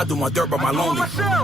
I do my dirt by my lonely.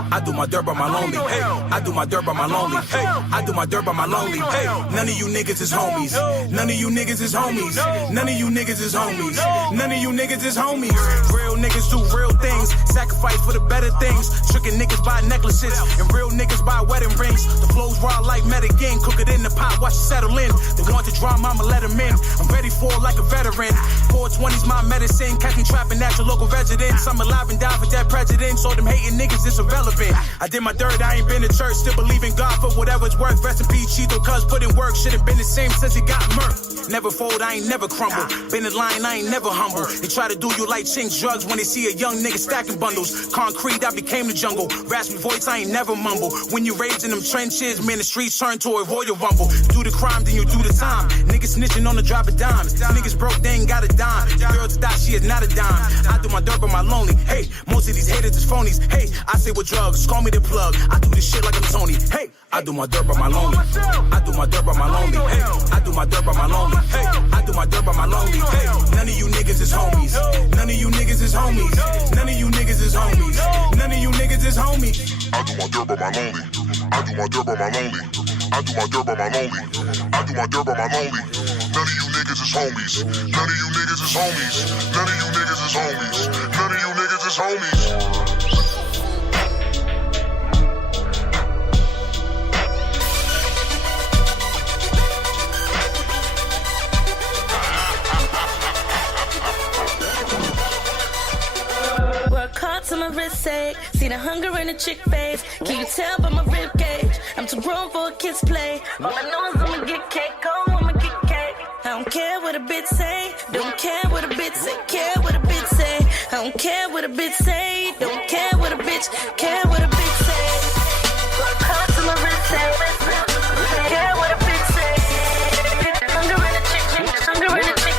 I do my dirt by my lonely. Hey, I do my dirt by my lonely. Hey, I do my dirt by my lonely. Hey, none of you niggas is homies. None of you niggas is homies. None of you niggas is homies. None of you niggas is homies. Real niggas do real things. Sacrifice for the better things. Tricking niggas buy necklaces and real niggas buy wedding rings. The flow's raw like Metagan. Cook it in the pot, watch it settle in. They want the drama, I'ma let them in. I'm ready for it like a veteran. 420's my medicine. Catch me trapping at your local residence. I'm alive and die for that prejudice. All them hating niggas is irrelevant. I did my dirt, I ain't been to church. Still believe in God for whatever's worth. Rest in peace, Cheeto, cuz put in work. Should've been the same since he got murked. Never fold, I ain't never crumble. Been in line, I ain't never humble. They try to do you like chinks drugs when they see a young nigga stacking bundles. Concrete, I became the jungle. Raspy voice, I ain't never mumble. When you raised in them trenches, man, the streets turn to a royal rumble. Do the crime, then you do the time. Niggas snitching on the drop of dimes. Niggas broke, they ain't got a dime. The girl thought she is not a dime. I do my dirt by my lonely. Hey, most of these haters is phonies. Hey, I say with drugs, call me the plug. I do this shit like I'm Tony. Hey, I do my dirt by my lonely. I do my dirt by my lonely. Hey, I do my dirt by my lonely. Hey, I do my dirt by my lonely. Hey, none of you niggas is homies. None of you niggas is homies. None of you niggas is homies. None of you niggas is homies. I do my dirt by my lonely. I do my dirt by my lonely. I do my dirt by my lonely. I do my dirt by my lonely. None of you niggas is homies. None of you niggas is homies. None of you niggas is homies. None of you niggas is homies. To my wrist say, see the hunger in the chick face. Can you tell by my rib cage? I'm too grown for a kiss play. All I know is I'ma get cake, oh, I'ma get cake. I don't care what a bitch say, don't care what a bitch say, care what a bitch say. I don't care what a bitch say, don't care what a bitch, care what a bitch say. Work hard to my wrist say, care what a bitch say. Hunger in the chick, hunger in the chick.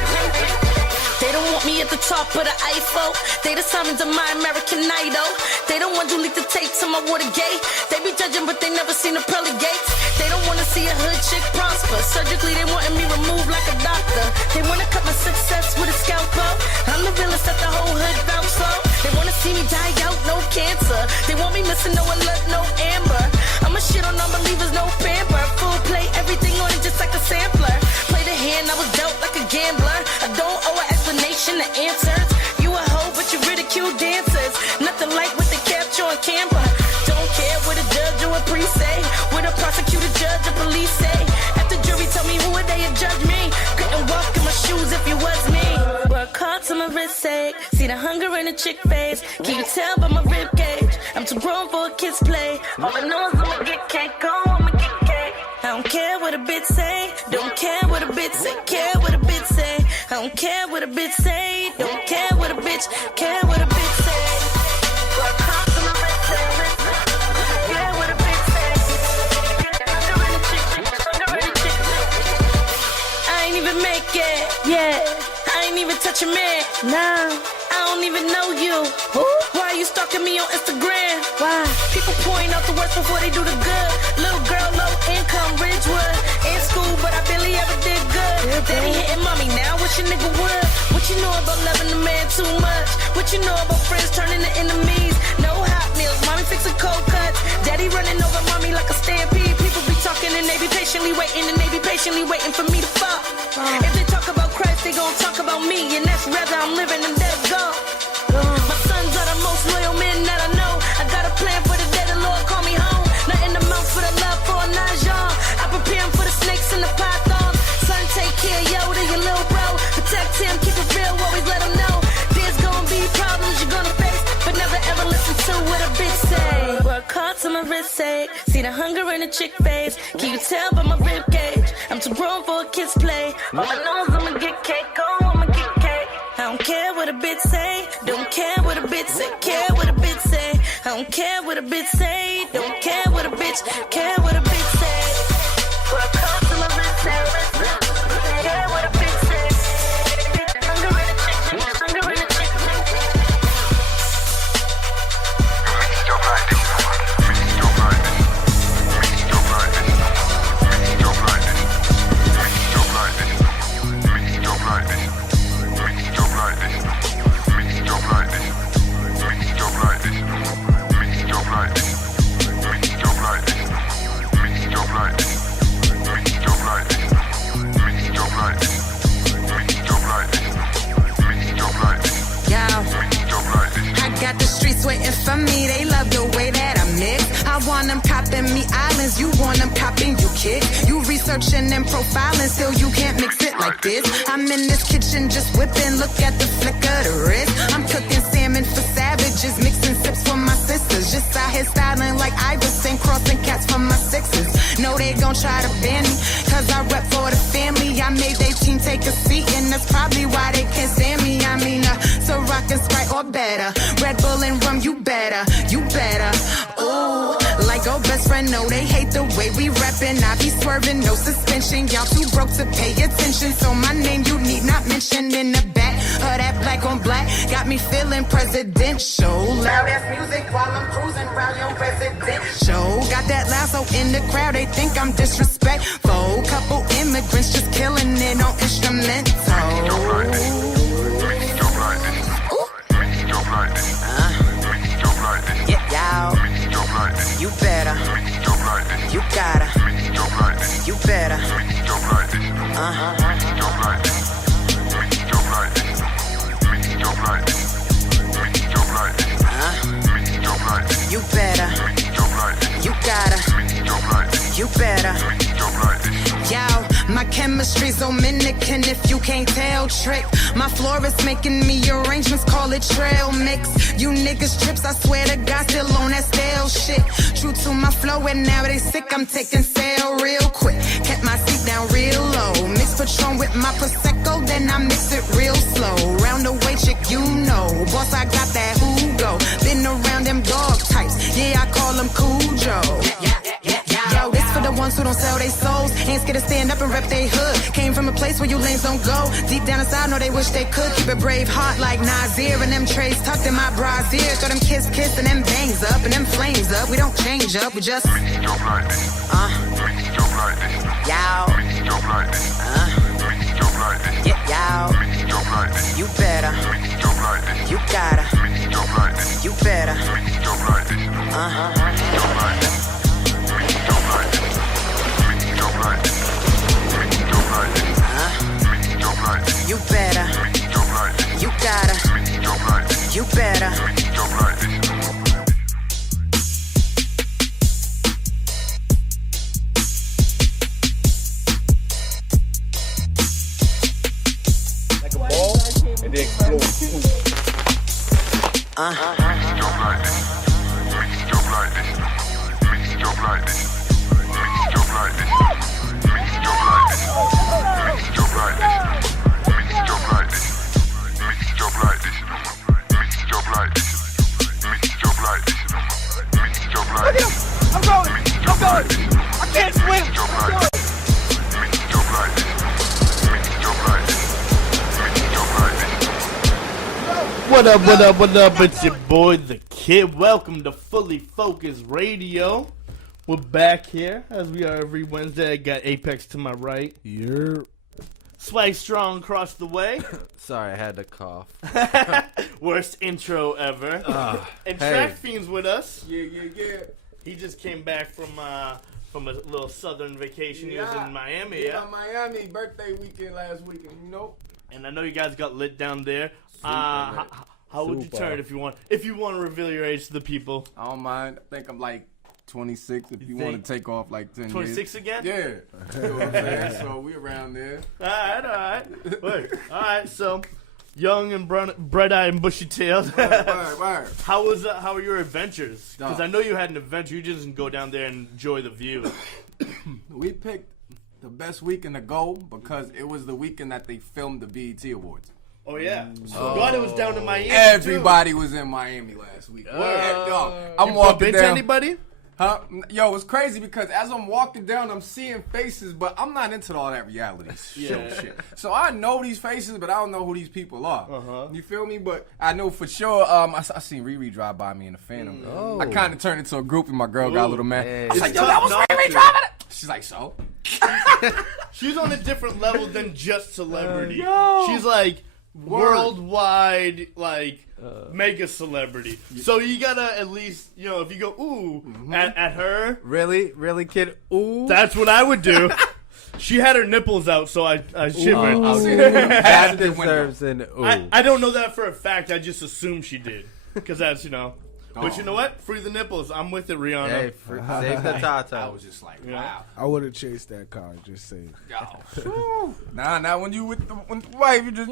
They don't want me at the top of the Eiffel. They the Simons of my American Idol. They don't want you leak the tapes on my Watergate. They be judging, but they never seen the pearly gates. They don't wanna see a hood chick prosper. Surgically, they wanting me removed like a doctor. They wanna cut my success with a scalpel. I'm the realest that the whole hood vouch for. They wanna see me die out, no cancer. They want me missing, no alert, no amber. I'ma shit on non-believers, no pamper. Full play, everything on it just like a sampler. Play the hand, I was dealt like a gambler. I don't owe an explanation, the answers. You a hoe, but you ridicule dancers. Nothing like what they capture on camera. Don't care what a judge or a priest say. What a prosecutor, judge, or police say. At the jury, tell me who would they have judged me. Couldn't walk in my shoes if you was me. Work hard to my wrist say. See the hunger in the chick face. Can you tell by my rib cage? I'm too grown for a kiss play. All I know is I'ma get cake, oh, I'ma get cake. I don't care what a bitch say. Don't care what a bitch say. Care what a bitch say. I don't care what a bitch say. Don't care what a bitch. Care what a bitch say. Work hard to my wrist say. Care what a bitch say. Hunger in the chick. Hunger in the chick. I ain't even make it. Yeah. I ain't even touch a man. Nah. I don't even know you. Who? Why you stalking me on Instagram? Why? People point out the worst before they do the good. Little girl, low income, Ridgewood. In school, but I barely ever did good. Daddy hitting mommy now, what your nigga would? What you know about loving a man too much? What you know about friends turning to enemies? No hot meals, mommy fixing cold cuts. Daddy running over mommy like a stampede. People be talking and they be patiently waiting. And they be patiently waiting for me to fall. If they talk about Christ, they gon' talk about me. And that's rather I'm living and dead gone. My sons are the most loyal men that I know. I got a plan for the day the Lord call me home. Nothing to mouth for the love for a Najee. I prepare him for the snakes and the pythons. Son, take care, Yoda, your little bro. Protect him, keep it real, always let him know. There's gonna be problems you're gonna face, but never ever listen to what a bitch say. Work hard to my wrist say. See the hunger in the chick face. Can you tell by my rib cage? I'm too grown for a kiss play. All I know is I'ma get cake, oh, I'ma get cake. I don't care what a bitch say. Don't care what a bitch say. Care what a bitch say. I don't care what a bitch say. Don't care what a bitch. Care what a bitch say. Work hard to my wrist say. Care what a bitch say. Hunger in a chick. Hunger in a chick. Like this. streets waiting for me. They love the way that I mix. I want them copping me islands. You want them copping you kick. You researching and profiling, still you can't mix it like this. I'm in this kitchen just whipping. Look at the flick of the wrist. I'm cooking salmon for savages, mixing sips for my sisters. Just out here styling like Iverson, crossing cats for my sixes. No, they gon' try to ban me, cause I rep for the family. I made they team take a seat, and that's probably why they can't stand me. I mean, so rock and Sprite or better. Red Bull and rum, you better. Ooh, like old best friend, no, they hate the way we reppin'. I be swerving, no suspension. Y'all too broke to pay attention, so my name you need not mention in the back of that black on black. Got me feeling presidential. Loud ass music while I'm cruising around your residential. Got that lasso in the crowd, they think I'm disrespectful. Couple immigrants just killing it on instrumental. Yeah, y'all. You better. You gotta. You better. You better. You gotta. You better. Yo, my chemistry's Dominican if you can't tell. Trick, my florist making me arrangements, call it trail mix. You niggas trips, I swear to God, still on that stale shit. True to my flow, and now they sick, I'm taking sale real quick. Kept my seat down real low. Mix Patron with my Prosecco, then I mix it real slow. Round the way, chick, you know. Boss, I got that Hugo. Been around them dog types, yeah, I call them Cujo. Yo, this for the ones who don't sell their souls. Ain't scared to stand up and rep they hood. Came from a place where you lanes don't go. Deep down inside, know they wish they could. Keep a brave heart like Nasir. And them trays tucked in my brassiere. Throw them kiss and them bangs up and them flames up. We don't change up, we just Y'all y'all. You better. You gotta. You better. You better. You gotta. You better. Like a ball, and then explode. I'm going. I can't swim. What up? It's your boy, The Kid. Welcome to Fully Focused Radio. We're back here, as we are every Wednesday. I got Apex to my right. Swagg Strongg across the way. Sorry, I had to cough. Worst intro ever. And Track Fiend's with us. Yeah. He just came back from a little southern vacation. He was in Miami, Yeah, Miami birthday weekend last weekend, you know. And I know you guys got lit down there. How would you turn if you want to reveal your age to the people? I don't mind. I think I'm like 26 if you want to take off like 10 26 years. again? Yeah. You know what I'm saying? So we around there. All right. Wait. All right, so young and bright-eyed and bushy-tailed. Word. How were your adventures? Because I know you had an adventure. You just didn't go down there and enjoy the view. We picked the best weekend to go because it was the weekend that they filmed the BET Awards. Oh, yeah. So glad it was down in Miami, Everybody was in Miami last week. I'm walking down. Anybody? Huh? Yo, it's crazy because as I'm walking down, I'm seeing faces, but I'm not into all that reality shit. So I know these faces, but I don't know who these people are. You feel me? But I know for sure. I seen Riri drive by me in the Phantom. I kind of turned into a group, and my girl got a little mad. I was like, yo, that was Riri driving it. She's like, so? She's on a different level than just celebrity. Yo. She's like worldwide, like mega celebrity. So you gotta at least, if you go at her, Really, kid? Ooh, that's what I would do. She had her nipples out, so I shivered. that deserves an ooh. I don't know that for a fact. I just assume she did. Because that's, But you know what? Free the nipples. I'm with it, Rihanna. Hey, save the tatas. I was just like, wow. I would have chased that car. Just saying. Yo. Nah, when you with the wife, you just,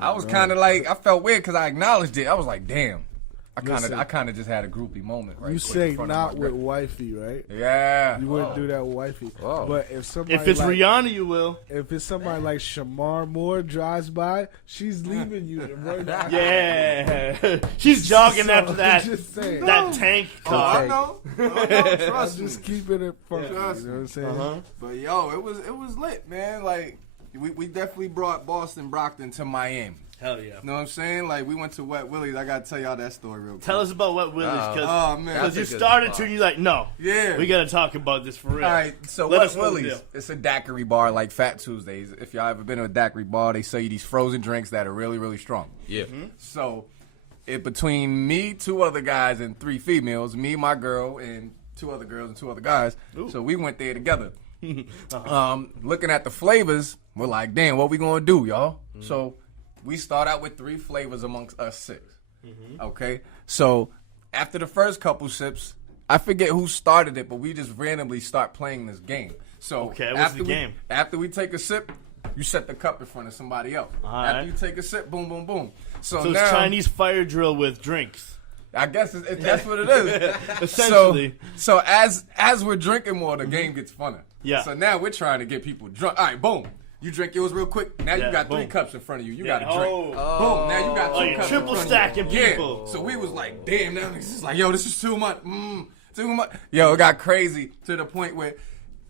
I was kind of like, I felt weird because I acknowledged it. I was like, damn. I kind of just had a groupie moment. Right, you say not with wifey, right? Yeah. You wouldn't do that with wifey. Whoa. But if somebody it's Rihanna, you will. If it's somebody like Shamar Moore drives by, she's leaving you. Right now. Yeah. She's jogging after that. Just saying. That tank car. I know. Trust me. Just keeping it from you know what I'm saying? But yo, it was lit, man. Like we definitely brought Boston Brockton to Miami. Hell yeah. Know what I'm saying? Like, we went to Wet Willie's. I got to tell y'all that story real quick. Tell us about Wet Willie's. Because you good started spot. to, and you're like, no. Yeah. We got to talk about this for real. All right, so Let Wet us know the Willie's, deal. it's a daiquiri bar like Fat Tuesdays. If y'all ever been to a daiquiri bar, they sell you these frozen drinks that are really, really strong. Yeah. So, between me, 2 other guys, and 3 females, me, my girl, and 2 other girls and 2 other guys, so we went there together. Looking at the flavors, we're like, damn, what we gonna do, y'all? So we start out with 3 flavors amongst us 6. Okay, so after the first couple sips, I forget who started it, but we just randomly start playing this game. So Okay, what's the game? After we take a sip, you set the cup in front of somebody else. After you take a sip, boom, boom, boom. So So now, it's Chinese fire drill with drinks. I guess that's what it is. Essentially. So as we're drinking more, the game gets funner. Yeah. So now we're trying to get people drunk. All right, boom. You drink yours real quick. Now Yeah, you got 3 boom. cups in front of you. You Yeah. got to drink. Boom. Now you got 2 you're cups. triple in front stacking of you. people. Yeah. So we was like, damn. Now niggas is like, yo, this is too much. Too much. Yo, it got crazy to the point where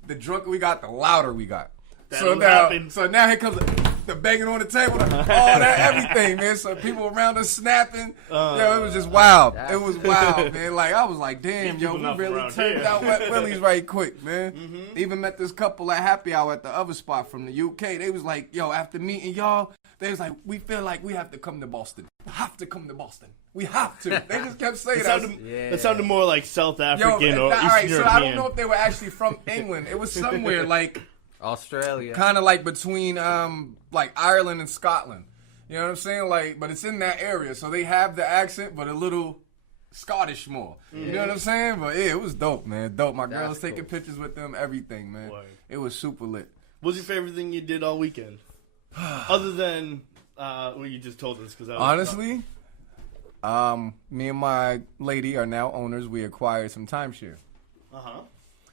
the drunker we got, the louder we got. That'll happen. So now here comes the banging on the table, all that, everything, man. So people around us snapping. Yo, it was just wild. It was wild, man. Like, I was like, damn, These yo, people we not really around turned here. out Wet Willie's right quick, man. Even met this couple at happy hour at the other spot from the UK. They was like, yo, after meeting y'all, they was like, we feel like we have to come to Boston. We have to come to Boston. We have to. They just kept saying that. It sounded more like South African or all Eastern right, so European. I don't know if they were actually from England. It was somewhere like Australia. kind of like between like Ireland and Scotland. You know what I'm saying? Like, but it's in that area, so they have the accent, but a little Scottish more. You know what I'm saying? But yeah, it was dope, man. Dope. My girl was taking pictures with them, everything, man. Word. It was super lit. What's your favorite thing you did all weekend? Other than what you just told us. Cause Honestly, me and my lady are now owners. We acquired some timeshare.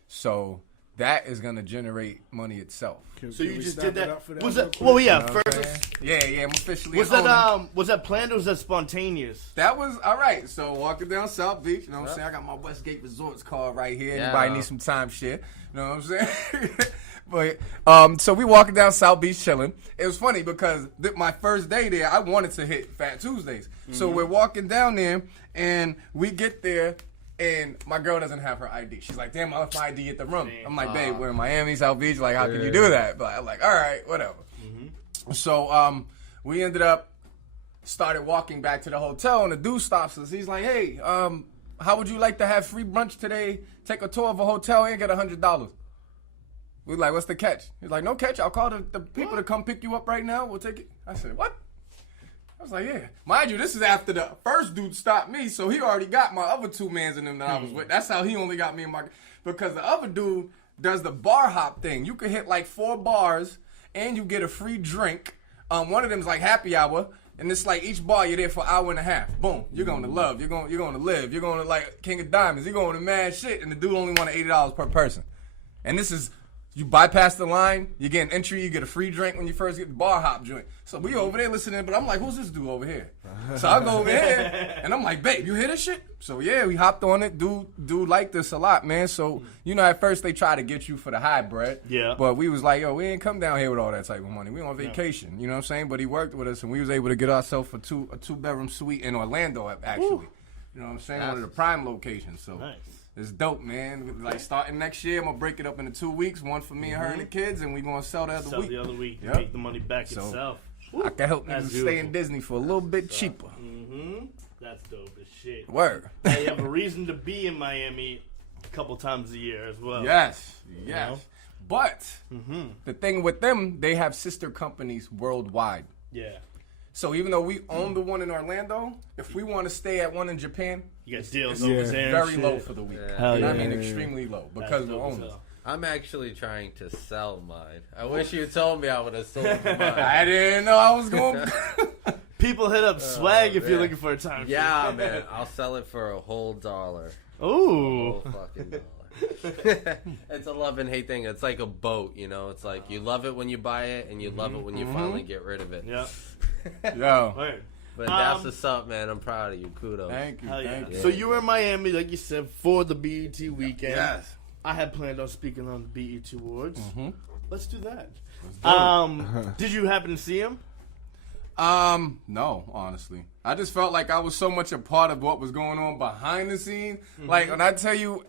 So that is going to generate money itself. So you just did that. Was that? that? Well, yeah. You know what I'm First, saying? Yeah, I'm officially was an owner. that planned or was that spontaneous? That was all right. So walking down South Beach, you know what I'm saying? I got my Westgate Resorts card right here. Anybody need some timeshare? You know what I'm saying? But so we walking down South Beach chilling. It was funny because my first day there, I wanted to hit Fat Tuesdays. So we're walking down there, and we get there, and my girl doesn't have her ID. She's like, damn, I left my ID at the room. I'm like, babe, we're in Miami, South Beach. Like, how can you do that? But I'm like, all right, whatever. So we ended up started walking back to the hotel, and the dude stops us. He's like, hey, how would you like to have free brunch today? Take a tour of a hotel and get $100. We're like, what's the catch? He's like, no catch. I'll call the people to come pick you up right now. We'll take it. I said, what? I was like, yeah. Mind you, this is after the first dude stopped me, so he already got my other 2 mans in them that I was with. That's how he only got me in my... Because the other dude does the bar hop thing. You could hit like 4 bars, and you get a free drink. One of them's like happy hour, and it's like each bar you're there for an hour and a half. Boom. You're going to love. You're going to live. You're going to like King of Diamonds. You're going to mad shit, and the dude only wanted $80 per person. And this is... You bypass the line, you get an entry, you get a free drink when you first get the bar hop joint. So we over there listening, but I'm like, who's this dude over here? So I go over here, and I'm like, babe, you hear this shit? So yeah, we hopped on it. Dude liked this a lot, man. So, at first they try to get you for the high bread. Yeah. But we was like, yo, we ain't come down here with all that type of money. We on vacation, you know what I'm saying? But he worked with us, and we was able to get ourselves a 2-bedroom suite in Orlando, actually. Woo. You know what I'm saying? One of the prime locations. So. Nice. It's dope, man. Like, starting next year, I'm going to break it up into 2 weeks. One for me and her and the kids, and we're going to sell the other week. Sell the other week and make the money back itself. I can help you stay in Disney for a little bit cheaper. That's dope as shit. Word. Now you have a reason to be in Miami a couple times a year as well. Yes. But the thing with them, they have sister companies worldwide. Yeah. So even though we own the one in Orlando, if we want to stay at one in Japan, You got deals it's over there. and very shit. low for the week. Yeah. Hell And I yeah. mean extremely low because That's we're dope as owners. hell. I'm actually trying to sell mine. I wish you told me I would have sold mine. I didn't know I was going. People hit up Swag if you're man. looking for a time. Yeah, man. I'll sell it for a whole $1. Ooh. Whole fucking $1. It's a love and hate thing. It's like a boat, you know. It's like you love it when you buy it, and you love it when you finally get rid of it. Yeah. Yo, Word. But that's what's up, man. I'm proud of you. Kudos. thank you, Hell yeah. thank you. So you were in Miami, like you said, for the BET weekend. Yes. I had planned on speaking on the BET Awards. Let's do that. Did you happen to see him? No, honestly. I just felt like I was so much a part of what was going on behind the scene. Like, when I tell you,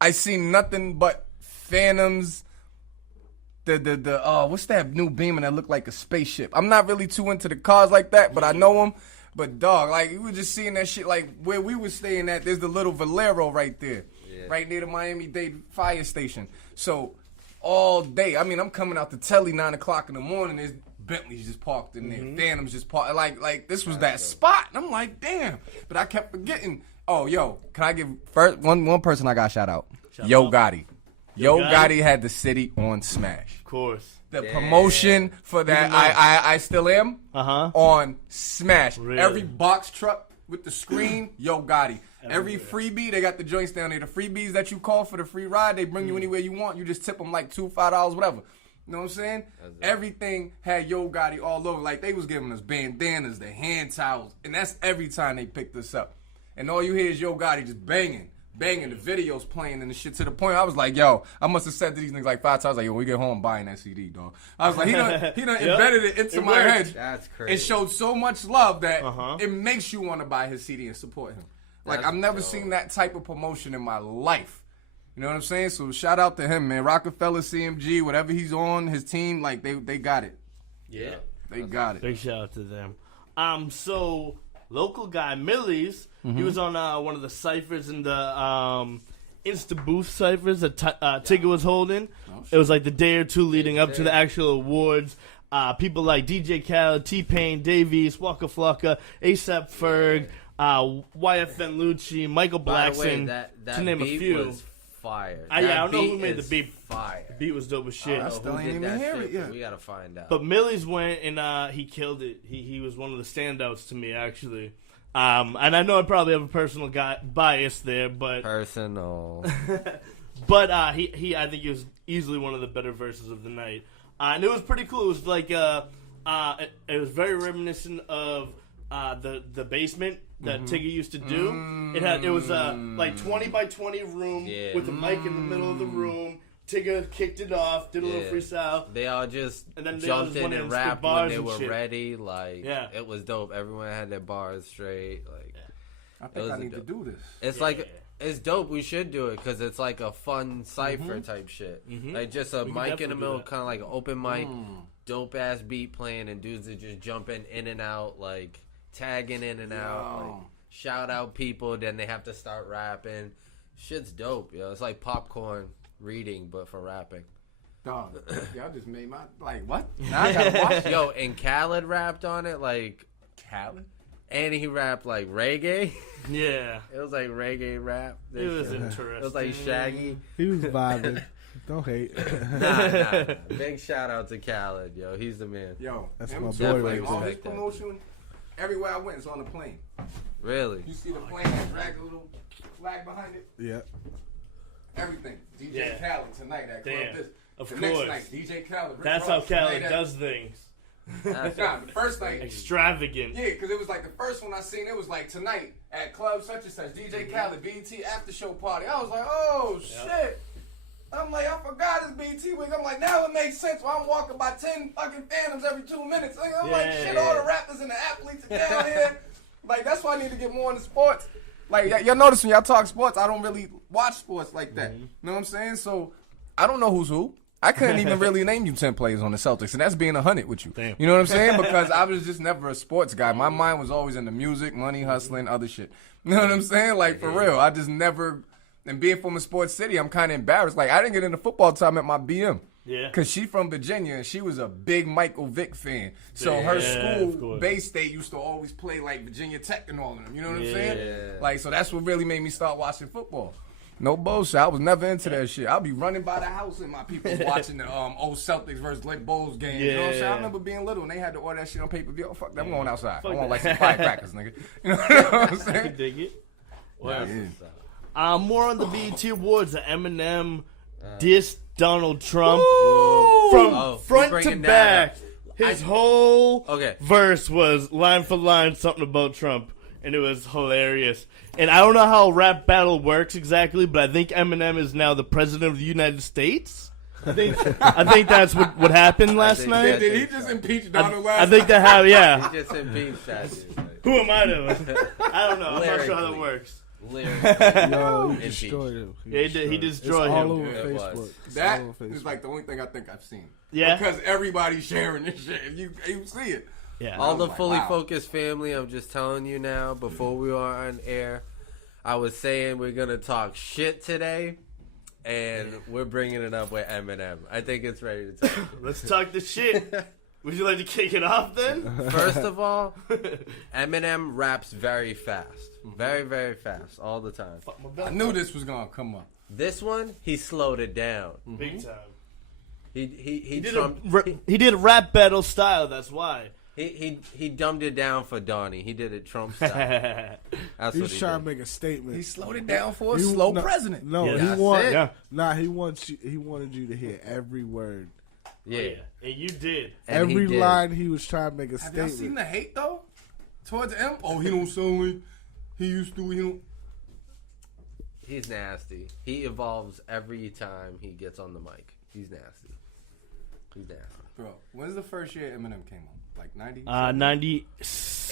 I seen nothing but phantoms. What's that new Beamer that looked like a spaceship? I'm not really too into the cars like that, but I know them. But dog, like, we were just seeing that shit. Like, where we were staying at, there's the little Valero right there. Right near the Miami-Dade fire station. So, all day, I mean, I'm coming out to Telly 9 o'clock in the morning, there's Bentleys just parked in there, Phantoms just parked. Like this was that spot. And I'm like, damn. But I kept forgetting. Oh, yo, can I give first one person I got shout out? Yo Gotti. Yo Gotti had the city on smash. Of course. The promotion for that I Still Am on smash. Really? Every box truck with the screen, Yo Gotti. Every freebie, they got the joints down there. The freebies that you call for the free ride, they bring you anywhere you want. You just tip them like $2, $5, whatever. You know what I'm saying? Everything had Yo Gotti all over. Like, they was giving us bandanas, the hand towels, and that's every time they picked us up. And all you hear is Yo Gotti just banging. The videos playing and the shit, to the point I was like, yo, I must have said to these niggas like 5 times, like, yo, when we get home, I'm buying that CD, dog. I was like, he done embedded it into my head. That's crazy. And showed so much love that it makes you want to buy his CD and support him. Like, I've never seen that type of promotion in my life. You know what I'm saying? So shout out to him, man. Rockefeller, CMG, whatever he's on, his team, like, they got it. Yeah. They got it. Big shout out to them. So local guy Millie's, he was on one of the ciphers in the Insta Booth ciphers that Tigger was holding. It was like the day or two leading up to the actual awards. People like DJ Khaled, T-Pain, Davies, Waka Flocka, ASAP Ferg, YFN Lucci, Michael Blackson, that to name a beat few. was fire. I don't know who made the is beat. Fire. The beat was dope as shit. I still don't know who ain't did even that hear shit, it yet. but we gotta find out. But Millie's went and he killed it. He was one of the standouts to me, actually. And I know I probably have a personal bias there, but Personal. but he I think he was easily one of the better verses of the night. And it was pretty cool. It was like it was very reminiscent of the basement that Tigger used to do. It was like 20 by 20 room with a mic in the middle of the room. Tigger kicked it off, did a little freestyle. They all just And then they jumped all just in went in and and spit rapped when bars they and were shit. ready. Like, Yeah. it was dope. Everyone had their bars straight. Like, I think I need to do this. it's it's dope. We should do it because it's like a fun cipher type shit. Like just a We can mic in definitely the do middle, that. kind of like an open mic, dope ass beat playing, and dudes are just jumping in and out, like tagging in and out, like shout out people. Then they have to start rapping. Shit's dope, yo. It's like popcorn reading, but for rapping. Dog, y'all just made my, like, what? Now I gotta watch it. Yo, and Khaled rapped on it, like Khaled? and he rapped like reggae. Yeah. It was like reggae rap. It was It interesting. was like Shaggy. He was vibing. Don't hate. Nah. Big shout out to Khaled, yo. He's the man. Yo, That's him my too, boy like, right all there. his promotion, everywhere I went, it's on the plane. Really? You see the plane that drag a little flag behind it? Yeah. Everything. DJ Yeah. Khaled tonight at Club Damn. This. Of the course. next night, DJ Khaled. Rick That's how Ross, Khaled tonight at- does things. Nah, the first night. Extravagant. Yeah, because it was like the first one I seen, it was like tonight at Club such and such, DJ Khaled, BET after show party. I was like, oh shit. I'm like, I forgot it's BET week. I'm like, now it makes sense why I'm walking by 10 fucking Phantoms every 2 minutes. I'm like, shit, all the rappers and the athletes are down here. Like, that's why I need to get more into sports. Like, y'all notice when y'all talk sports, I don't really watch sports like that. You know what I'm saying? So, I don't know who's who. I couldn't even really name you 10 players on the Celtics, and that's being 100 with you. Damn. You know what I'm saying? Because I was just never a sports guy. My mind was always in the music, money, hustling, other shit. You know what I'm saying? Like, for real. I just never, and being from a sports city, I'm kind of embarrassed. Like, I didn't get into football until I met my BM. Yeah. Because she from Virginia, and she was a big Michael Vick fan. So her of school, course. Bay State, used to always play, like, Virginia Tech and all of them. You know what I'm saying? Yeah. Like, so that's what really made me start watching football. No bullshit. I was never into that shit. I'll be running by the house and my people's watching the old Celtics versus Lake Bulls game. You know what I'm saying? I remember being little and they had to order that shit on pay-per-view. Oh, fuck that. I'm going outside. I want like some firecrackers, nigga. You know what I'm I saying? dig it. Well, Yeah. more on the BET Awards. Eminem dissed Donald Trump we from front to bringing back. that His whole Okay. verse was line for line something about Trump, and it was hilarious. And I don't know how a rap battle works exactly, but I think Eminem is now the president of the United States. I think that's what happened last think night. that- Did he just impeach Donald last I think that how yeah. He just impeached that dude. Like, Who am I to? I don't know. I'm not sure how that Lyrically. works. lyrically. Yo, he Impeached. destroyed him. Yeah, he destroyed it's him. all over Yeah, it Facebook. was. It's That all over is Facebook. like the only thing I think I've seen. Yeah? Because everybody's sharing this shit. You see it. Yeah. All the like, fully wow. focused family, I'm just telling you now, before we were on air, I was saying we're going to talk shit today, and we're bringing it up with Eminem. I think it's ready to talk. Let's talk the shit. Would you like to kick it off then? First of all, Eminem raps very fast. Very, very fast, all the time. I knew this was going to come up. This one, he slowed it down. Big time. He He did a rap battle style. That's why. He dumbed it down for Donnie. He did it Trump style. That's He's what he trying did. to make a statement. He slowed it down for a He- slow no, president. No, Yeah. he That's want. it. Yeah. Nah, he wanted you to hear every word, Yeah. And you did. And he every did. line. He was trying to make a Have y'all statement. seen the hate, though? Towards him? Oh, he don't sound like he used to. He don't. He's nasty. He evolves every time he gets on the mic. He's nasty. He's nasty. Bro, when's the first year Eminem came out? Like 90?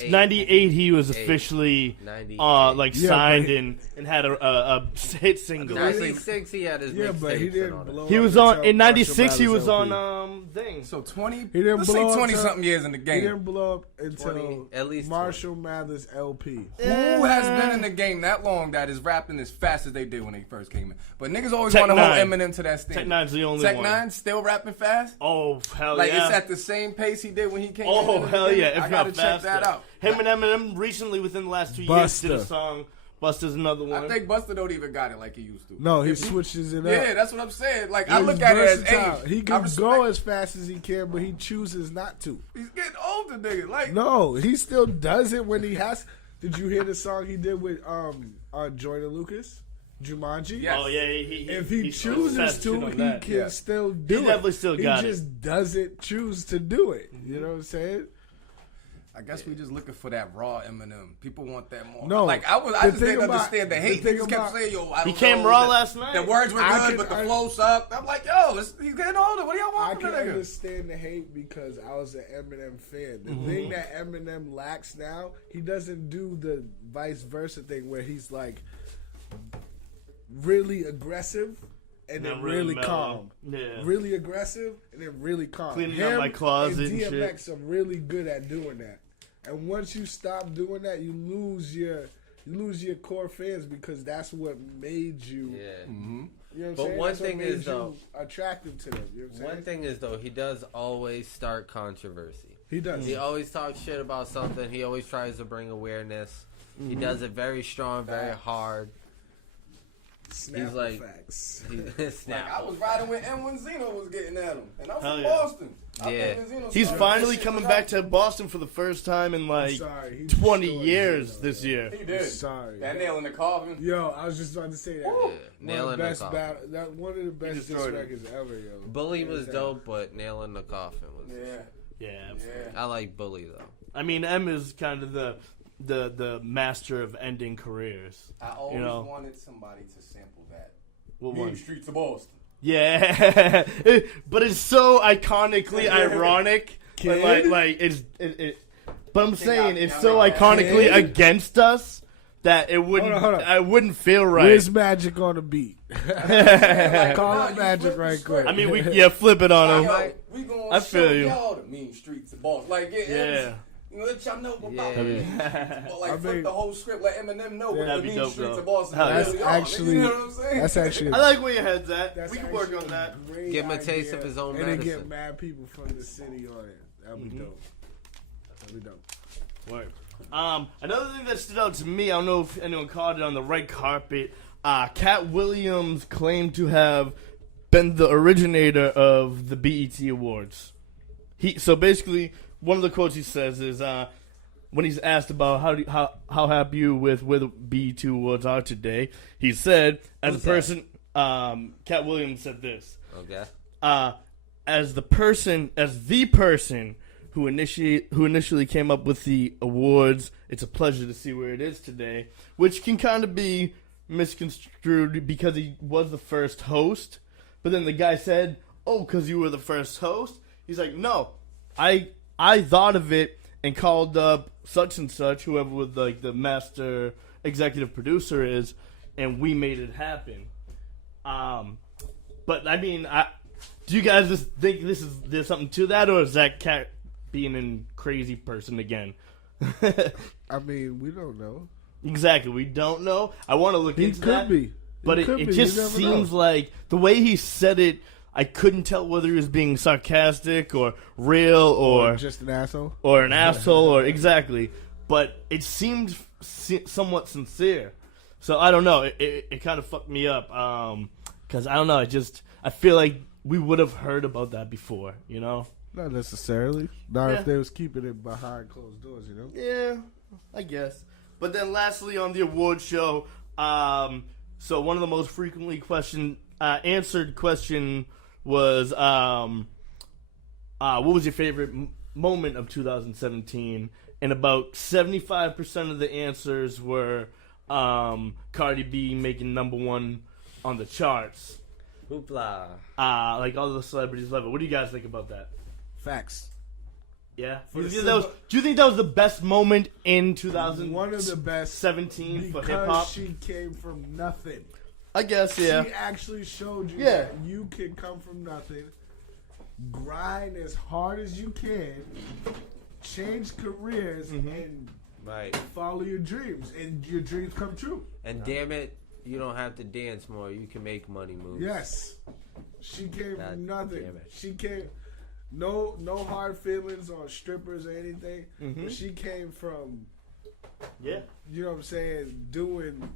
98 he was officially 98. like Yeah, signed but and had a hit single. 96 he had his Yeah, but he mixtapes and didn't all that. blow. He up was until on in '96. He Marshall was Mathers on thing. So 20? He didn't Let's blow say up 20 till- something years in the He game. didn't blow up until 20, at least Marshall Mathers LP. Who has been in the game that long that is rapping as fast as they did when they first came in? But niggas always Tech want to hold Nine. Eminem to that standard. Tech Nine's the only Tech one. Nine still rapping fast? Oh hell Like yeah! it's at the same pace he did when he came in. Oh the hell beginning? yeah! If I gotta not check faster. that out. Him and Eminem recently within the last 2 years did a Busta. song. Busta's another one. I think Busta don't even got it like he used to. No, he switches it up. Yeah, that's what I'm saying. Like, I He's look at it as versatile. age. He I can respect- go as fast as he can, but he chooses not to. He's getting older, nigga. Like, No, he still does it when he has. Did you hear the song he did with Jordan Lucas, Jumanji? Yes. Oh yeah, If he he's chooses obsessed to, on he that. can Yeah. still do it. definitely still got He it. just doesn't choose to do it. You know what I'm saying? I guess we just looking for that raw Eminem. People want that more. No. Like, I The just thing didn't about- understand the the hate. thing Niggas kept about- saying, yo, I He don't came know, raw the- last night. The words were I good, but the can- flow sucked. I'm like, yo, he's getting older. What do y'all I want from can the nigga? understand the hate because I was an Eminem fan. The thing that Eminem lacks now, he doesn't do the vice versa thing where he's like really aggressive and then Not really, really mellow. calm. Yeah. Really aggressive and then really calm. Cleaning out my closet and and DMX are really good at doing that. And once you stop doing that, you lose your core fans because that's what made you. Yeah. You know what I'm But saying? one That's what thing made is, you though- attractive to them. You know what I'm saying? One thing is, though, he does always start controversy. He does. He always talks shit about something. He always tries to bring awareness. He does it very strong, very hard. Snapple He's like- facts. Like, Snap. I was riding when N1 Zeno was getting at him. And I'm Hell from yeah. Boston. I Yeah. think Zeno He's started finally this coming shit back out. to Boston for the first time in like Sorry, he 20 destroyed years Zeno, this yo. year. He did. Sorry. That nail in the coffin. Yo, I was just about to say that. Yeah, One nail of in the the best coffin. one of the best diss destroyed him. records ever, yo. Bully was Hands dope, but Nail in the Coffin was. Yeah. Yeah. Yeah. I like Bully though. I mean, M is kind of the master of ending careers. I always know. wanted somebody to sample that. What Mean one? Streets of Boston. Yeah, but it's so iconically ironic. Kid? Like it's it. But I'm saying I- it's I so like that. iconically Kid? against us that it wouldn't. Hold on. I wouldn't feel right. Where's Magic on the beat? Like, Call nah, it you Magic flip the right script. quick. I mean, we flip it on him. Yo, we gonna I feel show you. y'all the mean streets of Boston. Like, Yeah. Let y'all know about Yeah. But like, I flip mean- the whole script, let Eminem know what That'd the be mean dope, streets though. of Boston Hell really yeah. are. actually, you know what I'm saying? that's actually. I like where your head's at. That's We can work on actually that. a great Give him a taste idea, of his own and then get medicine. mad people from the city on it. That'd be dope. That'd be dope. Word. Another thing that stood out to me, I don't know if anyone caught it on the red carpet. Cat Williams claimed to have been the originator of the BET Awards. So basically, one of the quotes he says is when he's asked about how happy you with where the BET Awards are today, he said, as Who's a person, Cat Williams said this. Okay. As the person who initially came up with the awards, it's a pleasure to see where it is today, which can kind of be misconstrued because he was the first host. But then the guy said, "Oh, because you were the first host." He's like, "No, I thought of it and called up such and such, whoever was like the master executive producer is, and we made it happen." But I mean, do you guys just think there's something to that, or is that Cat being a crazy person again? I mean, we don't know. Exactly, we don't know. I want to look He into could that. be. But He could it be. just You never seems know. like the way he said it, I couldn't tell whether he was being sarcastic or real or just an asshole. or an asshole or exactly. But it seemed somewhat sincere. So I don't know. It kind of fucked me up. Because I don't know. I feel like we would have heard about that before, you know? Not necessarily. Not Yeah. if they was keeping it behind closed doors, you know? Yeah, I guess. But then lastly on the award show, so one of the most frequently answered question was, what was your favorite moment of 2017? And about 75% of the answers were Cardi B making #1 on the charts. Hoopla. Like all the celebrities love it. What do you guys think about that? Facts. Yeah. For Do the you think that was the best moment in 2017 One of the best for hip because hop? she came from nothing. I guess, yeah. She actually showed you Yeah. that you can come from nothing, grind as hard as you can, change careers, and Right. follow your dreams, and your dreams come true. And damn it, you don't have to dance more. You can make money moves. Yes. She came God from nothing. damn it. She came no hard feelings on strippers or anything. But she came from Yeah. you know what I'm saying, doing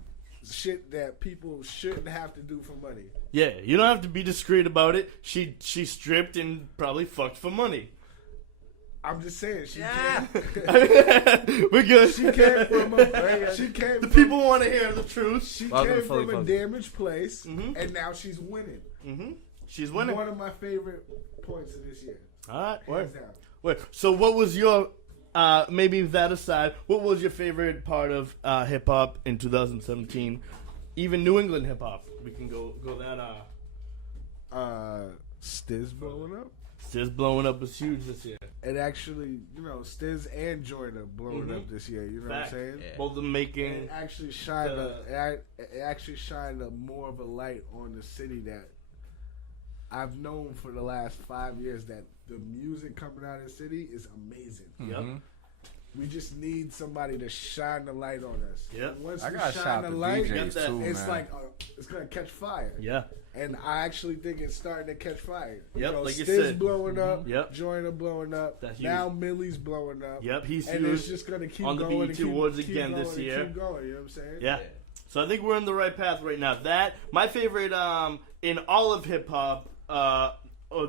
shit that people shouldn't have to do for money. Yeah, you don't have to be discreet about it. She stripped and probably fucked for money. I'm just saying she We're good. She came from the The people want to hear the truth. She Welcome came to Fully from a Focused. damaged place, and now she's winning. She's winning. One of my favorite points of this year. All right, Hands word. down. Word. So what was your, maybe that aside, what was your favorite part of hip hop in 2017? Even New England hip hop. We can go that. Stiz blowing up. Stiz blowing up was huge this year. And actually, you know, Stiz and Jordan blowing up this year. You know Fact. what I'm saying? Yeah. Both of them making. It actually shined a more of a light on the city that I've known for the last 5 years, that the music coming out of the city is amazing. Yep. We just need somebody to shine the light on us. Yep. And once I we gotta shine shout the the light, DJs too, it's man. like it's gonna catch fire. Yeah. And I actually think it's starting to catch fire. Yep, like you Stiz said. blowing up. Yep. Joyner blowing up. That's huge. Now Millie's blowing up. Yep, he's And huge. it's just gonna keep on the going. BET and Awards keep again going this and year. Keep going. You know what I'm saying? Yeah. So I think we're on the right path right now. That my favorite in all of hip hop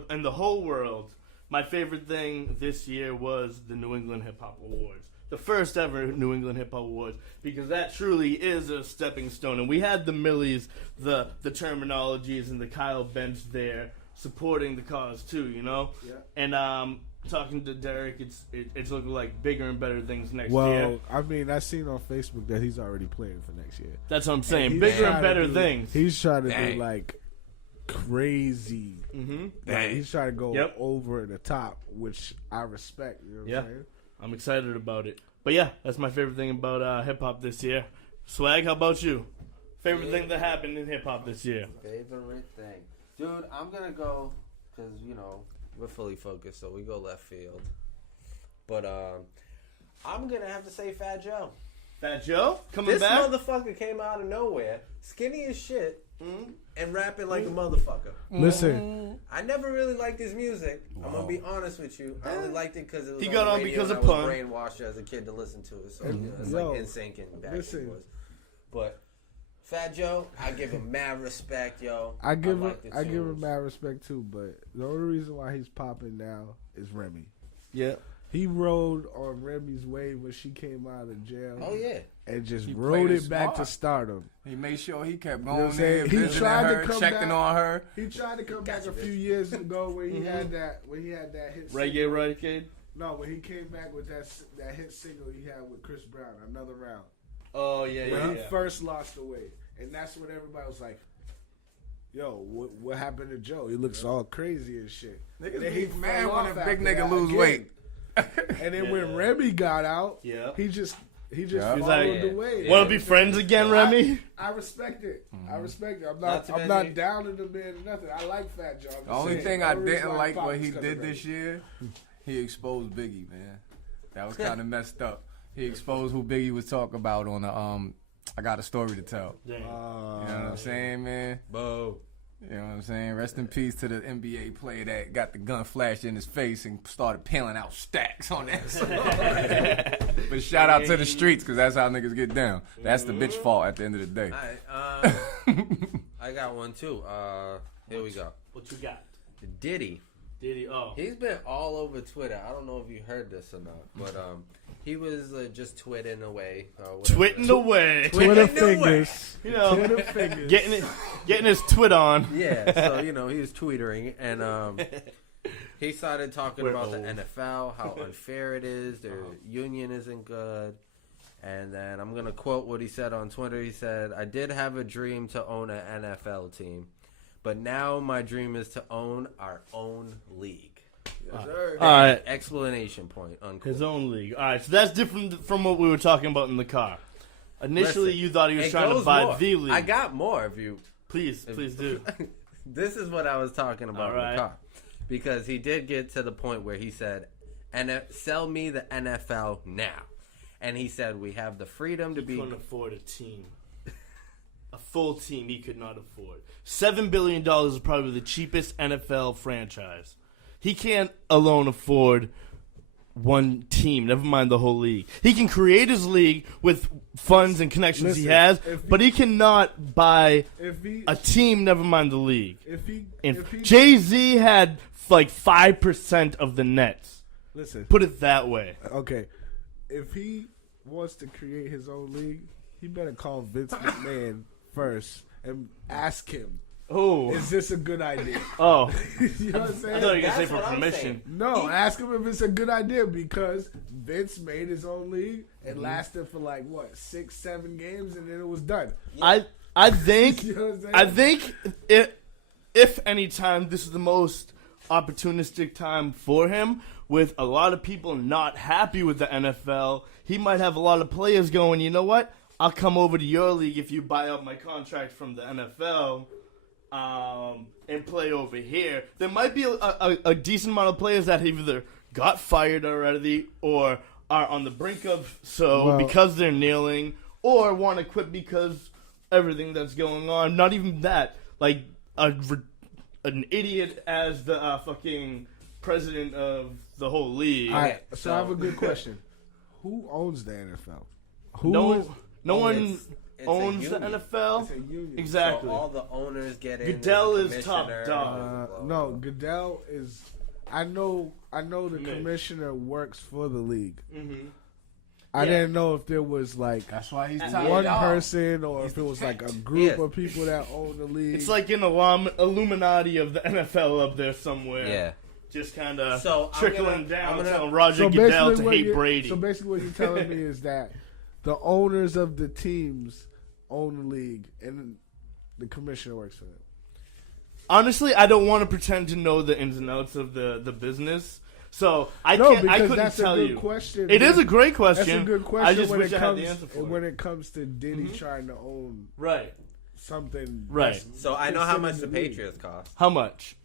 in the whole world, my favorite thing this year was the New England Hip Hop Awards. The first ever New England Hip Hop Awards, because that truly is a stepping stone. And we had the Millies, the terminologies, and the Kyle Bench there supporting the cause too, you know? Yeah. And talking to Derek, it's looking like bigger and better things next Well, year. I mean, I seen on Facebook that he's already playing for next year. That's what I'm saying. He's Bigger and trying to better do- things. He's trying to Dang. do like crazy. Like, he's trying to go Yep. over the top, which I respect. You know what Yeah. I'm saying? I'm excited about it. But yeah, that's my favorite thing about hip hop this year. Swag, how about you? Favorite thing that happened in hip hop this year? Favorite thing. Dude, I'm going to go, because, you know, we're fully focused, so we go left field. But I'm gonna have to say Fat Joe. Fat Joe coming This back. motherfucker came out of nowhere, skinny as shit, and rapping like a motherfucker. Listen, I never really liked his music. I'm gonna be honest with you. I only liked it because it was He on got the on radio because and of I Pun. was brainwashed as a kid to listen to it. So it's Yo, like NSYNC and back listen. was. But Fat Joe, I give him mad respect, yo. I give like the him tunes. mad respect too, but the only reason why he's popping now is Remy. Yeah. He rode on Remy's wave when she came out of jail. Oh yeah. And just He rode played it it back smart. to stardom. He made sure he kept You know what going I'm there, saying? He visiting tried to her, come checking back. on her. He tried to come back a few years ago when he had that hit Reggae single. Renegade. No, when he came back with that hit single he had with Chris Brown, Another Round. Oh yeah, When yeah. he first lost the weight, and that's when everybody was like, "Yo, what happened to Joe? He looks all crazy and shit." Niggas And then be fell mad when off a big after nigga that lose again. weight. And then when Remy got out, Yeah. he just Yeah. He's followed like, the way. Want to be friends again, Remy? I respect it. I respect it. I'm Not to I'm not mention- down in the man or nothing. I like Fat Joe. I'm The just only saying, thing the I only reason didn't why like pop what is he 'cause did of Remy. this year, he exposed Biggie, man. That was kind of messed up. He exposed who Biggie was talking about on the I Got a Story to Tell. Damn. You know what I'm saying, man? Bo. You know what I'm saying? Rest in peace to the NBA player that got the gun flashed in his face and started peeling out stacks on that song. But shout out to the streets, because that's how niggas get down. That's the bitch fault at the end of the day. I got one too. Here we go. What you got? Diddy. Diddy? Oh. He's been all over Twitter. I don't know if you heard this or not, but he was just twitting away. Twitting away. Twitter fingers. You know, Twitter fingers. getting his twit on. Yeah, so he was tweetering, and he started talking We're about the old. NFL, how unfair it is, their union isn't good. And then I'm going to quote what he said on Twitter. He said, "I did have a dream to own an NFL team, but now my dream is to own our own league." All right. Explanation point. Unquote. His own league. All right, so that's different from what we were talking about in the car. Initially, Listen, you thought he was it trying to goes buy more. the league. I got more if you... Please do. This is what I was talking about All right. in the car. Because he did get to the point where he said, sell me the NFL now. And he said, we have the freedom to He be... couldn't afford a team. A full team he could not afford. $7 billion is probably the cheapest NFL franchise. He can't alone afford one team, never mind the whole league. He can create his league with funds and connections he Listen, has, if he- but he cannot buy If he, a team, never mind the league. if he, And if he, Jay-Z had like 5% of the Nets. listen, Put it that way. okay, if he wants to create his own league, he better call Vince McMahon first and ask him, Oh. is this a good idea? Oh. You know what I'm I saying? thought you were going to say That's for what I'm permission. saying. No, ask him if it's a good idea because Vince made his own league and lasted for like what 6-7 games and then it was done. I think You know what I'm saying? I think if any time this is the most opportunistic time for him, with a lot of people not happy with the NFL, he might have a lot of players going, you know what? I'll come over to your league if you buy out my contract from the NFL and play over here. There might be a decent amount of players that have either got fired already or are on the brink of Well- because they're kneeling or want to quit because everything that's going on. Not even that. Like an idiot as the fucking president of the whole league. All right, so I have a good question. Who owns the NFL? Who No, is- no one it's a owns the union. NFL. It's a union. Exactly. So all the owners get in. Goodell and the is top commissioner, dog. No, Goodell is. I know the Mitch. commissioner works for the league. Mhm. I Yeah. didn't know if there was like That's why he's tied one up. person or if it was like a group Yeah. of people that own the league. It's like an Illuminati of the NFL up there somewhere. Yeah. Just kind of So I'm trickling gonna- down, I'm gonna- telling Roger so Goodell basically to what hate you- Brady. So basically, what you're telling me is that the owners of the teams own the league, and the commissioner works for them. Honestly, I don't want to pretend to know the ins and outs of the business. So I No, can't. I because couldn't that's tell a good you. question. It is a great question. That's a good question. I just when wish it I comes had the answer for when it. it comes to Diddy trying to own Right. something. Right. that's So I know how much the considered league. Patriots cost. How much?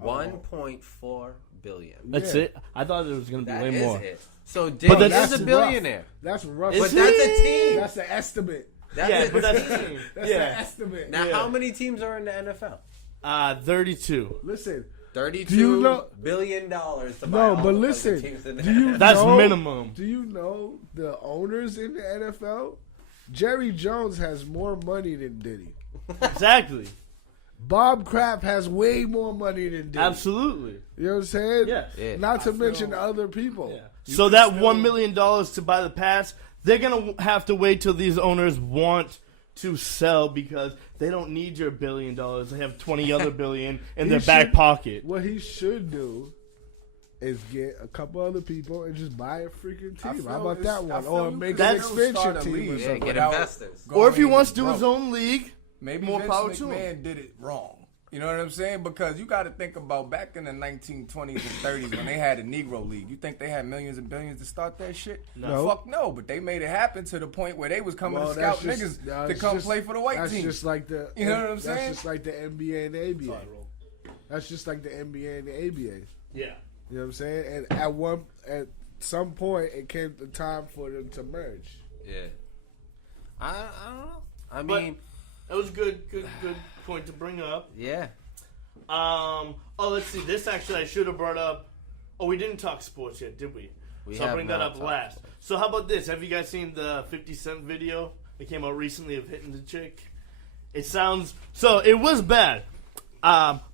$1.4 billion. That's it. I thought it was gonna be That way is more. it. So Diddy that's is a billionaire. That's rough. But that's a team. That's an estimate. That's But that's a team. That's an estimate. Now, how many teams are in the NFL? 32. Listen. $32 billion to buy No, all but of the listen. teams in the Do you That's know, minimum. Do you know the owners in the NFL? Jerry Jones has more money than Diddy. Exactly. Bob Kraft has way more money than Diddy. Absolutely. You know what I'm saying? Yeah. Not to mention other people. Yeah. So that $1 million to buy the pass, they're gonna have to wait till these owners want to sell because they don't need your $1 billion. They have 20 other billion in their back pocket. What he should do is get a couple other people and just buy a freaking team. How about that one? Or make an expansion team or Yeah, something. get investors. Or if he wants to do his own league, maybe more Vince power to him. McMahon did it wrong. You know what I'm saying? Because you got to think about back in the 1920s and 30s when they had a Negro League. You think they had millions and billions to start that shit? No. Fuck no. But they made it happen to the point where they was coming to scout niggas to come play for the white team. That's just like the. You know what I'm saying? That's just like the NBA and the ABA. That's just like the NBA and the ABA. Yeah. You know what I'm saying? And at some point, it came the time for them to merge. Yeah. I don't know. I mean, that was a good point to bring up. Yeah. Let's see. This actually I should have brought up. Oh, we didn't talk sports yet, did we? So I'll bring that up last. So how about this? Have you guys seen the 50 Cent video that came out recently of hitting the chick? It sounds so. It was bad.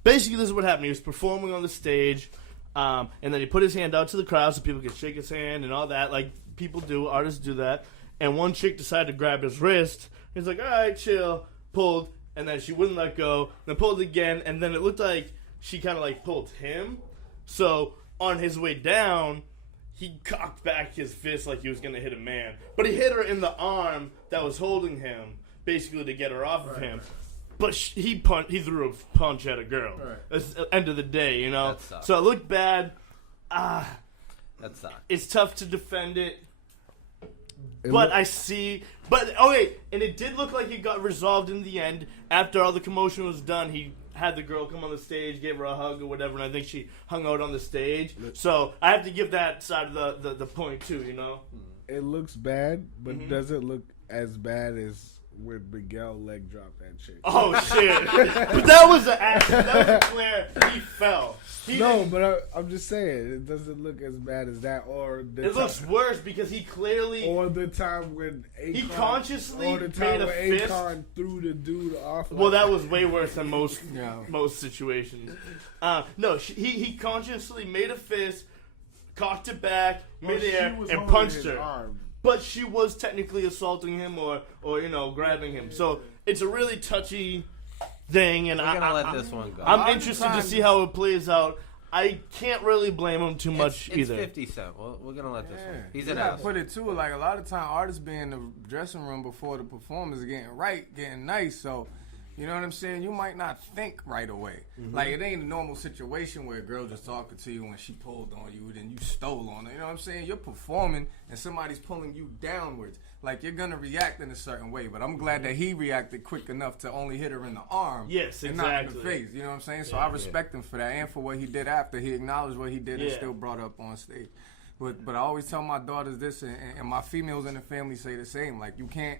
Basically, this is what happened. He was performing on the stage, and then he put his hand out to the crowd so people could shake his hand and all that, like people do. Artists do that. And one chick decided to grab his wrist. He's like, "All right, chill." Pulled. And then she wouldn't let go. Then pulled again, and then it looked like she kind of like pulled him. So on his way down, he cocked back his fist like he was gonna hit a man, but he hit her in the arm that was holding him, basically to get her off of him. But he threw a punch at a girl. That's the end of the day, you know. So it looked bad. That sucks. It's tough to defend it. But I see. But okay, and it did look like it got resolved in the end. After all the commotion was done, he had the girl come on the stage, gave her a hug or whatever, and I think she hung out on the stage. So I have to give that side of the point too, you know. It looks bad, but it doesn't look as bad as when Miguel leg dropped that chick. Oh shit! But that was an accident. That was a clear. He fell. But I'm just saying it doesn't look as bad as that. Or it looks worse because he clearly. Or the time when Akon, he consciously or the time made a when fist. Akon threw the dude off. Well, that was way worse than most situations. No, he consciously made a fist, cocked it back midair, and punched her. Arm. But she was technically assaulting him or grabbing him. So it's a really touchy thing, and We're gonna let this one go. I'm interested to see how it plays out. I can't really blame him too much either. It's 50 Cent. Well, we're gonna let this one. He's an gotta ass. put it too. Like a lot of time, artists be in the dressing room before the performance, getting nice. So, you know what I'm saying? You might not think right away. Like it ain't a normal situation where a girl just talking to you when she pulled on you, then you stole on her. You know what I'm saying? You're performing and somebody's pulling you downwards. Like you're gonna react in a certain way. But I'm glad that he reacted quick enough to only hit her in the arm. Yes, and not in the face. You know what I'm saying? So I respect him for that and for what he did after. He acknowledged what he did and still brought up on stage. But I always tell my daughters this, and my females in the family say the same. Like you can't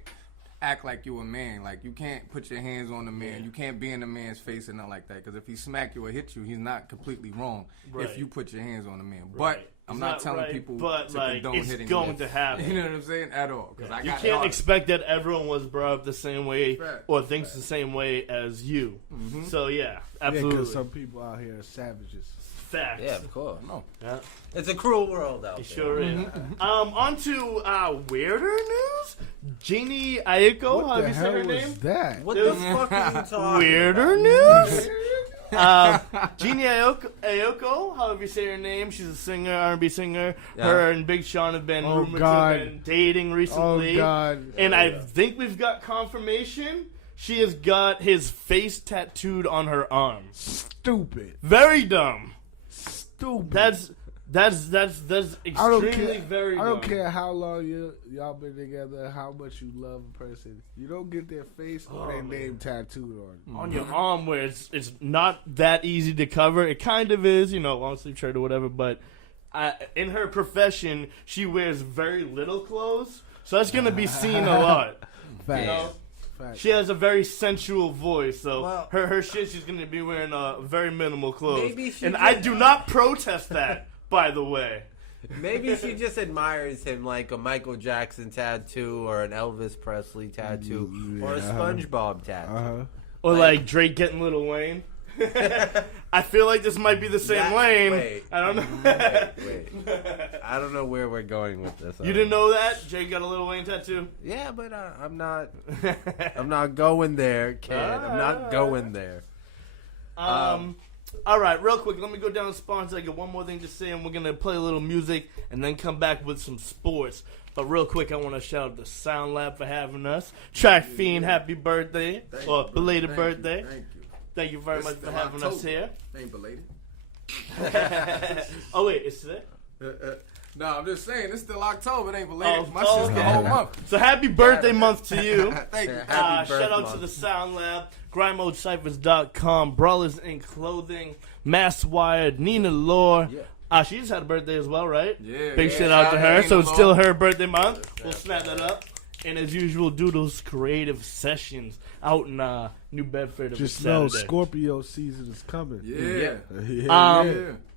act like you a man. Like you can't put your hands on a man. You can't be in a man's face and nothing like that. Because if he smack you or hit you, he's not completely wrong if you put your hands on a man. But I'm not telling people to condone it's hitting going to happen. You know what I'm saying? At all. You can't expect that everyone was brought up the same way or thinks the same way as you. So yeah, absolutely. Yeah, because some people out here are savages. Facts. Yeah, of course. No. Yeah. It's a cruel world out there. It sure is. On to weirder news. Jeannie Aiko, how do you say her name? That? What the fuck are you talking Weirder news? Jeannie Aiko, however you say her name, she's a singer, R&B singer. Yeah. Her and Big Sean have been rumored to have been dating recently. Oh, God. And I think we've got confirmation. She has got his face tattooed on her arm. Stupid. Very dumb. Stupid. That's That's extremely very. I don't young. care how long y'all been together, how much you love a person. You don't get their face or their name tattooed on your arm, where it's not that easy to cover. It kind of is, long sleeve shirt or whatever. But in her profession, she wears very little clothes, so that's gonna be seen a lot. Facts. She has a very sensual voice, so her shit, she's gonna be wearing very minimal clothes. I do not protest that, by the way. Maybe she just admires him like a Michael Jackson tattoo or an Elvis Presley tattoo or a SpongeBob tattoo. Or like Drake getting Lil Wayne. I feel like this might be the same lane. Wait. I don't know. Wait. I don't know where we're going with this. You didn't know that? Drake got a Lil Wayne tattoo? Yeah, but I'm not going there, kid. I'm not going there. All right, real quick, let me go down to sponsor. I got one more thing to say, and we're going to play a little music and then come back with some sports. But real quick, I want to shout out the Sound Lab for having us. Track Fiend, happy birthday. Or belated birthday. Thank you. Thank you very much for having us here. Ain't belated. Oh, wait, it's today? No, I'm just saying, it's still October. It ain't belated. My shit's the whole month. So happy birthday month to you. Thank you. Shout out to the Sound Lab, GrimeModeCyphers.com, Brawlers in Clothing, Mass Wired, Nina Lore. Yeah. She just had a birthday as well, right? Yeah. Big shout out to her. So it's still her birthday month. We'll snap that up. And as usual, Doodles Creative Sessions out in New Bedford. Just know Scorpio season is coming. Yeah.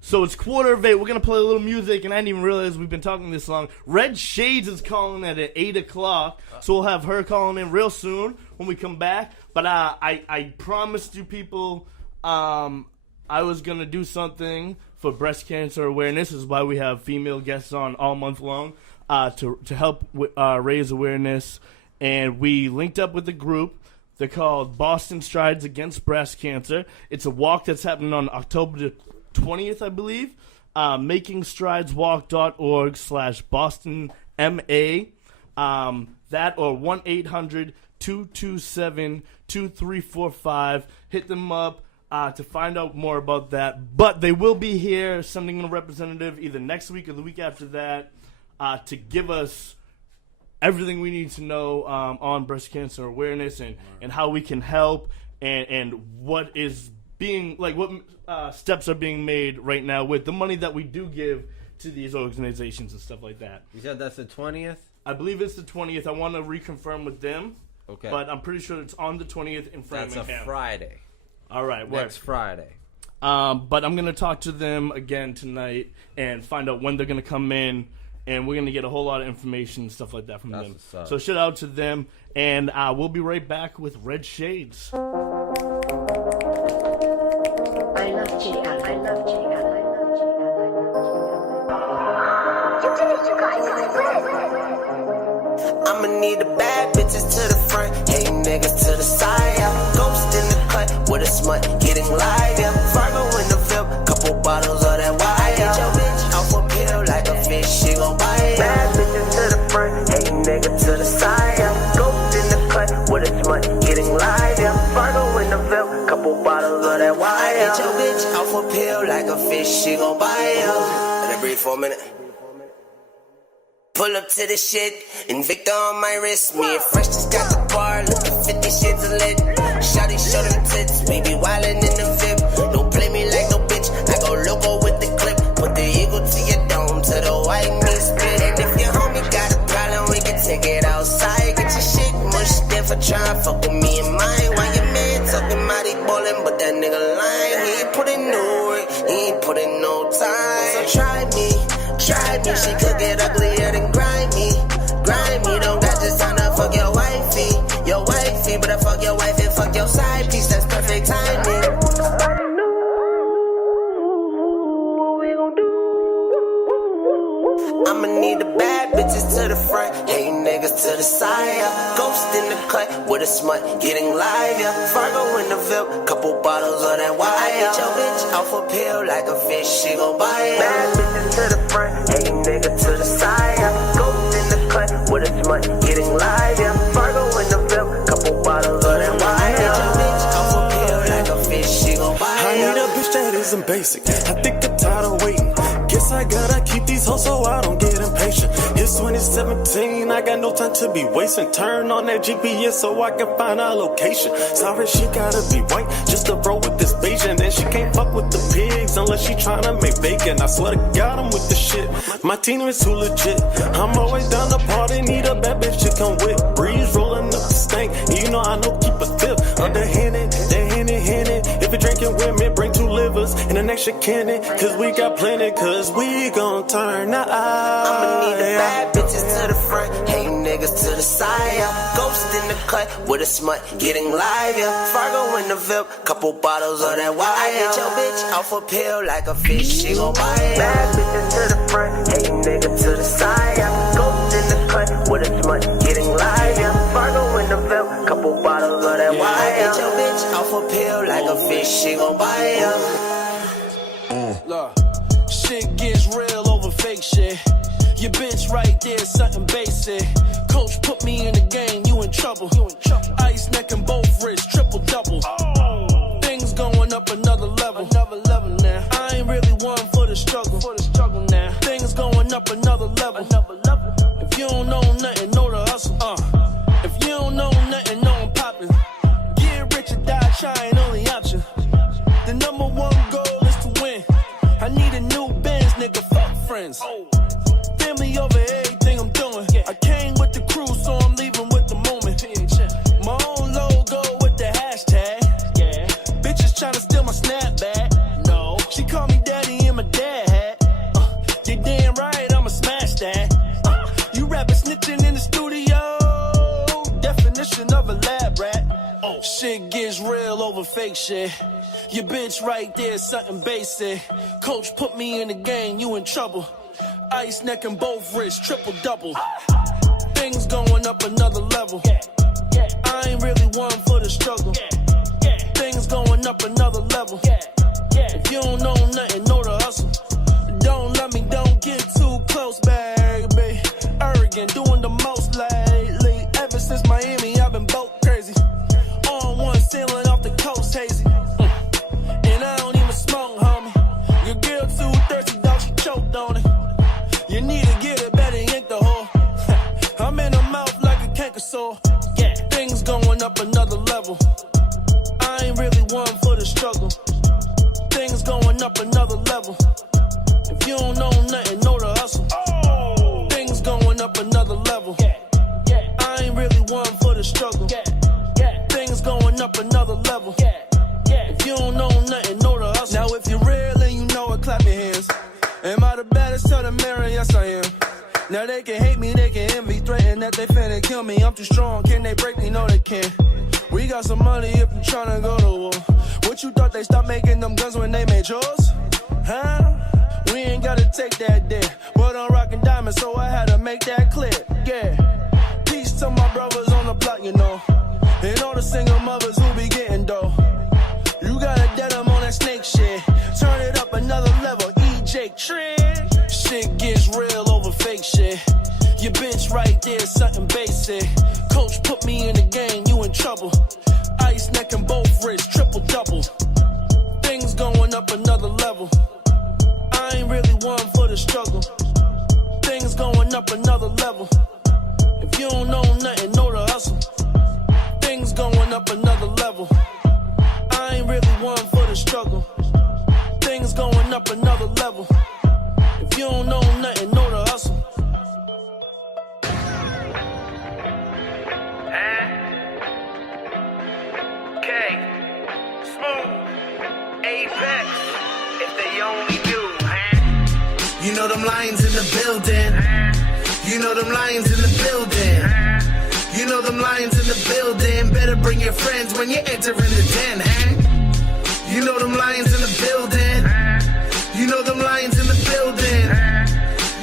So it's 7:45. We're going to play a little music, and I didn't even realize we've been talking this long. Red Shaydez is calling at 8 o'clock, so we'll have her calling in real soon when we come back. But I promised you people I was going to do something for breast cancer awareness. This is why we have female guests on all month long to help raise awareness. And we linked up with a group. They're called Boston Strides Against Breast Cancer. It's a walk that's happening on October 20th, I believe. makingstrides.org/BostonMA. That or 1-800-227-2345. Hit them up to find out more about that. But they will be here, sending a representative either next week or the week after that to give us everything we need to know on breast cancer awareness and how we can help and what is being what steps are being made right now with the money that we do give to these organizations and stuff like that. You said that's the 20th? I believe it's the 20th. I want to reconfirm with them. Okay. But I'm pretty sure it's on the 20th in Framingham. That's a Friday. All right. Next Friday. But I'm going to talk to them again tonight and find out when they're going to come in. And we're going to get a whole lot of information and stuff like that from them. So shout out to them. And we'll be right back with Red Shaydez. I love Chica. I love Chica. You did it, you guys. It's Red. I'ma need the bad bitches to the front, hating niggas to the side. Yeah. Ghost in the cut with a smut, getting live. Yeah. Fargo in the film, couple bottles of that wine. Yeah. Your bitch off a pill like a fish, she gon' bite. Yeah. Bad bitches to the front, hating niggas to the side. Yeah. Ghost in the cut with a smut, getting live. Yeah. Fargo in the film, couple bottles of that wine. Yeah. Your bitch off a pill like a fish, she gon' bite. Yeah. Let it breathe for a minute. Pull up to the shit, Invicta on my wrist. Me and Fresh just got the bar, looking 50 shades of lit. Shawty show them tits, we be wildin' in the VIP. Don't play me like no bitch, I go loco with the clip. Put the eagle to your dome, to the white meat split. And if your homie got a problem, we can take it outside. Get your shit mushed in for tryin' fuck with me and mine. While your man talking about he ballin', but that nigga lying. He ain't put in no work, he ain't put in no time. So try me, she could get uglier than grimy. Don't got the time to fuck your wifey, but I fuck your wife and fuck your side piece. That's perfect timing. I'ma need the bad bitches to the front, hating niggas to the side. Yeah. Ghost in the cut with a smut, getting live. Yeah. Fargo in the VIP, couple bottles of that wine. I hit your bitch off a pill like a fish, she gon' bite. Yeah. Bad bitches to the front, hating niggas to the side. Yeah. Ghost in the cut with a smut, getting live. Yeah. Fargo in the VIP, couple bottles of that wine. I hit your bitch off a pill like a fish, she gon' bite. I need a bitch that isn't basic. I think I'm tired of waiting. Guess Guess I gotta keep these hoes so I don't get impatient. It's 2017, I got no time to be wasting. Turn on that GPS so I can find our location. Sorry, she gotta be white just to roll with this Bayesian. And she can't fuck with the pigs unless she tryna make bacon. I swear to God, I'm with the shit. My team is too legit. I'm always down to party, need a bad bitch to come with. Breeze rolling up the stank, you know I know keep a fifth. Underhanded, they handed. If you're drinking with me, bring 2 livers and an extra cannon. Cause we got plenty, cause we gon' turn the eye. I'ma need the bad bitches to the front, hating niggas to the side, yeah. Ghost in the cut with a smut, getting live, yeah. Fargo in the VIP, couple bottles of that wine. I hit your bitch off a pill like a fish, she gon' buy it. Bad bitches to the front, hating niggas to the side, yeah. Ghost in the cut with a smut, getting live, yeah. Fargo in the VIP, couple bottles of that wine. I hit your bitch off a pill like a fish, she gon' buy it, yeah. Look, shit gets real over fake shit. Your bitch right there, something basic. Coach put me in the game, you in trouble. Ice neck and both wrists, triple double. Things going up another level now. I ain't really one for the struggle now. Things going up another level. If you don't know nothing, know the hustle. If you don't know nothing, know I'm popping. Get rich or die trying, only option. The number one goal is to win. I need a new Benz, nigga, fuck friends. Family over everything I'm doing. I came with the crew, so I'm leaving with the moment. My own logo with the hashtag. Bitches tryna steal my snapback. No, she call me daddy and my dad. You damn right, I'ma smash that. You rapping snitching in the studio. Definition of a lab rat. Shit gets real over fake shit. Your bitch right there, something basic. Coach put me in the game, you in trouble. Ice neck and both wrists, triple double. Things going up another level. I ain't really one for the struggle. Things going up another level. If you don't know nothing, know the hustle. Don't love me, don't get too close, baby. Arrogant, doing the most lately. Ever since Miami, I've been boat crazy. On one, sailing off the coast, hazy. And I don't even smoke, homie. Your girl too thirsty, dog, she choked on it. You need to get it better, yank the whore. I'm in her mouth like a canker sore. Things going up another level. I ain't really one for the struggle. Things going up another level. If you don't know nothing, know the hustle. Things going up another level. I ain't really one for the struggle. Things going up another level. If you don't know nothing, know the hustle. Now if you're real and you know it, clap your hands. Am I the baddest? Tell the mirror, yes I am. Now they can hate me, they can envy, threaten that they finna kill me. I'm too strong, can they break me? No they can't. We got some money if you tryna go to war. What you thought they stopped making them guns when they made yours? Huh? We ain't gotta take that there. But I'm rockin' diamonds, so I had to make that clear. Yeah. Peace to my brothers on the block, you know. And all the single mothers who be getting dough. You gotta dead them on that snake shit. Turn it up another level, EJ Trick. Shit gets real over fake shit. Your bitch right there, something basic. Coach put me in the game, you in trouble. Ice neck and both wrists, triple double. Things going up another level. I ain't really one for the struggle. Things going up another level. If you don't know nothing, know the hustle. Things going up another level. I ain't really one for the struggle. Things going up another level. If you don't know nothing, know the hustle. Okay, Smooth, Apex, if they only knew, huh? You know them lions in the building. You know them lions in the building. You know them lions in the building. Better bring your friends when you enter in the den, huh? You know them lions in the building. You know them lions in the building.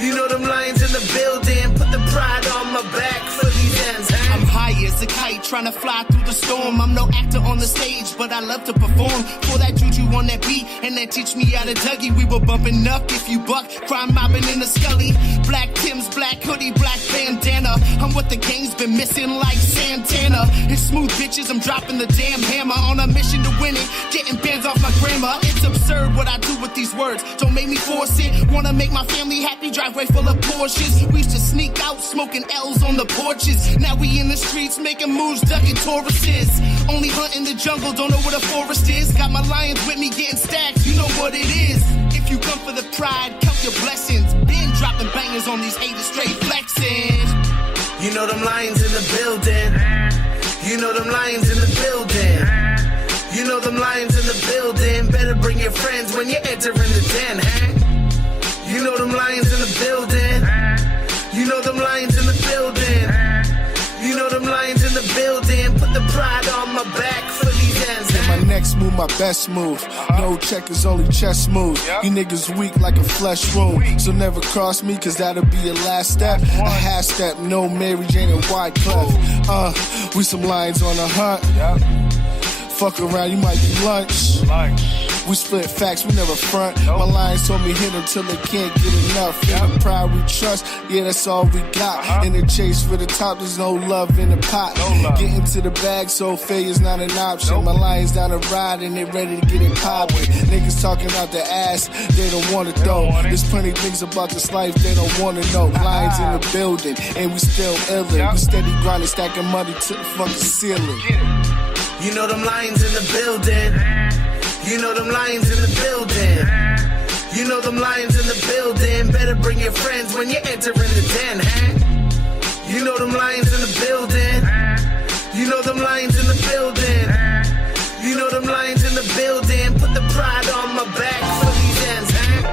You know them lions in the building. Put the pride on my back for these ends, huh? I'm high as a kite trying to fly through the storm. I'm no actor on the stage, but I love to perform. Pour that juju on that beat, and that teach me how to Dougie. We were bumping up if you buck, crime mobbing in the scully. Black Tim's, black hoodie, black bandana. I'm what the game's been missing like Santana. It's smooth bitches, I'm dropping the damn hammer. On a mission to win it, getting bands off my grammar. It's absurd what I do with these words. Don't make me force it. Wanna make my family happy, driveway full of Porsches. We used to sneak out, smoking L's on the porches. Now we in the streets, making moves, ducking Tauruses. Only hunt in the jungle, don't know where the forest is. Got my lions with me, getting stacks, you know what it is. If you come for the pride, count your blessings. Been dropping bangers on these haters, straight flexing. You know them lions in the building. You know them lions in the building. You know them lions in the building. Better bring your friends when you enter in the den, huh? You know them lions in the building. You know them lions in the building. You know them lions in the building. Put the pride on my back for these ends, huh? My next move, my best move. No checkers, only chess moves. You niggas weak like a flesh wound. So never cross me, cause that'll be your last step. A half step, no Mary Jane and Wyclef. We some lions on the hunt. Fuck around, you might be lunch. We split facts, we never front. My lions told me hit them till they can't get enough. In the pride we trust, yeah, that's all we got. In the chase for the top, there's no love in the pot. Getting to the bag, so failure's not an option. My lions down the ride and they ready to get it poppin'. Niggas talking out the ass, they don't want it though. There's plenty things about this life they don't wanna know. Lions in the building, and we still illin'. We steady grinding, stacking money to the fucking ceiling. You know them lions in the building. You know them lions in the building. You know them lions in the building. Better bring your friends when you enter in the den, huh? You know them lions in the building. You know them lions in the building. You know them lions in the building. Put the pride on my back for these ends, huh?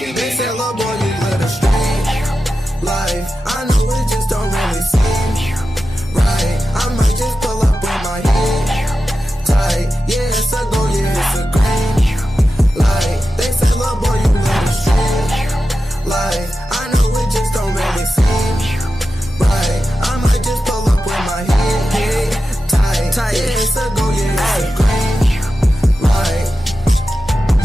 They say, little boy, you live a street life. I know it just don't really seem right. I might just pull up with my head tight. Yeah, it's a go, yeah, it's a green light. They say, little boy, you live a street life. I know it just don't really seem right. I might just pull up with my head tight. Yeah, it's a go, yeah, it's a green light.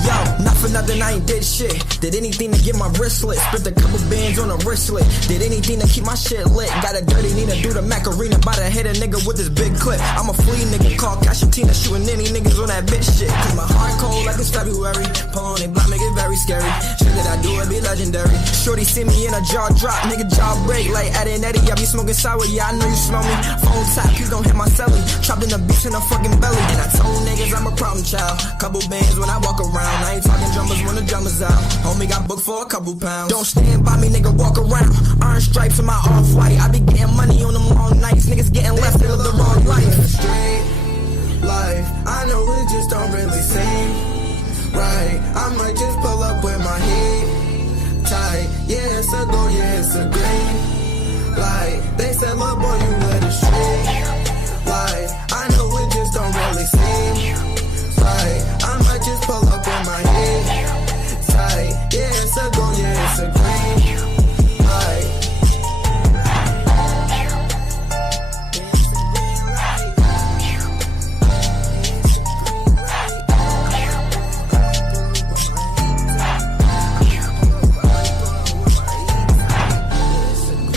Yo, not for nothing, I ain't did shit. Did anything to get my wristlet. Spent a couple bands on a wristlet. Did anything to keep my shit lit. Got a dirty Nina, do the Macarena. By the head a nigga with this big clip. I'm a flea nigga, call Cashatina. Shooting any niggas on that bitch shit. Cause my heart cold like it's February. Pull on they block, make it very scary. Shit that I do, it be legendary. Shorty see me in a jaw drop. Nigga jaw break like Ed and Eddie. I be smoking sour, yeah, I know you smell me. Phone tap, please don't hit my celly. Trapped in the beach in a fucking belly. And I told niggas I'm a problem child. Couple bands when I walk around. I ain't talking drummers when the drummers out. Homie got booked for a couple pounds. Don't stand by me, nigga, walk around. Orange stripes in my off-white. I be getting money on them long nights. Niggas getting left in the wrong life. Straight life. I know it just don't really seem right. I might just pull up with my head tight. Yeah, it's a go, yeah, it's a green light. They said, little boy, you live a straight life. I know it just don't really seem right. I might just pull up with my head tight. Yeah, it's a go, yeah, it's a green light.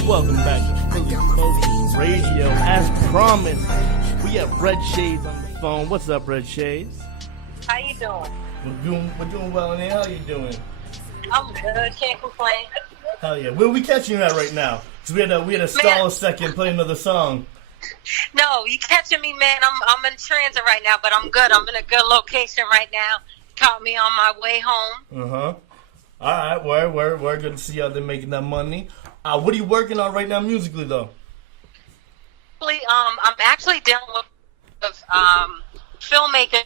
Welcome back to Philly Focus Radio. As promised, we have Red Shaydez on the phone. What's up, Red Shaydez? How you doing? We're doing well, and how you doing? I'm good. Can't complain. Hell yeah. Where are we catching you at right now? Because we had to stall a second, play another song. No, you catching me, man. I'm in transit right now, but I'm good. I'm in a good location right now. Caught me on my way home. All right, we're good to see y'all there making that money. What are you working on right now musically, though? I'm actually dealing with filmmakers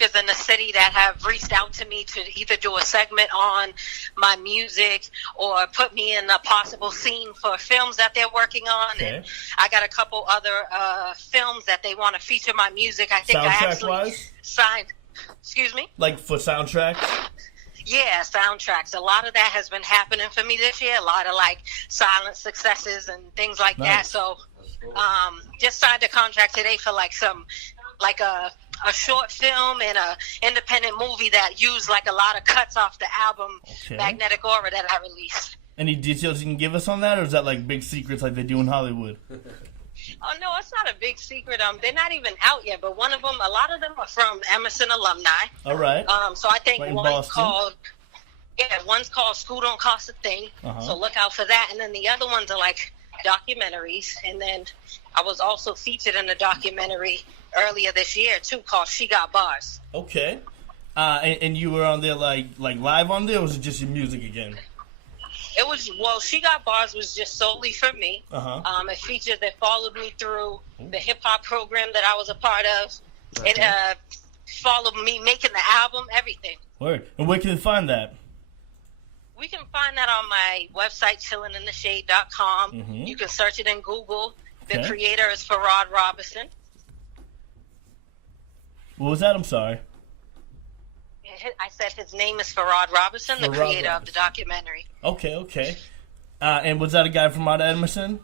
in the city that have reached out to me to either do a segment on my music or put me in a possible scene for films that they're working on. Okay. And I got a couple other films that they want to feature my music. I think I actually signed. Excuse me? Like for soundtracks? Yeah, soundtracks. A lot of that has been happening for me this year. A lot of like silent successes and things like that. So, just signed a contract today for like a short film and a independent movie that used like a lot of cuts off the album Magnetic Aura that I released. Any details you can give us on that, or is that like big secrets like they do in Hollywood? Oh no, it's not a big secret. They're not even out yet, but a lot of them are from Emerson alumni. All right. So I think Right, one's called School Don't Cost a Thing. So look out for that. And then the other ones are like documentaries. And then I was also featured in a documentary earlier this year too called She Got Bars. Okay. And you were on there like live on there, or was it just your music again? It was, She Got Bars was just solely for me. It followed me through the hip-hop program that I was a part of. It followed me making the album, everything. Word. And where can you find that? We can find that on my website, chillingintheshade.com. You can search it in Google. The creator is Farad Robinson. What was that? I'm sorry. I said his name is Farad Robinson, the creator of the documentary. Okay. And was that a guy from out of Emerson?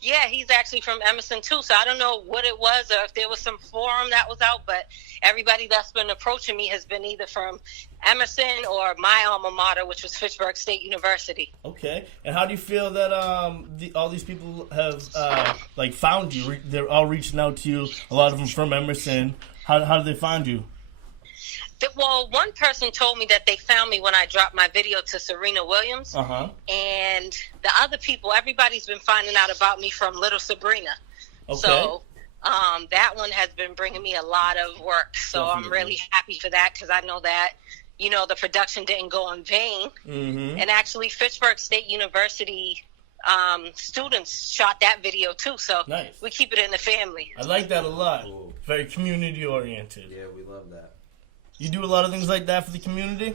Yeah, he's actually from Emerson too, so I don't know what it was or if there was some forum that was out, but everybody that's been approaching me has been either from Emerson or my alma mater, which was Fitchburg State University. Okay. And how do you feel that all these people have found you? They're all reaching out to you, a lot of them from Emerson. How did they find you? Well, one person told me that they found me when I dropped my video to Serena Williams. And the other people, everybody's been finding out about me from Little Sabrina. Okay. So that one has been bringing me a lot of work. So I'm really happy for that because I know that, the production didn't go in vain. And actually, Fitchburg State University students shot that video too. So we keep it in the family. I like that a lot. Cool. Very community oriented. Yeah, we love that. You do a lot of things like that for the community?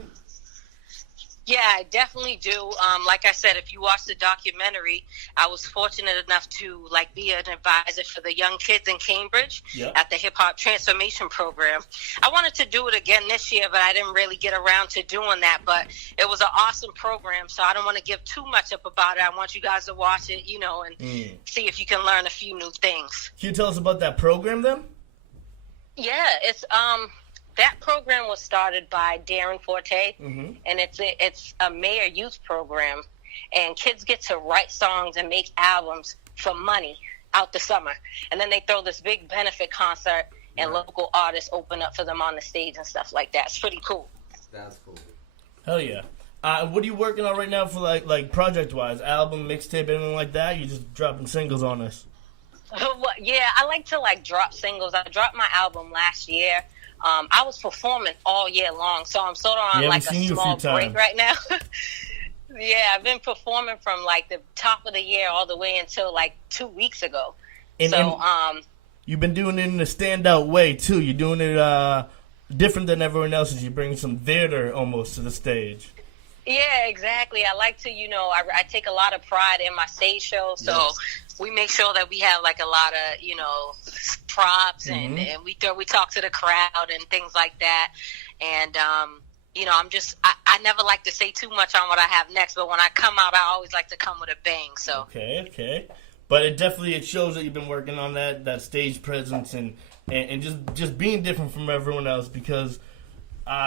Yeah, I definitely do. Like I said, if you watch the documentary, I was fortunate enough to be an advisor for the young kids in Cambridge at the Hip Hop Transformation Program. I wanted to do it again this year, but I didn't really get around to doing that. But it was an awesome program, so I don't want to give too much up about it. I want you guys to watch it, and see if you can learn a few new things. Can you tell us about that program then? Yeah, it's that program was started by Darren Forte, and it's a mayor youth program, and kids get to write songs and make albums for money out the summer, and then they throw this big benefit concert, and local artists open up for them on the stage and stuff like that. It's pretty cool. That's cool. Hell yeah. What are you working on right now for like project-wise? Album, mixtape, anything like that? You just dropping singles on us? Yeah, I like to drop singles. I dropped my album last year. I was performing all year long, so I'm sort of on a small break right now. Yeah, I've been performing from the top of the year all the way until 2 weeks ago. And you've been doing it in a standout way too. You're doing it different than everyone else. You bring some theater almost to the stage. Yeah, exactly. I like to, I take a lot of pride in my stage show, so we make sure that we have a lot of, props and we talk to the crowd and things like that. And, I never like to say too much on what I have next, but when I come out, I always like to come with a bang. So Okay. But it shows that you've been working on that stage presence and just being different from everyone else because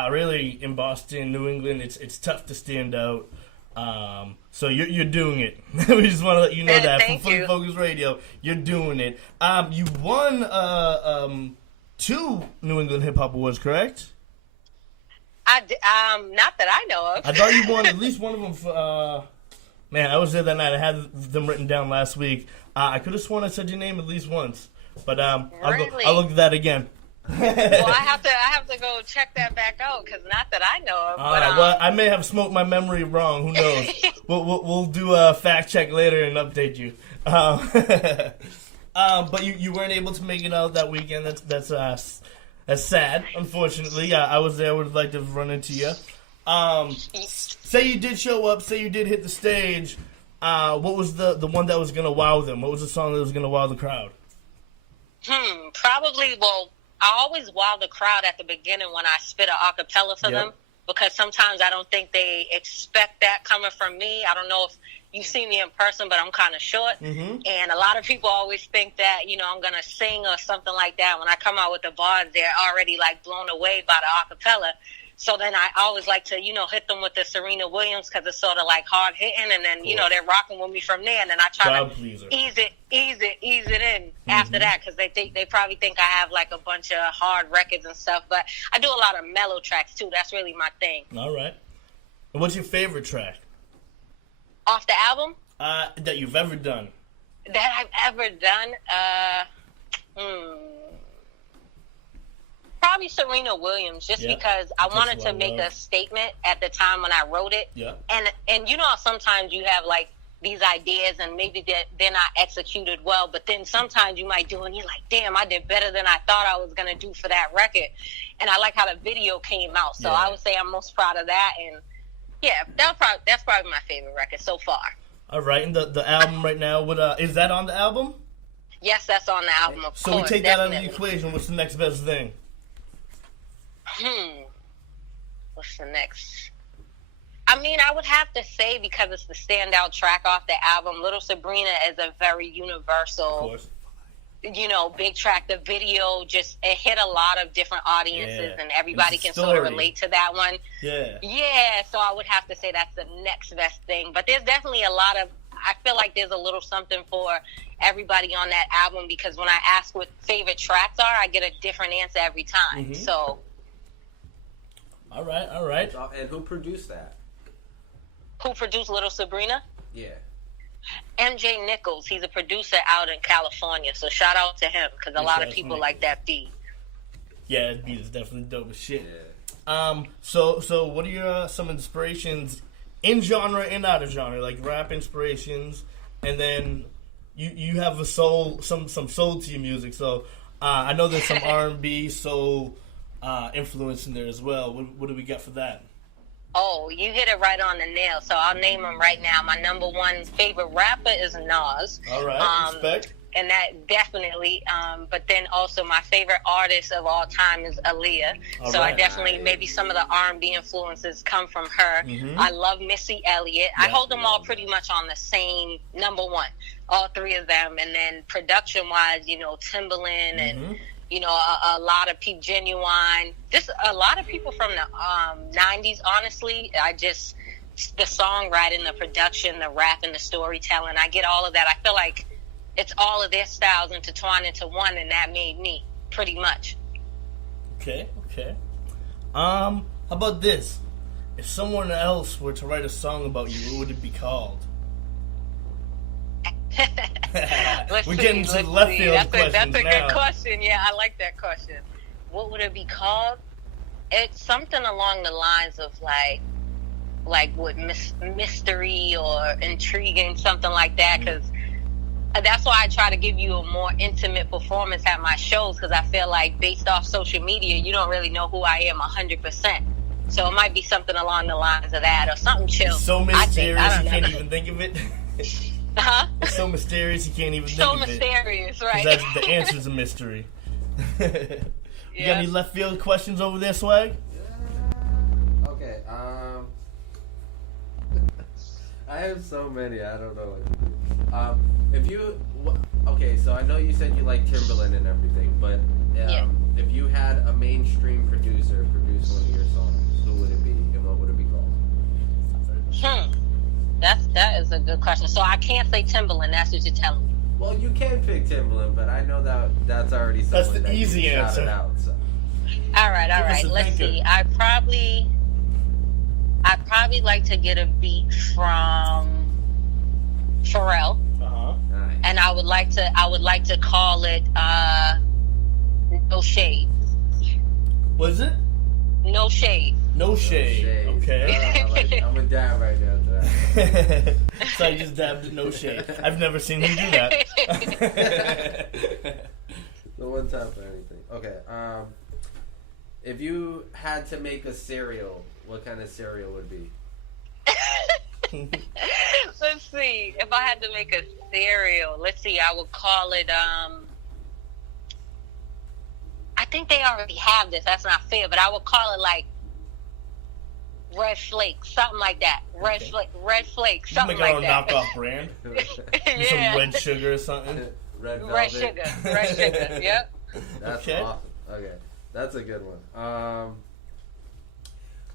really in Boston, New England, it's tough to stand out. So you're doing it. We just want to let you know that from Fully Focused Radio, you're doing it. You won 2 New England Hip Hop Awards, correct? Not that I know of. I thought you won at least one of them for, man, I was there that night. I had them written down last week. I could have sworn I said your name at least once, but really? I'll look at that again. Well, I have to go check that back out because not that I know of. Well, I may have smoked my memory wrong. Who knows? we'll do a fact check later and update you. But you weren't able to make it out that weekend. That's sad. Unfortunately, I was there. Would like to have run into you. Say you did show up. Say you did hit the stage. What was the one that was gonna wow them? What was the song that was gonna wow the crowd? Probably. Well, I always wow the crowd at the beginning when I spit an acapella for them because sometimes I don't think they expect that coming from me. I don't know if you see me in person, but I'm kind of short. And a lot of people always think that, you know, I'm going to sing or something like that. When I come out with the bars, they're already like blown away by the acapella. So then I always like to, you know, hit them with the Serena Williams because it's sort of like hard hitting, and then, you know, they're rocking with me from there, and then I try to ease it in after that, because they probably think I have like a bunch of hard records and stuff, but I do a lot of mellow tracks too. That's really my thing. All right. And what's your favorite track? Off the album? That you've ever done. That I've ever done? Probably Serena Williams, just because I wanted to make a statement at the time when I wrote it. Yeah. And you know how sometimes you have like these ideas and maybe they're not executed well, but then sometimes you might do and you're like, damn, I did better than I thought I was going to do for that record. And I like how the video came out. So I would say I'm most proud of that. And yeah, that's probably my favorite record so far. All right. And the album right now, is that on the album? Yes, that's on the album, of course. So we take that out of the equation. What's the next best thing? What's the next? I mean, I would have to say, because it's the standout track off the album, Little Sabrina is a very universal, you know, big track. The video it hit a lot of different audiences, and everybody can sort of relate to that one. Yeah, so I would have to say that's the next best thing. But there's definitely a lot of, I feel like there's a little something for everybody on that album, because when I ask what favorite tracks are, I get a different answer every time. So... All right. And who produced that? Who produced Little Sabrina? Yeah. MJ Nichols. He's a producer out in California, so shout out to him, because a lot of people like that beat. Yeah, that beat is definitely dope as shit. Yeah. So what are your some inspirations in genre and out of genre, like rap inspirations, and then you have some soul to your music. So I know there's some R&B, soul influence in there as well. What do we got for that? Oh, you hit it right on the nail. So I'll name them right now. My number one favorite rapper is Nas. All right, respect. And that definitely. But then also my favorite artist of all time is Aaliyah. I definitely, maybe some of the R&B influences come from her. I love Missy Elliott. I hold them all pretty much on the same number one. All three of them. And then production-wise, you know, Timbaland and... You know, a lot of people, Genuine, just a lot of people from the 90s, honestly. The songwriting, the production, the rap, and the storytelling, I get all of that. I feel like it's all of their styles intertwined into one, and that made me, pretty much. Okay. How about this? If someone else were to write a song about you, what would it be called? We're getting to the left field questions. That's a good question. Yeah, I like that question. What would it be called? It's something along the lines of like what mystery or intriguing, something like that. Because that's why I try to give you a more intimate performance at my shows. Because I feel like based off social media, you don't really know who I am 100%. So it might be something along the lines of that or something chill. It's so mysterious, you can't even think of it. It's so mysterious you can't even think of it. So mysterious, right? The answer's a mystery. You got any left field questions over there, Swagg? Okay, I have so many, I don't know what to do. Okay, so I know you said you like Timbaland and everything, but if you had a mainstream producer produce one of your songs, who would it be and what would it be called? That is a good question. So I can't say Timbaland. That's what you're telling me. Well, you can pick Timbaland, but I know that's already something. That's the easy answer. Out, so. All right. Let's see. I'd probably like to get a beat from Pharrell, and I would like to call it No Shade. Was it? No Shade. No Shade. Okay. I'm a dab right now to that. So I just dabbed it, No Shade. I've never seen him do that. The one time for anything. Okay. If you had to make a cereal, what kind of cereal would it be? Let's see. If I had to make a cereal, I would call it I think they already have this. That's not fair, but I would call it like Red Flake, something like that. Red Flake, something Make our like own that. knockoff brand. Yeah. Some red sugar or something. Red sugar. Yep. That's awesome. Okay, that's a good one.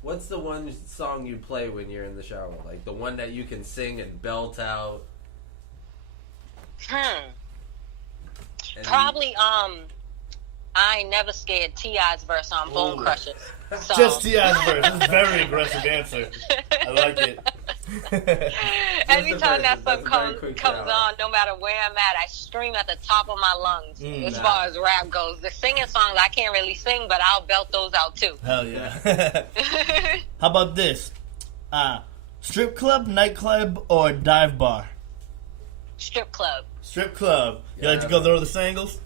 What's the one song you play when you're in the shower? Like the one that you can sing and belt out? Probably I Ain't Never Scared, T.I.'s verse on Bone Crushers. So. Just T.I.'s verse. That's a very aggressive answer. I like it. Anytime that song comes on, no matter where I'm at, I scream at the top of my lungs as far as rap goes. The singing songs, I can't really sing, but I'll belt those out too. Hell yeah. How about this? Strip club, nightclub, or dive bar? Strip club. Strip club. You like to go throw the singles?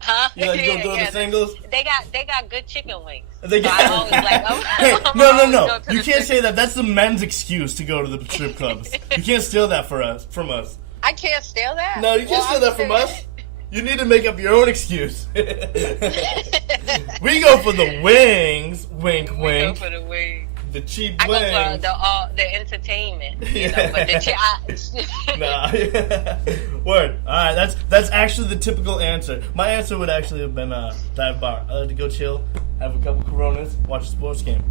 Huh? You like to go throw the singles? They got good chicken wings. They got. So I always like, hey, no. You can't say that. That's the men's excuse to go to the strip clubs. You can't steal that from us. I can't steal that. No, you can't steal that from us. You need to make up your own excuse. We go for the wings. Wink, wink. We go for the wings. The cheap I wings. go for the entertainment, you know, but Nah. Word. All right, that's actually the typical answer. My answer would actually have been dive bar. I like to go chill, have a couple Coronas, watch a sports game.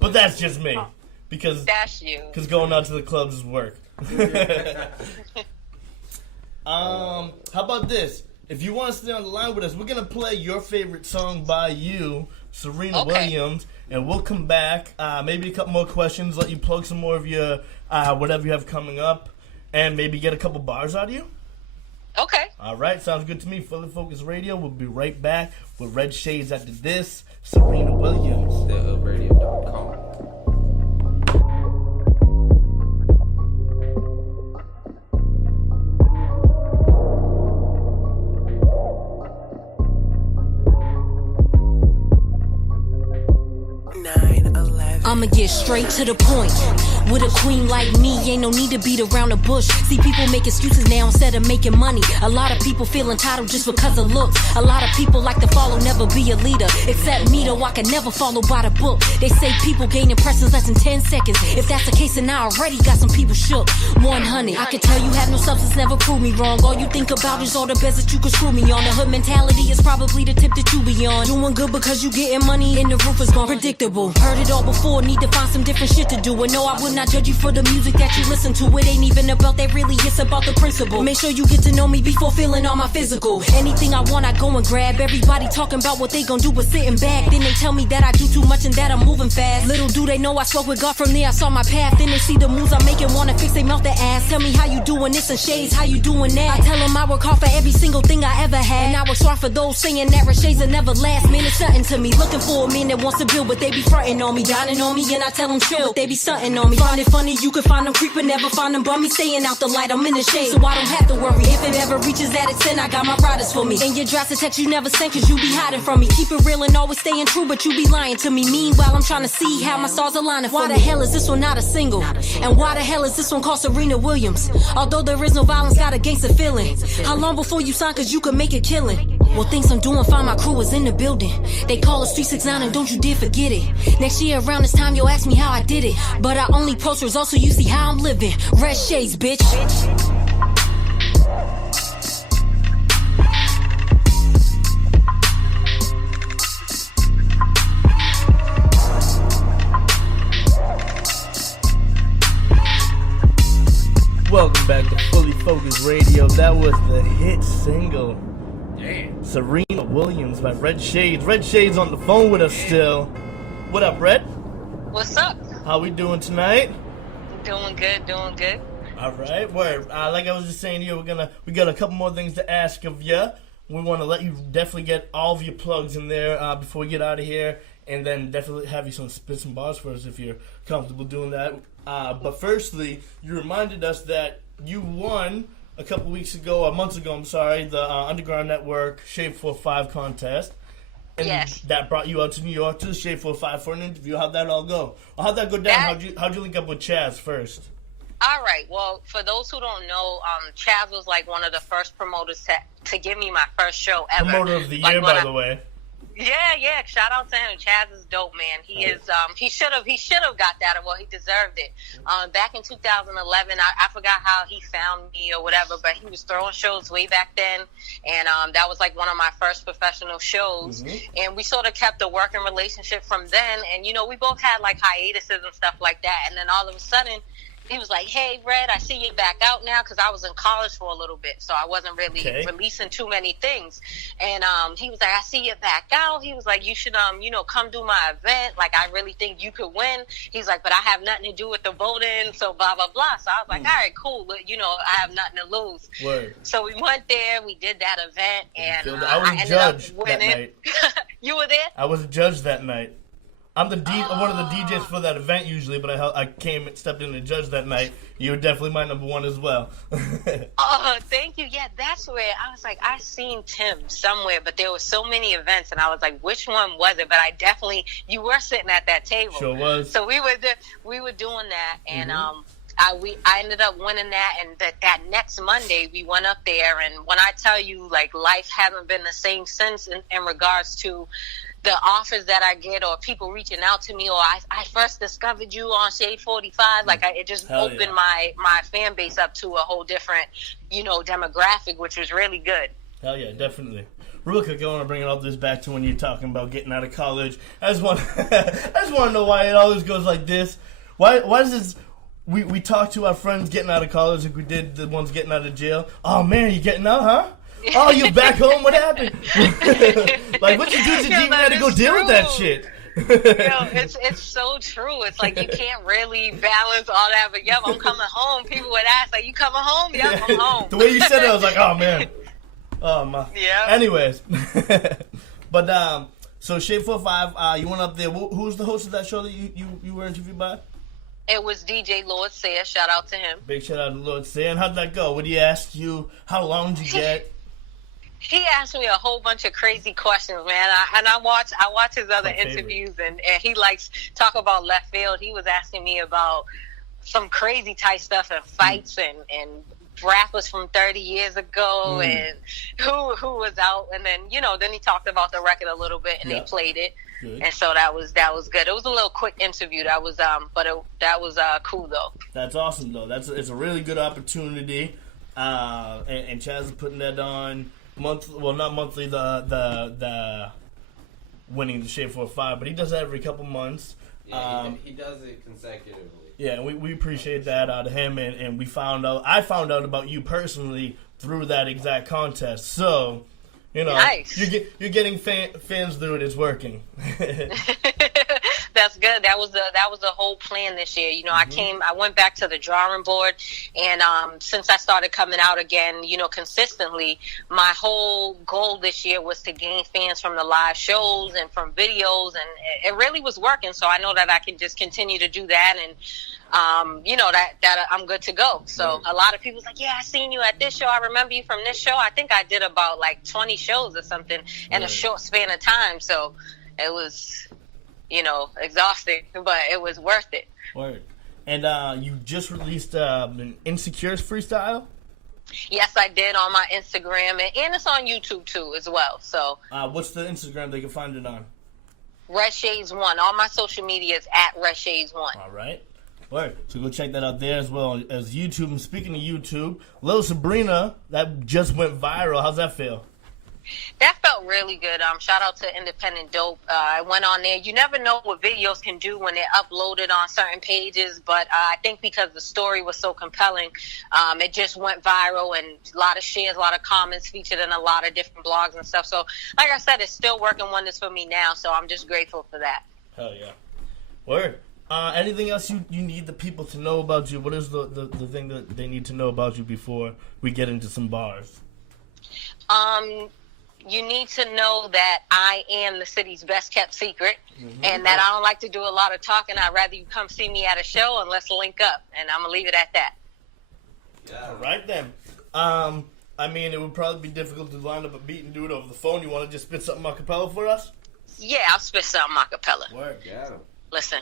But that's just me, because that's you. Because going out to the clubs is work. How about this? If you want to stay on the line with us, we're gonna play your favorite song by you, Serena Williams. And we'll come back, maybe a couple more questions, let you plug some more of your whatever you have coming up, and maybe get a couple bars out of you. Okay. All right, sounds good to me. Fully Focused Radio. We'll be right back with Red Shades after this. Serena Williams. TheHoodRadio.com. I'ma get straight to the point. With a queen like me, ain't no need to beat around the bush. See, people make excuses now instead of making money. A lot of people feel entitled just because of looks. A lot of people like to follow, never be a leader. Except me, though, I can never follow by the book. They say people gain impressions less than 10 seconds. If that's the case, then I already got some people shook. 100, I can tell you have no substance, never prove me wrong. All you think about is all the best that you can screw me on. The hood mentality is probably the tip that you be on. Doing good because you getting money and the roof is gone. Predictable, heard it all before, need to find some different shit to do. And no, I would not judge you for the music that you listen to. It ain't even about that, really, it's about the principle. Make sure you get to know me before feeling all my physical. Anything I want, I go and grab. Everybody talking about what they gon' do but sitting back. Then they tell me that I do too much and that I'm moving fast. Little do they know I spoke with God, from there I saw my path. Then they see the moves I'm making, wanna fix they mouth their ass. Tell me how you doing this and Shades, how you doing that. I tell them I work hard for every single thing I ever had. And I work hard for those saying that Red Shades will never last. Man, it's something to me, looking for a man that wants to build, but they be fronting on me, dining on me, and I tell them chill, they be stunting on me. Find it funny, you can find them creeping, never find them bummy. Staying out the light, I'm in the shade, so I don't have to worry. If it ever reaches at its end, I got my riders for me. And your drops to text you never send, cause you be hiding from me. Keep it real and always staying true, but you be lying to me. Meanwhile, I'm trying to see how my stars aligning for me. Why the hell is this one not a single? And why the hell is this one called Serena Williams? Although there is no violence, got a gangster feeling. How long before you sign, cause you could make a killing? Well, things I'm doing fine, my crew is in the building. They call us 369 and don't you dare forget it. Next year around this time, you'll ask me how I did it. But I only post results so you see how I'm living. Red Shades, bitch. Welcome back to Fully Focused Radio. That was the hit single. Damn. Serena Williams by Red Shades. Red Shades on the phone with us still. What up, Red? What's up? How we doing tonight? Doing good, doing good. All right, word. Like I was just saying to you, we got a couple more things to ask of you. We want to let you definitely get all of your plugs in there before we get out of here, and then definitely have you spit some bars for us if you're comfortable doing that. But firstly, you reminded us that you won a couple weeks ago, months ago, the Underground Network Shade 4-5 contest. And yes. That brought you out to New York to the Shade 4-5 for an interview. How'd that all go? Well, how'd that go down? How'd you link up with Chaz first? All right. Well, for those who don't know, Chaz was like one of the first promoters to give me my first show ever. Promoter of the year, by the way. Yeah. Shout out to him. Chaz is dope, man. He is. He should have got that. Well, he deserved it. Back in 2011, I forgot how he found me or whatever, but he was throwing shows way back then, and that was like one of my first professional shows. And we sort of kept a working relationship from then. And we both had like hiatuses and stuff like that. And then all of a sudden, he was like, "Hey, Red, I see you back out now," because I was in college for a little bit, so I wasn't really releasing too many things. And he was like, "I see you back out." He was like, "You should, come do my event. Like, I really think you could win." He's like, "But I have nothing to do with the voting, so blah blah blah." So I was like, "All right, cool. But I have nothing to lose." Word. So we went there, we did that event, and I was a judge that night. You were there? I was a judge that night. I'm one of the DJs for that event usually, but I stepped in to judge that night. You were definitely my number one as well. Oh, thank you. Yeah, that's where I was like, I seen Tim somewhere, but there were so many events, and I was like, which one was it? But you were sitting at that table. Sure was. So we were doing that, and I ended up winning that, and that next Monday we went up there, and when I tell you, like, life hasn't been the same since in regards to the offers that I get or people reaching out to me, or I first discovered you on Shade 45. Like, it just opened my fan base up to a whole different, demographic, which was really good. Hell yeah, definitely. Real quick, I want to bring all this back to when you're talking about getting out of college. I just want to know why it always goes like this. Why does this... We talk to our friends getting out of college like we did the ones getting out of jail. Oh, man, you getting out, huh? Oh, you back home? What happened? Like, what you do to you had to go deal with that shit. It's so true. It's like you can't really balance all that. But yep, I'm coming home. People would ask, like, "You coming home?" Yep, I'm home. The way you said it, I was like, "Oh man." Oh my. Yeah. Anyways, but so Shade 45, you went up there. Who was the host of that show that you were interviewed by? It was DJ Lord Sayer. Shout out to him. Big shout out to Lord Sayer. And how'd that go? What did he ask you? How long did you get? He asked me a whole bunch of crazy questions, man. I watch his other interviews, and he likes talk about left field. He was asking me about some crazy type stuff and fights and rappers from 30 years ago and who was out, and then then he talked about the record a little bit, and they played it. Good. And so that was good. It was a little quick interview. That was that was cool though. That's awesome though. It's a really good opportunity. And Chaz is putting that on not monthly, the winning the Shade 45, but he does that every couple months. Yeah, he does it consecutively. Yeah, we appreciate that out of him, and I found out about you personally through that exact contest. So, nice. You're getting fans through it. It's working. That's good. That was the whole plan this year. I went back to the drawing board, and since I started coming out again, consistently, my whole goal this year was to gain fans from the live shows and from videos, and it really was working. So I know that I can just continue to do that, and that I'm good to go. So a lot of people's like, "Yeah, I seen you at this show. I remember you from this show." I think I did about like 20 shows or something in a short span of time. So it was, exhausting, but it was worth it. Word. And you just released an Insecures freestyle? Yes, I did, on my Instagram, and it's on YouTube too as well. So what's the Instagram they can find it on? Red Shaydez 1. All my social media is at Red Shaydez 1. All right. Word. So go check that out there as well as YouTube. And speaking of YouTube, Lil Sabrina, that just went viral. How's that feel? That felt really good. Shout out to Independent Dope. I went on there. You never know what videos can do when they're uploaded on certain pages, but I think because the story was so compelling, it just went viral, and a lot of shares, a lot of comments, featured in a lot of different blogs and stuff. So, like I said, it's still working wonders for me now, so I'm just grateful for that. Hell yeah. Word. Anything else you need the people to know about you? What is the thing that they need to know about you before we get into some bars? You need to know that I am the city's best kept secret, and that I don't like to do a lot of talking. I'd rather you come see me at a show and let's link up, and I'm going to leave it at that. Yeah. All right, then. I mean, it would probably be difficult to line up a beat and do it over the phone. You want to just spit something a cappella for us? Yeah, I'll spit something a cappella. Word. Got him. Listen,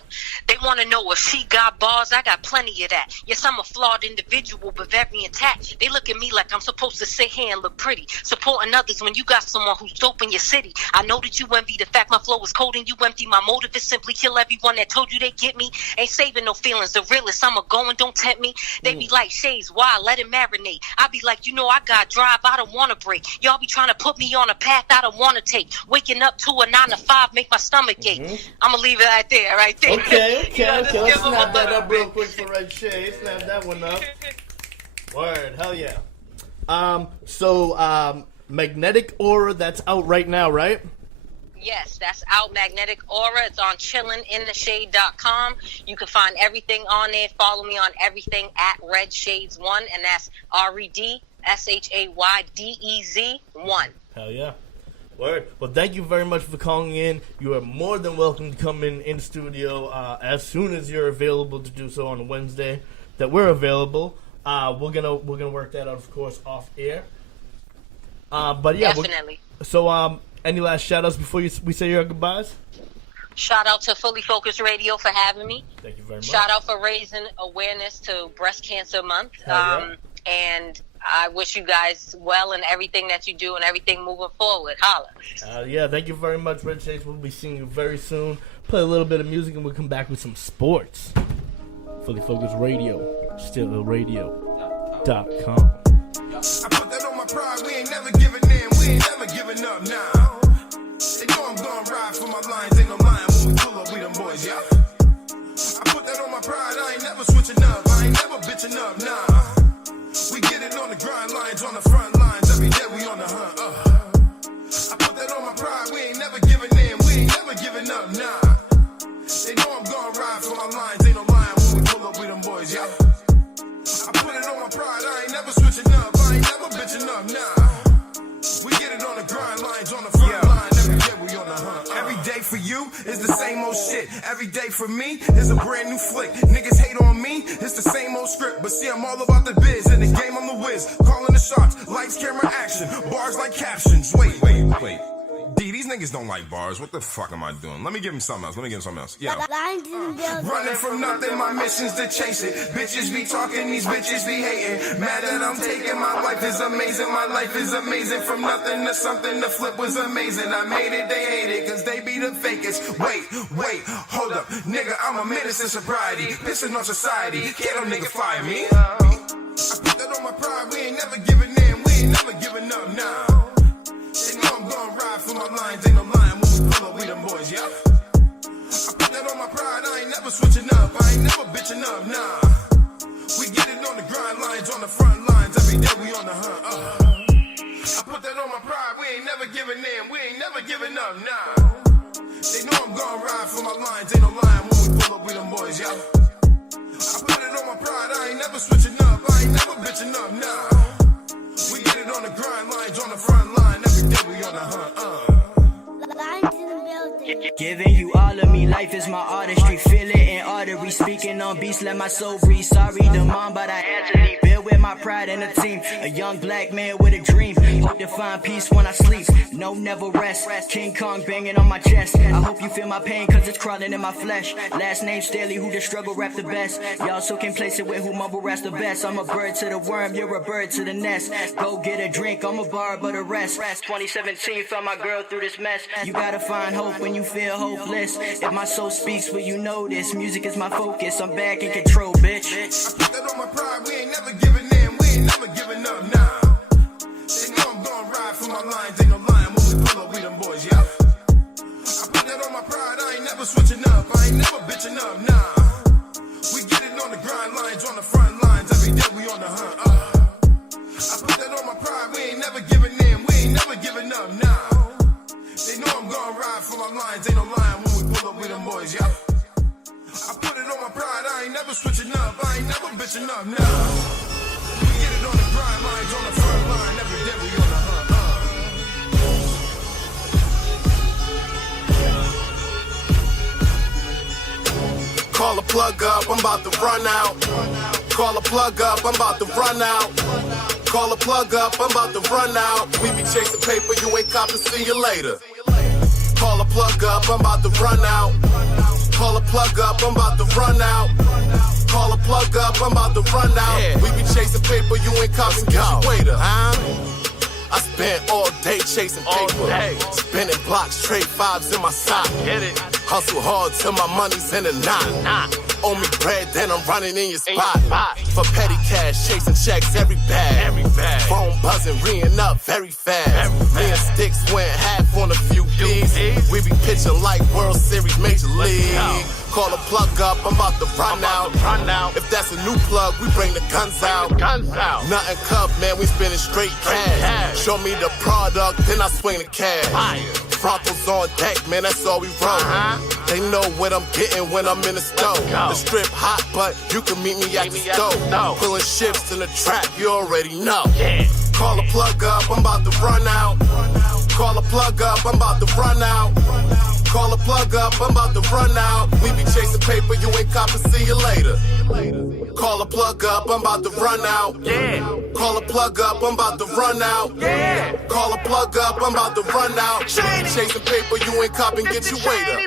they want to know if she got bars. I got plenty of that. Yes, I'm a flawed individual, but very intact. They look at me like I'm supposed to sit here and look pretty. Supporting others when you got someone who's dope in your city. I know that you envy the fact my flow is cold and you empty. My motive is simply kill everyone that told you they get me. Ain't saving no feelings. The realest, I'ma go and don't tempt me. They be like, Shays, why? Let it marinate. I be like, you know, I got drive. I don't want to break. Y'all be trying to put me on a path I don't want to take. Waking up to a 9 to 5 make my stomach ache. I'ma leave it right there. Okay. Let's snap that up real quick for Red Shaydez. Snap that one up. Word, hell yeah. So Magnetic Aura, that's out right now, right? Yes, that's out. Magnetic Aura. It's on chillingintheshade.com. You can find everything on there. Follow me on everything at Red Shaydez 1, and that's RedShaydez 1. Hell yeah. Word. Well, thank you very much for calling in. You are more than welcome to come in studio as soon as you're available to do so on Wednesday. That we're available. We're gonna work that out, of course, off air. But yeah, definitely. So any last shout outs before we say your goodbyes? Shout out to Fully Focused Radio for having me. Thank you very much. Shout out for raising awareness to Breast Cancer Month. And I wish you guys well in everything that you do and everything moving forward. Holla. Yeah, thank you very much, Red Shaydez. We'll be seeing you very soon. Play a little bit of music and we'll come back with some sports. Fully Focused Radio, stillradio.com. I put that on my pride, we ain't never giving in, we ain't never giving up now. They know I'm gonna ride for my lines, ain't no lying when we pull up, we them boys, yeah. I put that on my pride, I ain't never switching up, I ain't never bitching up, nah. We get it on the grind lines, on the front lines, every day we on the hunt, I put that on my pride, we ain't never giving in, we ain't never giving up, nah. They know I'm gonna ride for my lines, ain't no lying when we pull up, we them boys, yeah. I put it on my pride, I ain't never switching up, I ain't never bitching up, nah. We get it on the grind lines, on the front line, every day we on the hunt. Every day for you is the same old shit. Every day for me is a brand new flick. Niggas hate on me, it's the same old script. But see, I'm all about the biz, in the game I'm the whiz. Calling the shots, lights, camera, action. Bars like captions, wait. D, these niggas don't like bars. What the fuck am I doing? Let me give him something else. Yeah. Running from nothing, my mission's to chase it. Bitches be talking, these bitches be hating. Mad that I'm taking, my life is amazing. My life is amazing. From nothing to something, the flip was amazing. I made it, they hate it, cause they be the fakest. Wait, hold up. Nigga, I'm a menace to sobriety. Pissing on society, can't no nigga fire me. I put that on my pride, we ain't never giving in. We ain't never giving up, nah. They know I'm gonna ride for my lines, ain't no lying when we pull up, we them boys, yeah. I put that on my pride, I ain't never switching up, I ain't never bitching up, nah. We get it on the grind lines, on the front lines, every day we on the hunt, I put that on my pride, we ain't never giving in, we ain't never giving up, nah. They know I'm gonna ride for my lines, ain't no lying when we pull up, we them boys, yeah. I put it on my pride, I ain't never switching up, I ain't never bitching up, nah. We get it on the grind lines, on the front line, every day we on the hunt, Lines in the building. Giving you all of me, life is my artistry. Feel it in artery, speaking on beats, let my soul breathe. Sorry the mom, but I had to leave. Built with my pride and a team. A young black man with a dream. Hope to find peace when I sleep. No, never rest. King Kong banging on my chest. I hope you feel my pain, cause it's crawling in my flesh. Last name Staley, who the struggle rap the best. Y'all so can place it with who mumble raps the best. I'm a bird to the worm, you're a bird to the nest. Go get a drink, I'm a bar, but a rest. 2017, found my girl through this mess. You gotta find hope when you feel hopeless. If my soul speaks, will you know this? Music is my focus, I'm back in control, bitch. I put that on my pride, we ain't never giving in, we ain't never giving up, nah. They know I'm gonna ride for my lines, ain't no lying when we pull up, we them boys, yeah. I put that on my pride, I ain't never switching up, I ain't never bitching up, nah. We get it on the grind lines, on the front lines, every day we on the hunt, I put that on my pride, we ain't never giving in, we ain't never giving up, nah. They know I'm gonna ride for my lines, ain't no lying when we pull up, we them boys, yeah. I put it on my pride, I ain't never switching up, I ain't never bitching up, nah. We get it on the grind lines, on the front line, every day we on the hunt, Call a plug up, I'm about to run out. Call a plug up, I'm about to run out. Call a plug up, I'm about to run out. We be chasing paper, you ain't copping, see you later. Call a plug up, I'm about to run out. Call a plug up, I'm about to run out. Call a plug up, I'm about to run out. Yeah. We be chasing paper, you ain't copping, get your weight up. I spent all day chasing paper. Spinning blocks, trade fives in my sock. Get it. Hustle hard till my money's in a knot. Owe me bread, then I'm running in your spot. For petty cash, chasing checks every bag. Phone buzzing, ringing up very fast. Me and Sticks went half on a few B's. We be pitching like World Series, Major League. Call a plug up, I'm about to run out. If that's a new plug, we bring the guns out. Nothing cup, man, we spending straight cash. Show me the product, then I swing the cash. Frontals on deck, man, that's all we roll. They know what I'm getting when I'm in the stove. The strip hot, but you can meet me at the stove. Pulling ships in the trap, you already know. Call a plug up, I'm about to run out. Call a plug up, I'm about to run out. Call a plug up, I'm about to run out. We be chasing paper, you ain't copping, see you later. Call a plug up, I'm about to run out. Call a plug up, I'm about to run out. Call a plug up, I'm about to run out. We be chasing paper, you ain't copping, get your weight up.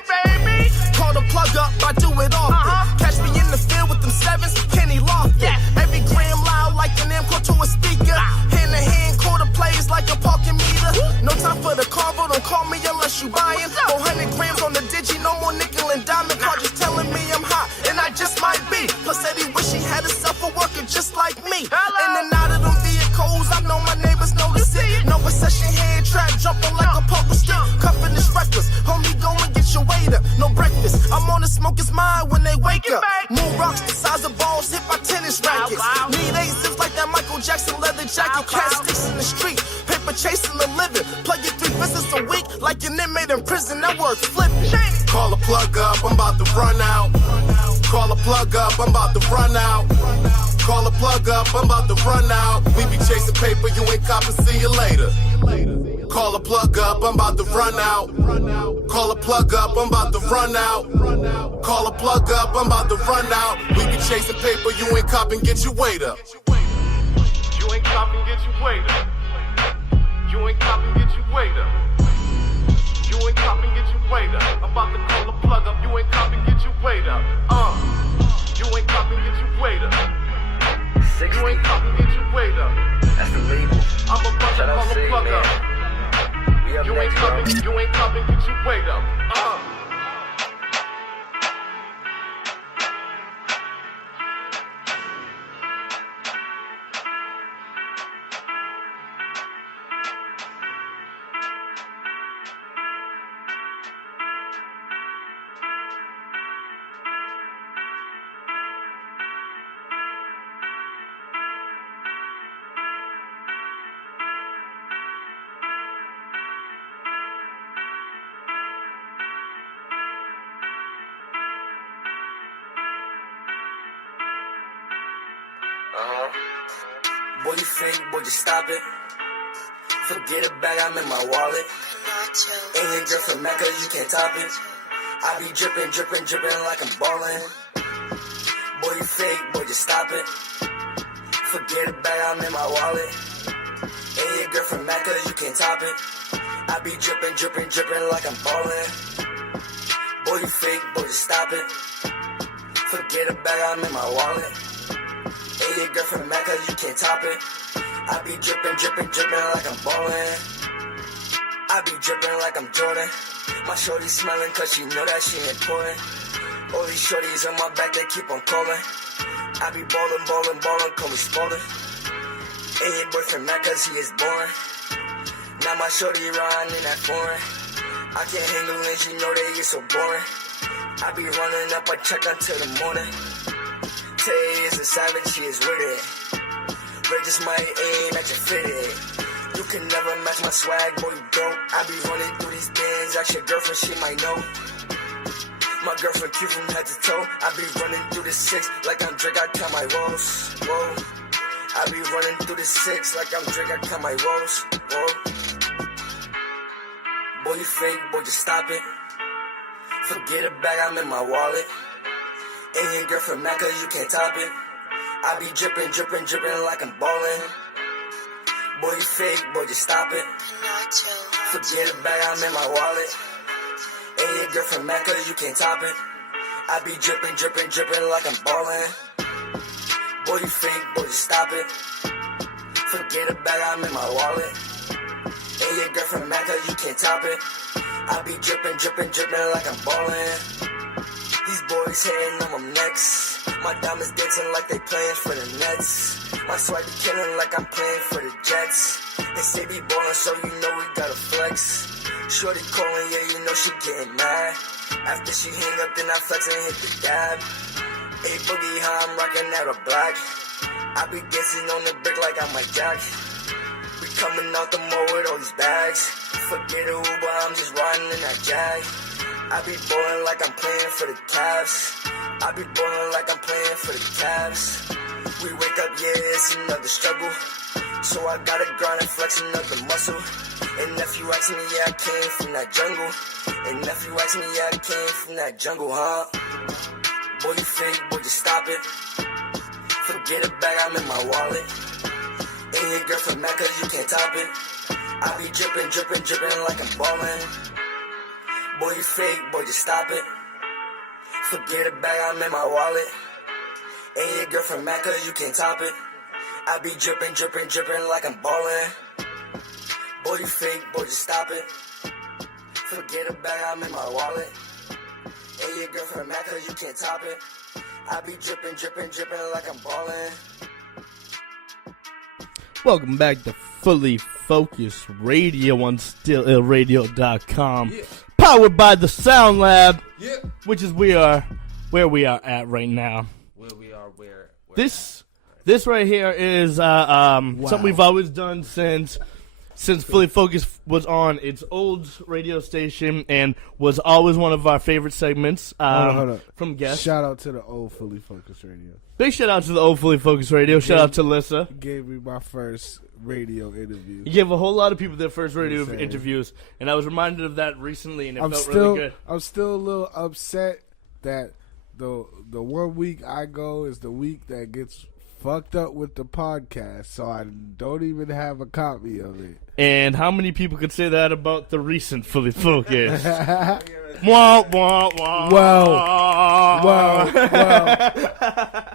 Call the plug up, I do it often. Catch me in the field with them sevens, Kenny Lofton. Every gram loud like an M-core to a speaker. Hand to hand, quarter plays like a parking meter. No time for the carvo, don't call me unless you buying. 400 grams on the digi, no more nickel and diamond. Car just telling me I'm hot, and I just might be. Plus said he wish he had himself a worker just like me. In and out of them vehicles, I know my neighbors notice it. No recession head trap, jumping like a poker stick. Cuffing is reckless, homie, go and get your weight up. No breakfast. I'm on the smoker's mind when they wake up. Moon rocks the size of balls hit by tennis rackets. Need 8 zips like that Michael Jackson leather jacket. Cat sticks in the street, paper chasing the living. Plug your 3 visits a week like an inmate in prison. That works flipping. Call a plug up, I'm about to run out. Call a plug up, I'm about to run out. Call a plug up, I'm about to run out. We be chasing paper, you ain't copping, see you later. Call a plug up, I'm about to run out. Call a plug up, I'm about to run out. Call a plug up, I'm about to run out. We be chasing paper, you ain't copping, get your weight up. You ain't copping, get your weight up. You ain't copping, get your weight up. You ain't copping, get your weight up. I'm about to call a plug up, you ain't copping, get your weight up. You ain't copping, get your weight up. You ain't copping, get your weight up. That's the label. I'm about to call a plug man. up. You ain't copping, get your weight up. Boy, you fake, boy, just stop it. Forget a bag, I'm in my wallet. Ain't your girl from Mecca, you can't top it. I be drippin', drippin', drippin' like I'm ballin'. Boy, you fake, boy, just stop it. Forget a bag, I'm in my wallet. Ain't your girl from Mecca, you can't top it. I be drippin', drippin', drippin' like I'm ballin'. Boy, you fake, boy, just stop it. Forget a bag, I'm in my wallet. Hey, your girl from Mecca, you can't top it. I be drippin', drippin', drippin' like I'm ballin'. I be drippin' like I'm Jordan. My shorty smellin' cause she know that she important. All these shorties on my back, they keep on callin'. I be ballin', ballin', ballin', call me Spalding. And your boyfriend mad cause he is boring. Now my shorty riding in that foreign. I can't handle it, you know they is so boring. I be running up, I check until the morning. Tay is a savage, she is with it. Red just might aim at your fitted. You can never match my swag, boy, you don't. I be running through these bands, ask your girlfriend, she might know. My girlfriend cute from head to toe. I be running through the 6 like I'm Drake, I count my rolls. Whoa. I be running through the 6 like I'm Drake, I count my rolls. Whoa. Boy, you fake, boy, just stop it. Forget a bag, I'm in my wallet. Ain't your girl from Mecca, you can't top it. I be drippin', drippin', drippin' like I'm ballin'. Boy, you fake, boy, just stop it. Forget a bag, I'm in my wallet. Ain't your girl from Mecca, you can't top it. I be dripping, dripping, dripping like I'm ballin'. Boy, you fake, boy, you stop it. Forget about it, I'm in my wallet. And your girlfriend mad cause you can't top it. I be dripping, dripping, dripping like I'm ballin'. These boys hating on my next. My diamonds dancing like they playing for the Nets. My swag be killing like I'm playing for the Jets. They say be ballin', so you know we gotta flex. Shorty calling, yeah, you know she getting mad. After she hang up, then I flex and hit the dab. Hey, boogie, how I'm rocking out a black. I be dancing on the brick like I'm Mike Jack. We coming out the mall with all these bags. Forget a Uber, I'm just riding in that Jag. I be ballin' like I'm playing for the Cavs. I be ballin' like I'm playing for the Cavs. We wake up, yeah, it's another struggle. So I gotta grind and flex another muscle. And if you ask me, yeah, I came from that jungle. And if you ask me, yeah, I came from that jungle, huh? Boy, you fake, boy, just stop it. Forget it back, I'm in my wallet. And your girlfriend mad cause you can't top it. I be drippin', drippin', drippin' like I'm ballin'. Boy, you fake, boy, just stop it. Forget it back, I'm in my wallet. And your girlfriend mad cause you can't top it. I be drippin', drippin', drippin' like I'm ballin'. Boy, you fake, boy, just stop it. Forget it back, I'm in my wallet. And your girlfriend mad cause you can't top it. I be drippin', drippin', drippin' like I'm ballin'. Welcome back to Fully Focused Radio on StillIllRadio.com. Yeah. Powered by the Sound Lab, Yeah. which is where we are at right now. Where we are, where This right here is something we've always done since Fully Focused was on its old radio station and was always one of our favorite segments Hold up. from guests. Shout out to the old Fully Focused Radio. Big shout out to the old Fully Focused Radio. Shout out to Lissa. Gave me my first radio interview. You gave a whole lot of people their first radio Insane. interviews, and I was reminded of that recently, and it felt really good. I'm still a little upset that the 1 week I go is the week that gets fucked up with the podcast, so I don't even have a copy of it. And how many people could say that about the recent Fully Focused? Wah, wah, wah. Well.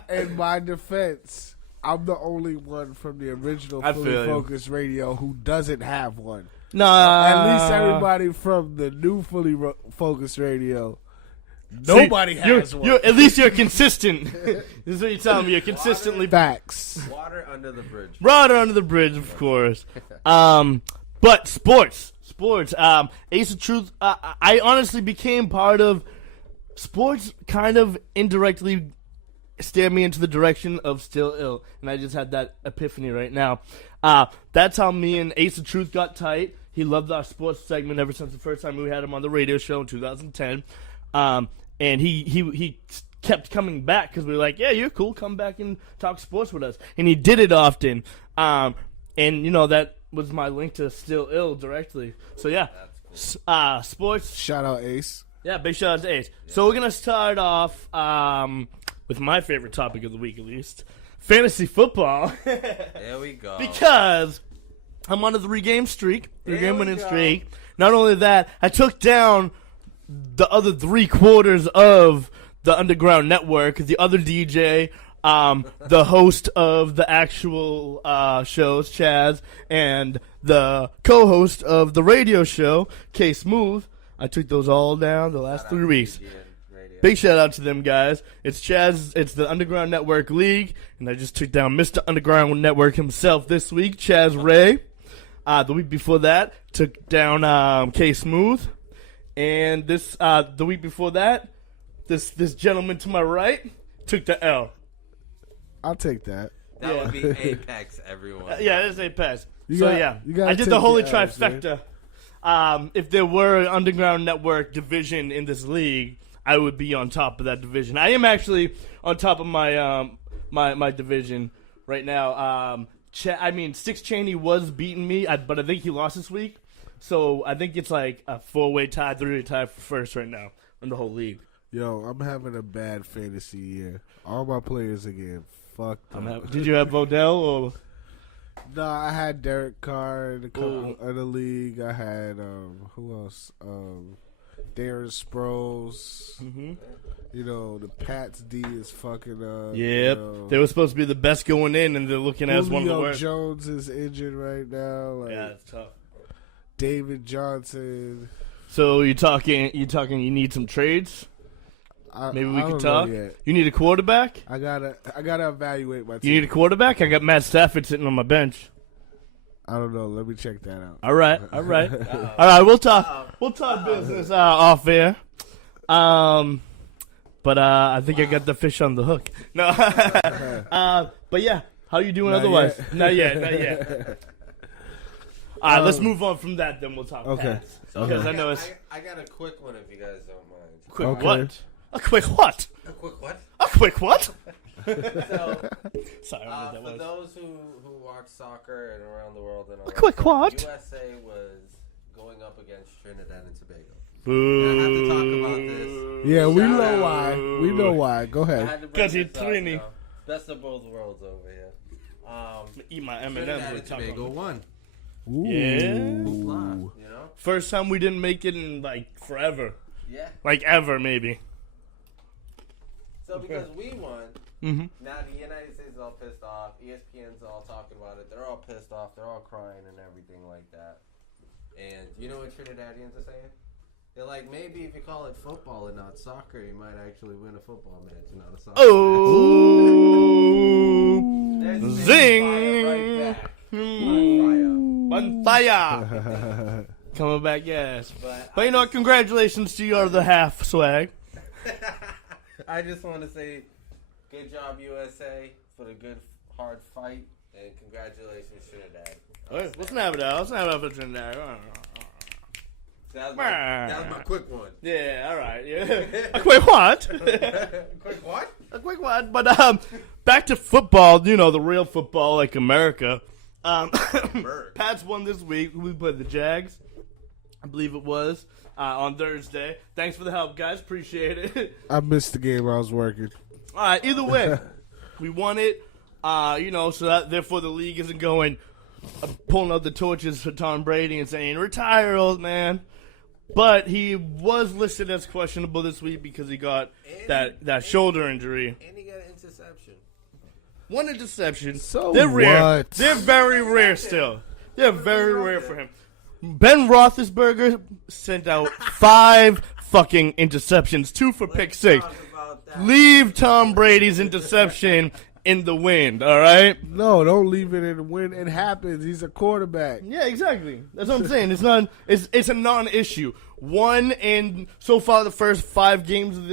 In my defense, I'm the only one from the original Fully Focused Radio who doesn't have one. Nah. At least everybody from the new Fully Focused Radio, nobody has one. At least you're consistent. This is what you're telling me. You're consistently facts. Water under the bridge. Water under the bridge, of course. But sports. Ace of Truth. I honestly became part of sports. Kind of indirectly steered me into the direction of Still Ill, and I just had that epiphany right now. That's how me and Ace of Truth got tight. He loved our sports segment ever since the first time we had him on the radio show in 2010. And he kept coming back because we were like, yeah, you're cool. Come back and talk sports with us. And he did it often. And, that was my link to Still Ill directly. So, yeah. Cool. Sports. Shout out Ace. Yeah, big shout out to Ace. Yeah. So we're going to start off with my favorite topic of the week, at least. Fantasy football. There we go. Because I'm on a 3-game streak. 3-game winning streak. Not only that, I took down the other 3 quarters of the Underground Network, the other DJ, the host of the actual shows, Chaz, and the co-host of the radio show, K Smooth. I took those all down the last 3 weeks. Big shout out to them guys. It's Chaz, it's the Underground Network League, and I just took down Mr. Underground Network himself this week, Chaz Ray. The week before that, took down K Smooth. And the week before that, this gentleman to my right took the L. I'll take that. That would be Apex, everyone. Yeah, it's Apex. I did the holy trifecta. If there were an Underground Network division in this league, I would be on top of that division. I am actually on top of my my division right now. Six Cheney was beating me, but I think he lost this week. So I think it's like a 4-way tie, 3-way tie for first right now in the whole league. Yo, I'm having a bad fantasy year. All my players again. Fuck them. Did you have Vodell or? No, I had Derek Carr in a couple of the league. I had who else? Darren Sproles. You know, the Pats D is fucking up. Yep. You know. They were supposed to be the best going in, and they're looking as one of the Julio worst. Jones is injured right now. Like, Yeah, it's tough. David Johnson. So you talking? You need some trades? Maybe we can talk. You need a quarterback? I gotta evaluate my team. You need a quarterback? I got Matt Stafford sitting on my bench. I don't know. Let me check that out. All right. All right. We'll talk. We'll talk business off air. But I think I got the fish on the hook. No. But yeah, how you doing otherwise? Not yet. All right, let's move on from that. Then we'll talk. Okay. Pats. Because I know it's. I got a quick one if you guys don't mind. Quick what? A quick what? A quick what? A quick what? So, sorry, what that for was. those who watch soccer and around the world and all A quick what? USA was going up against Trinidad and Tobago. Boo. I have to talk about this. Yeah, we know why. We know why. Go ahead. Because he's Trini. Best of both worlds over here. Eat my M&Ms Trinidad with and Tobago won. Ooh. Yeah. You know? First time we didn't make it in like forever. Yeah. Like ever, maybe. So because we won, now the United States is all pissed off. ESPN's all talking about it. They're all pissed off. They're all crying and everything like that. And you know what Trinidadians are saying? They're like, maybe if you call it football and not soccer, you might actually win a football match and not a soccer match. Oh! Zing! On fire! Coming back, yes. But you know what? Congratulations to your other half, Swagg. I just want to say, good job, USA, for the good, hard fight, and congratulations, Trinidad. Let's snap it out. Let's snap it out for Trinidad. That was my quick one. Yeah, all right. Yeah. A quick what? Quick what? A quick what? But back to football. You know, the real football, like America. Pats won this week. We played the Jags, I believe it was, on Thursday. Thanks for the help, guys. Appreciate it. I missed the game. I was working. All right. Either way, we won it. You know, so that therefore the league isn't going pulling out the torches for Tom Brady and saying retire, old man. But he was listed as questionable this week because he got that shoulder injury. And he got an interception. One interception. So they're rare. what? They're very rare still. They're very rare for him. Ben Roethlisberger sent out 5 fucking interceptions, 2 for pick 6. Leave Tom Brady's interception in the wind, all right? No, don't leave it in the wind. It happens. He's a quarterback. Yeah, exactly. That's what I'm saying. It's a non-issue. 1 in so far the first 5 games of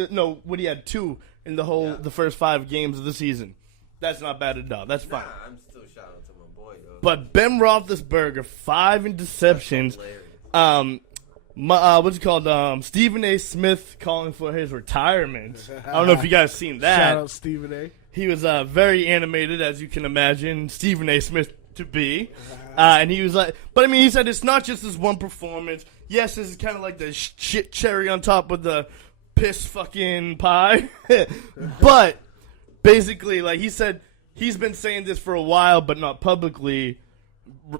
he had 2 in the first 5 games of the season. That's not bad at all. That's fine. I'm still shouting out to my boy, though. But Ben Roethlisberger, 5 interceptions. What's it called? Stephen A. Smith calling for his retirement. I don't know if you guys seen that. Shout out Stephen A. He was very animated, as you can imagine Stephen A. Smith to be. And he was like, but I mean, he said it's not just this one performance. Yes, this is kind of like the shit cherry on top of the piss fucking pie. But basically, like he said, he's been saying this for a while, but not publicly.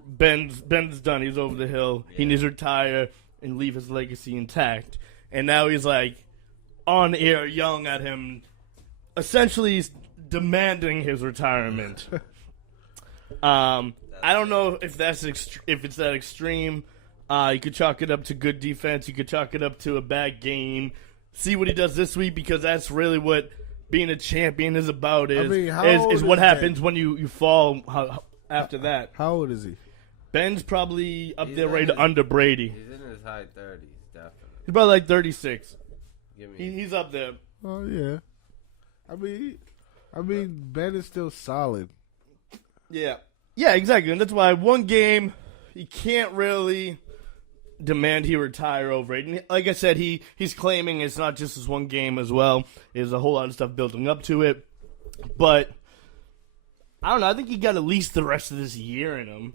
Ben's done. He's over the hill. Yeah. He needs to retire and leave his legacy intact. And now he's like on air yelling at him, essentially demanding his retirement. I don't know if it's that extreme. You could chalk it up to good defense. You could chalk it up to a bad game. See what he does this week, because that's really what being a champion is about. Is what happens when you fall after that. How old is he? Ben's probably up there right under Brady. He's in his high 30s, definitely. He's probably like 36. He's up there. Oh yeah. I mean, Ben is still solid. Yeah, exactly, and that's why one game he can't really demand he retire over it. And like I said, he's claiming it's not just this one game as well. There's a whole lot of stuff building up to it, but I don't know. I think he got at least the rest of this year in him,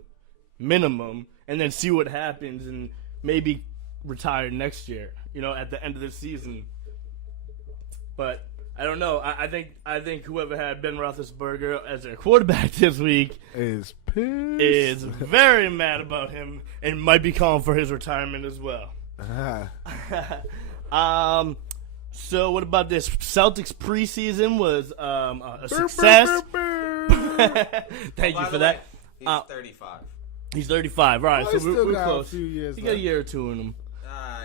minimum, and then see what happens and maybe retire next year. You know, at the end of the season. But I don't know. I think whoever had Ben Roethlisberger as their quarterback this week is pissed. Is very mad about him and might be calling for his retirement as well. So what about this? Celtics preseason was a success. Thank you for that. He's 35. He's 35. All right, so we're close. He got a year or two in him.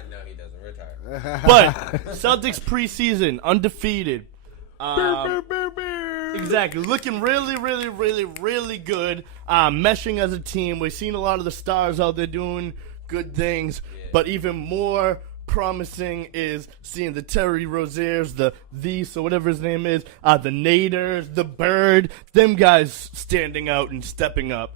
No, he doesn't retire. But Celtics preseason undefeated. Exactly, looking really good. Meshing as a team. We've seen a lot of the stars out there doing good things, but even more promising is seeing the Terry Roziers, so whatever his name is, the Naders, the Bird, them guys standing out and stepping up.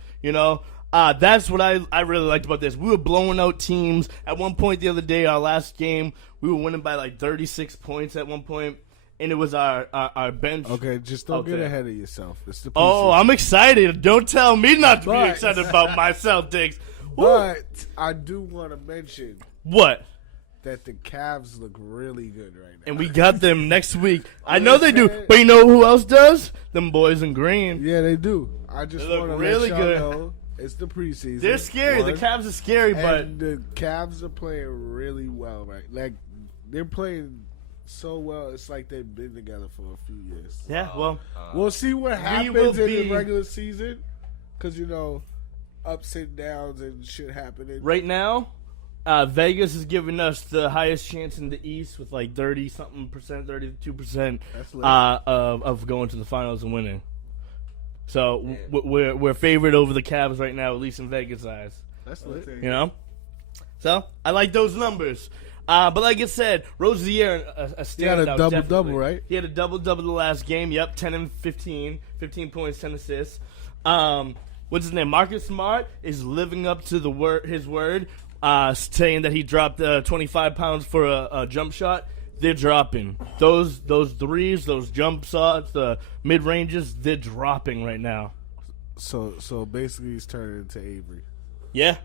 That's what I really liked about this. We were blowing out teams. At one point the other day, our last game, we were winning by like 36 points at one point. And it was our bench. Okay, just don't get ahead of yourself. It's the I'm excited. Don't tell me not to be excited about my Celtics. But I do want to mention what? That the Cavs look really good right now. And we got them next week. I know they do. But you know who else does? Them boys in green. Yeah, they do. I just want to really let y'all good. know it's the preseason. They're scary. The Cavs are scary, but and the Cavs are playing really well, right? Like they're playing so well. It's like they've been together for a few years. Yeah, well, we'll see what happens in the regular season, because ups and downs and shit happening. Right now, Vegas is giving us the highest chance in the East with like 30-something percent, 32% of going to the finals and winning. So we're favored over the Cavs right now, at least in Vegas' eyes. That's lit. So I like those numbers. But like I said, Rozier a standout. He had a double-double, right? He had a double-double the last game. Yep, 10 and 15. 15 points, 10 assists. What's his name? Marcus Smart is living up to his word, saying that he dropped 25 pounds for a jump shot. They're dropping. Those threes, those jump shots, the mid-ranges, they're dropping right now. So basically he's turning into Avery. Yeah,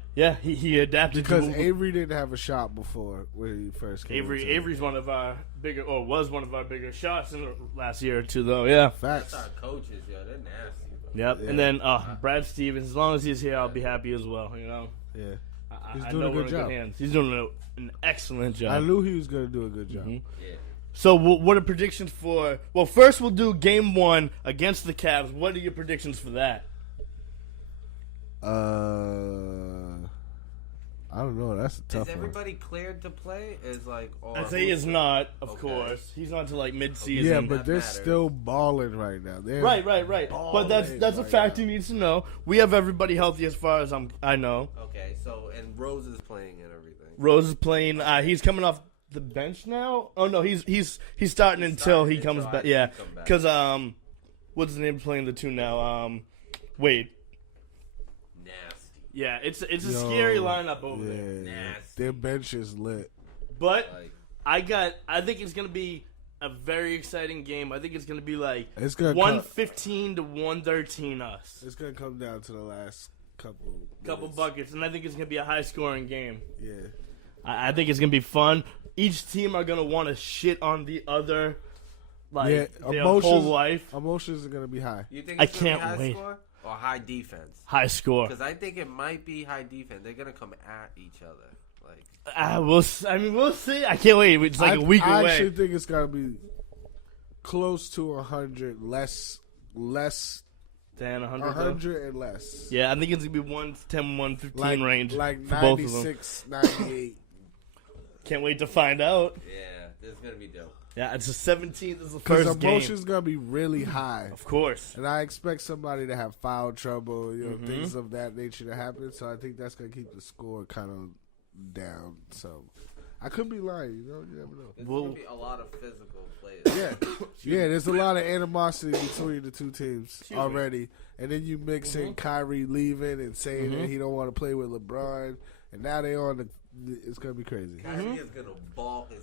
he adapted because to Avery didn't have a shot before when he first came. Avery's one of our bigger, or was one of our bigger shots in the last year or two, though. Yeah, facts. That's our coaches, yo. They're nasty. Yep, yeah. And then Brad Stevens. As long as he's here, I'll be happy as well. Yeah, he's doing a good job. He's doing an excellent job. I knew he was going to do a good job. Yeah. So, what are predictions for? Well, first we'll do Game 1 against the Cavs. What are your predictions for that? I don't know. That's a tough one. Is everybody cleared to play? Isaiah is not, of course. He's not until like mid-season. Yeah, but they're still balling right now. They're right. But that's a fact you need to know. We have everybody healthy as far as I know. Okay, so and Rose is playing and everything. Rose is playing. He's coming off the bench now. Oh no, he's starting until he comes back. Yeah, because what's his name playing the two now? Wade. Yeah, it's a scary lineup over there. Nasty. Their bench is lit. But I think it's gonna be a very exciting game. I think it's gonna be like 115 to 113 us. It's gonna come down to the last couple buckets, and I think it's gonna be a high scoring game. Yeah, I think it's gonna be fun. Each team are gonna want to shit on the other, their whole life. Emotions are gonna be high. You think it's gonna be high score? Or high defense. High score. Because I think it might be high defense. They're gonna come at each other. We'll see. I can't wait. It's like a week away. I actually think it's gonna be close to 100, less than 100. 100 and less. Yeah, I think it's gonna be 110, 115 range. Like for both of them. 96, 98. Can't wait to find out. Yeah, this is gonna be dope. Yeah, it's the 17th. Is the first game. Because emotion's gonna be really high, of course. And I expect somebody to have foul trouble, things of that nature to happen. So I think that's gonna keep the score kind of down. So I could be lying. You never know. There's gonna be a lot of physical players. Yeah. There's a lot of animosity between the two teams already, and then you mix in Kyrie leaving and saying that he don't want to play with LeBron, and now they on the. It's gonna be crazy. Kyrie is gonna ball his.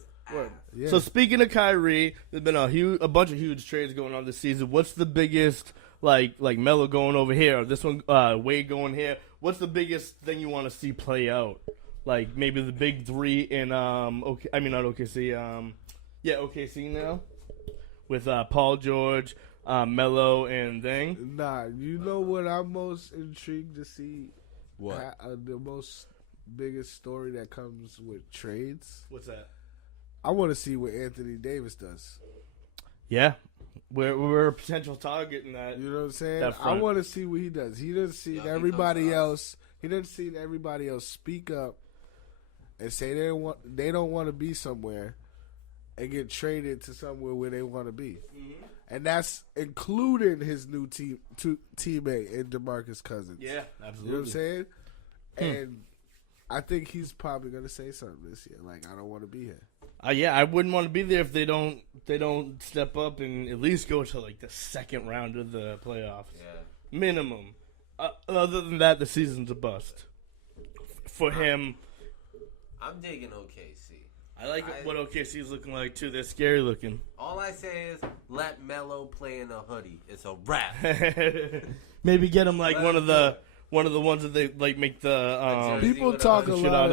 Yeah. So speaking of Kyrie, there's been a bunch of huge trades going on this season. What's the biggest, like Melo going over here, or this one Wade going here? What's the biggest thing you want to see play out? Like maybe the big three in not OKC. OKC now with Paul George, Melo, and Thing. Nah, you know what I'm most intrigued to see? What the most biggest story that comes with trades? What's that? I want to see what Anthony Davis does. Yeah. We're a potential target in that. You know what I'm saying? that I front. want to see what he does. He doesn't see everybody else. He doesn't see everybody else speak up and say they don't want to be somewhere and get traded to somewhere where they want to be. And that's including his new teammate in DeMarcus Cousins. Yeah, absolutely. You know what I'm saying? And I think he's probably going to say something this year. Like, I don't want to be here. Yeah, I wouldn't want to be there if they don't step up and at least go to like the second round of the playoffs. Yeah. Minimum. Other than that, the season's a bust. For him. I'm digging OKC. I like what OKC is looking like too. They're scary looking. All I say is let Melo play in a hoodie. It's a wrap. Maybe get him like one of the ones that they like make the people talk a lot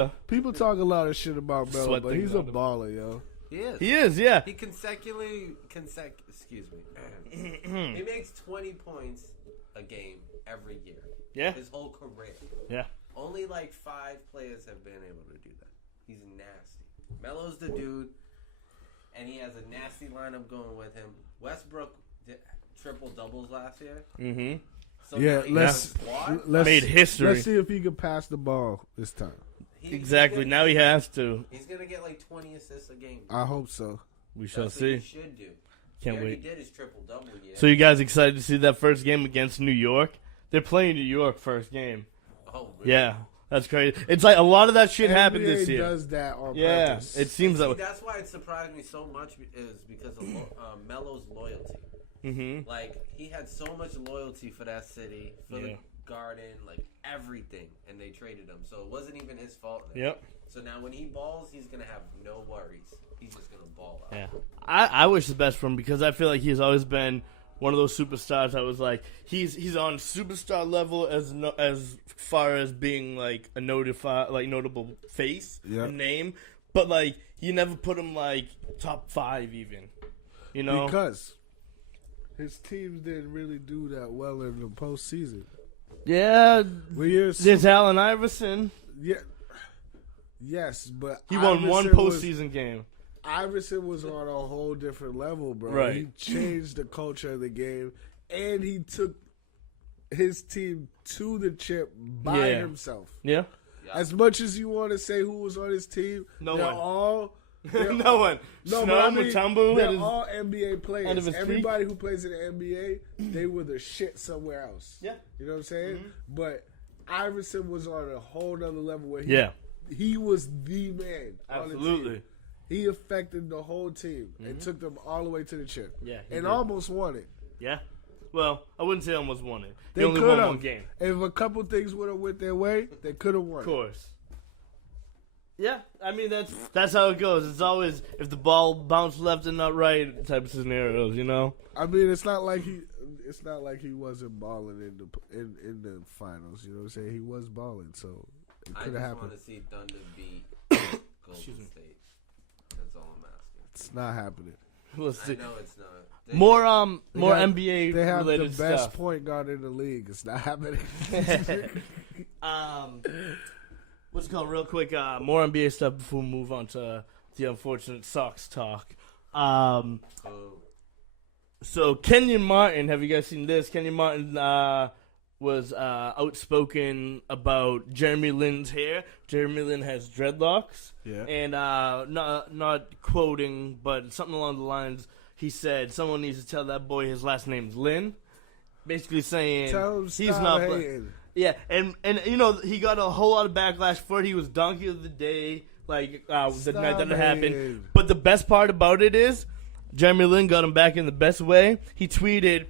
of shit about Melo, Sweat but things he's a out of baller, yo. He is. Yeah. He excuse me. He makes 20 points a game every year. Yeah. His whole career. Yeah. Only like 5 players have been able to do that. He's nasty. Melo's the dude, and he has a nasty lineup going with him. Westbrook did triple doubles last year. Mm-hmm. So Yeah, let's made history. Let's see if he can pass the ball this time. Exactly. Now he has to. He's gonna get like 20 assists a game. I hope so. We shall That's see. what he should do. Can't he wait. Did his triple double. Yeah. So you guys excited to see that first game against New York? They're playing New York first game. Oh, really? Yeah, that's crazy. It's like a lot of that shit happened this year. Does that on purpose. It seems that way. That's why it surprised me so much is because of Melo's loyalty. Mm-hmm. Like he had so much loyalty for that city, for the Garden, like everything, and they traded him. So it wasn't even his fault. Yep. So now when he balls, he's gonna have no worries. He's just gonna ball out. Yeah, I wish the best for him because I feel like he's always been one of those superstars. I was like, he's on superstar level as far as being like a notable face, a name, but like you never put him like top 5 even, you know, because his teams didn't really do that well in the postseason. Yeah, there's Allen Iverson. Yeah, yes, but he won one postseason game. Iverson was on a whole different level, bro. Right. He changed the culture of the game, and he took his team to the chip by himself. Yeah. As much as you want to say who was on his team, no they're one. all... no one. No, Snow, but I mean, Mutombo, they're all NBA players. End of his Everybody who plays in the NBA, they were the shit somewhere else. Yeah. You know what I'm saying? Mm-hmm. But Iverson was on a whole nother level where he was the man. Absolutely. On the team. He affected the whole team and took them all the way to the chip. Yeah. And almost won it. Yeah. Well, I wouldn't say almost won it. They only won one game. If a couple things would have went their way, they could have won. Of course. Yeah, I mean that's how it goes. It's always if the ball bounced left and not right type of scenarios, you know. I mean, it's not like he wasn't balling in the finals. You know what I'm saying? He was balling, so it could have happened. I just want to see Thunder beat Golden State. That's all I'm asking. It's not happening. Let's see. I know it's not. More NBA They have the related best stuff. point guard in the league. It's not happening. What's it called? Real quick, more NBA stuff before we move on to the unfortunate Sox talk. So Kenyon Martin, have you guys seen this? Kenyon Martin was outspoken about Jeremy Lin's hair. Jeremy Lin has dreadlocks. Yeah. And not quoting, but something along the lines, he said, someone needs to tell that boy his last name's Lin. Basically saying Tell him he's stop not hating. Yeah, and you know, he got a whole lot of backlash for it. He was donkey of the day, like the night that it happened. But the best part about it is, Jeremy Lin got him back in the best way. He tweeted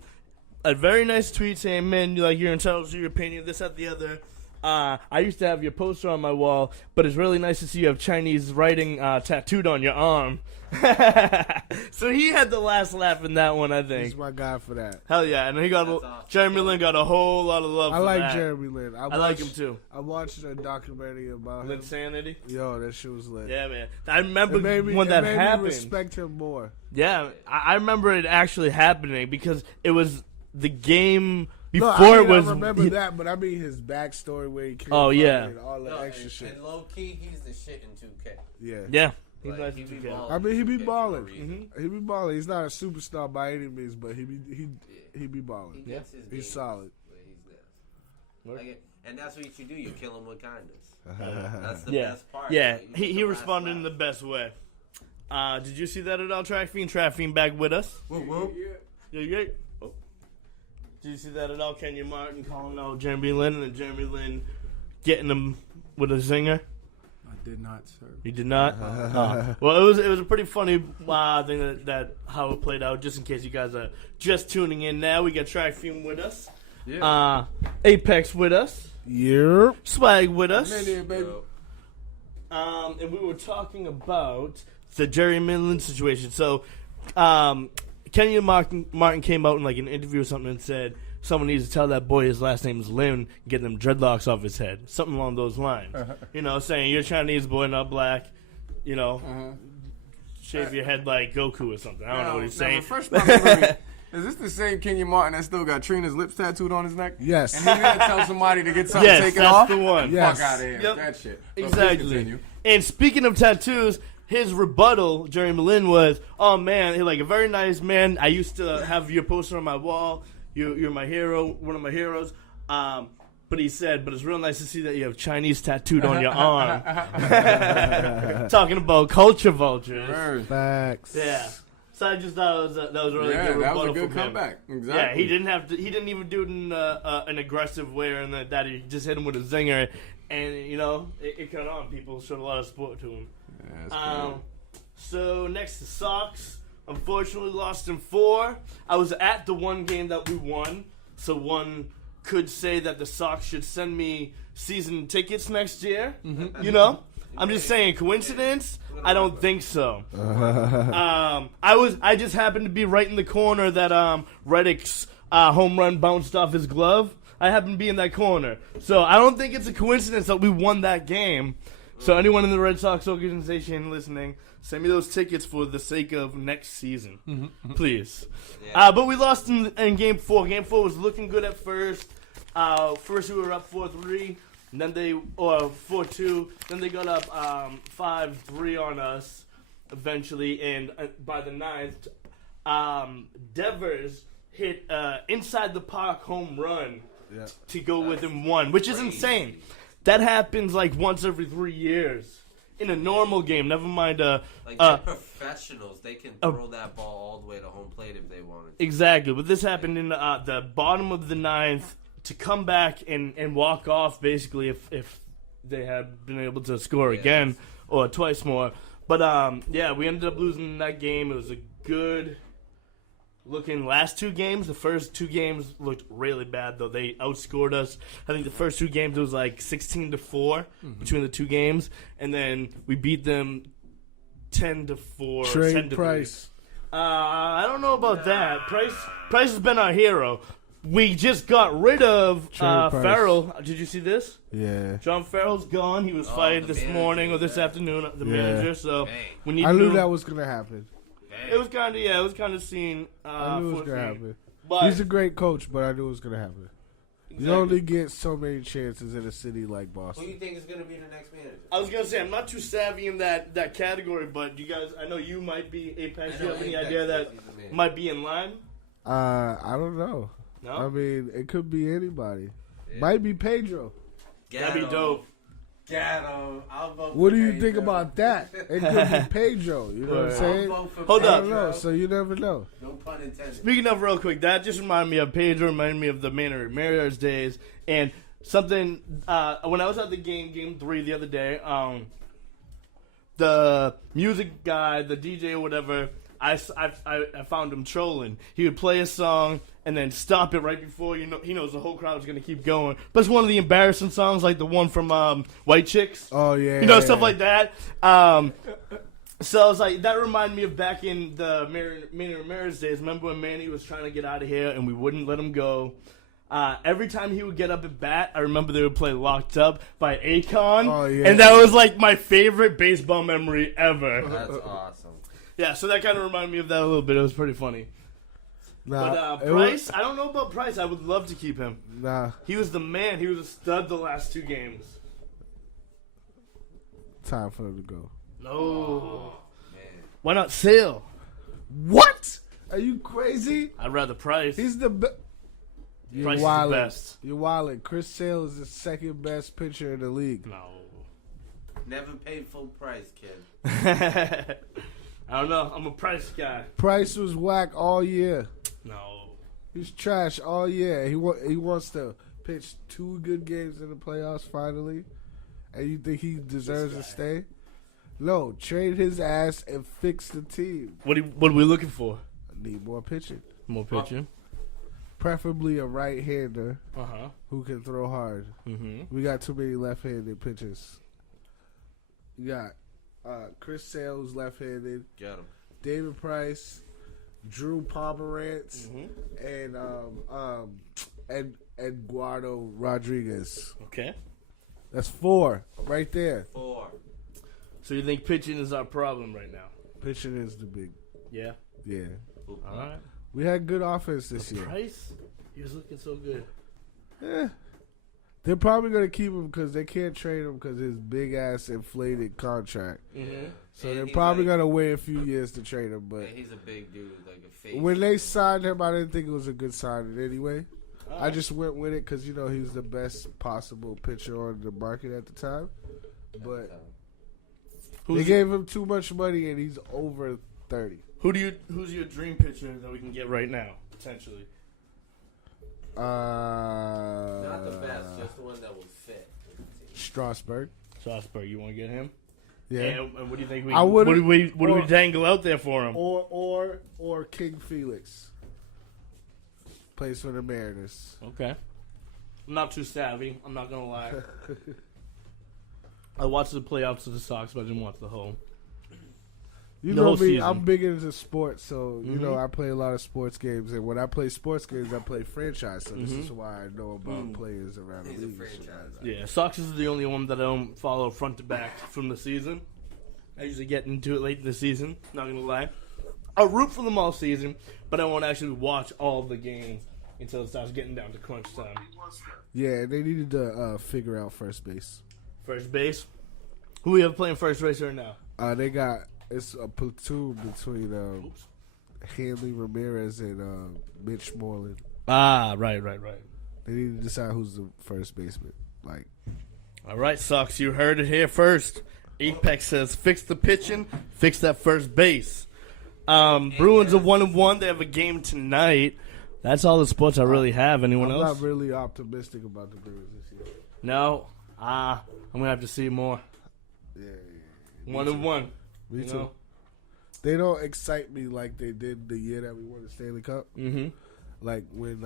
a very nice tweet saying, man, you're entitled to your opinion, this, that, the other. I used to have your poster on my wall, but it's really nice to see you have Chinese writing tattooed on your arm. So he had the last laugh in that one, I think. He's my guy for that. Hell yeah, and he got Jeremy Lin got a whole lot of love. I for like that. Jeremy Lin. I like him too. I watched a documentary about him. Linsanity. Yo, that shit was lit. Yeah, man. I remember when that that happened. Me respect him more. Yeah, I remember it actually happening because it was the game Before it was. I remember that, but I mean his backstory where he came Oh, from yeah. and all the extra shit. And low key, he's the shit in 2K. Yeah. Yeah. He's Like, nice he in be 2K. balling I mean, he be in 2K for no balling. reason. He be balling. He's not a superstar by any means, but he be balling. He gets his He's game, solid. but he's there. And that's what you do. You kill him with kindness. That's the best part. Yeah, Like, he responded in the best way. Did you see that at all, Track Fiend? Track Fiend back with us. Whoop, whoop. Yeah. Oh. Did you see that at all? Kenya Martin calling out Jeremy Lin and then Jeremy Lin getting him with a zinger? I did not, sir. You did not? Well, it was a pretty funny thing that how it played out. Just in case you guys are just tuning in now, we got Track Fiend with us. Yeah. Apex with us. Yep. Swagg with us. I'm in here, baby. And we were talking about the Jeremy Lin situation. So, Kenya Martin came out in like an interview or something and said someone needs to tell that boy his last name is Lin and get them dreadlocks off his head. Something along those lines. You know, saying you're Chinese boy, not black. You know, shave your head like Goku or something. I don't know what he's saying. First my memory, is this the same Kenya Martin that still got Trina's lips tattooed on his neck? Yes. And he didn't tell somebody to get something taken that's off? the one. Yes. Fuck out of here Yep. with that shit. But please Exactly. continue. And speaking of tattoos, his rebuttal, Jeremy Lin, was, "Oh man, you're like a very nice man. I used to have your poster on my wall. You're my hero, one of my heroes." But he said, "But it's real nice to see that you have Chinese tattooed on your arm." Talking about culture vultures. Facts. Yeah. So I just thought that was a really good rebuttal that was a good from him. comeback. Exactly. Yeah, he didn't have to. He didn't even do it in an aggressive way, or in that he just hit him with a zinger, and you know it caught on. People showed a lot of support to him. Yeah, so next to Sox, unfortunately lost in 4. I was at the one game that we won, so one could say that the Sox should send me season tickets next year. You know, I'm just saying, coincidence? I don't think so. I just happened to be right in the corner that Reddick's home run bounced off his glove. I happened to be in that corner, so I don't think it's a coincidence that we won that game. So anyone in the Red Sox organization listening, send me those tickets for the sake of next season, please. But we lost in Game 4. Game 4 was looking good at first. First we were up 4-3, and then 4-2. Then they got up 5-3 on us eventually, and by the 9th, Devers hit inside the park home run to go within 1, which is insane. That happens like once every 3 years in a normal game. Never mind Like they're professionals, they can throw that ball all the way to home plate if they wanted to. Exactly, but this happened in the bottom of the 9th to come back and walk off basically if they had been able to score again or twice more. But we ended up losing that game. It was a good looking last 2 games. The first 2 games looked really bad, though. They outscored us. I think the first 2 games it was like 16-4 between the 2 games, and then we beat them 10-4. Trade 10-3. Price. I don't know about that. Price has been our hero. We just got rid of Farrell. Did you see this? Yeah. John Farrell's gone. He was fired this morning or this afternoon. The manager. So we need. I knew that was gonna happen. It was kind of it was kind of seen. I knew it was gonna happen. But he's a great coach, but I knew it was gonna happen. Exactly. You only get so many chances in a city like Boston. Who do you think is going to be the next manager? I was gonna say I'm not too savvy in that category, but you guys, I know you might be Apex. Do you have any idea that might be in line? I don't know. No? I mean, it could be anybody. Might be Pedro. That'd be dope. Gatto. I'll vote What for do you Pedro. think about that? It could be Pedro. You know what I'm saying? I'll vote for Hold I up. don't know, so you never know. No pun intended. Speaking of real quick, that just reminded me of Pedro, reminded me of the Manor Mariners days, and something, when I was at the game 3 the other day, the music guy, the DJ or whatever, I found him trolling. He would play a song and then stop it right before he knows the whole crowd is going to keep going. But it's one of the embarrassing songs, like the one from White Chicks. Oh, yeah. Stuff like that. So I was like, that reminded me of back in the Manny Ramirez days. Remember when Manny was trying to get out of here and we wouldn't let him go? Every time he would get up at bat, I remember they would play Locked Up by Akon. Oh, yeah. And that was like my favorite baseball memory ever. That's awesome. Yeah, so that kind of reminded me of that a little bit. It was pretty funny. Nah, But Price, I don't know about Price. I would love to keep him. Nah. He was the man. He was a stud the last 2 games. Time for him to go. No. Why not Sale? What? Are you crazy? I'd rather Price. He's the best. Price is the best. You're wildin'. Chris Sale is the second best pitcher in the league. No. Never paid full price, kid. I don't know. I'm a Price guy. Price was whack all year. No. He's trash all year. He wants to pitch 2 good games in the playoffs finally. And you think he deserves to stay? No, trade his ass and fix the team. What are we looking for? Need more pitching. More pitching. Preferably a right-hander Uh-huh. who can throw hard. Mhm. We got too many left-handed pitchers. You got Chris Sale, who's left-handed. Got him. David Price, Drew Pomerantz, and Eduardo Rodriguez. Okay. That's 4 right there. 4. So you think pitching is our problem right now? Pitching is the big. Yeah. Yeah. All right. We had good offense this year. Price? He was looking so good. Yeah. They're probably going to keep him because they can't trade him because his big-ass inflated contract. Mm-hmm. So And they're he's probably like- going to wait a few years to trade him. But And he's a big dude, like a face. when they signed him, I didn't think it was a good signing anyway. I just went with it because, he was the best possible pitcher on the market at the time. But they gave him too much money, and he's over 30. Who's your dream pitcher that we can get right now, potentially? Not the best, just the one that will fit. Strasburg. Strasburg, you want to get him? Yeah. And what do you think what do we dangle out there for him? Or King Felix. Plays for the Mariners. Okay. I'm not too savvy. I'm not gonna lie. I watched the playoffs of the Sox, but I didn't watch the whole. You the know whole me, season. I'm big into sports, so Mhm. I play a lot of sports games, and when I play sports games, I play franchise. So this Mhm. is why I know about players around the league. Yeah, Sox is the only one that I don't follow front to back from the season. I usually get into it late in the season. Not gonna lie, I'll root for them all season, but I won't actually watch all of the games until it starts getting down to crunch time. Yeah, they needed to figure out first base. First base. Who we have playing first base right now? It's a platoon between Hanley Ramirez and Mitch Moreland. Ah, right. They need to decide who's the first baseman. All right, Sox, you heard it here first. Apex says, fix the pitching, fix that first base. Bruins are 1-1. They have a game tonight. That's all the sports I really have. Anyone I'm else? not really optimistic about the Bruins this year. No? I'm going to have to see more. Yeah. 1-1. Me you too. know? They don't excite me like they did the year that we won the Stanley Cup. Mm-hmm. Like when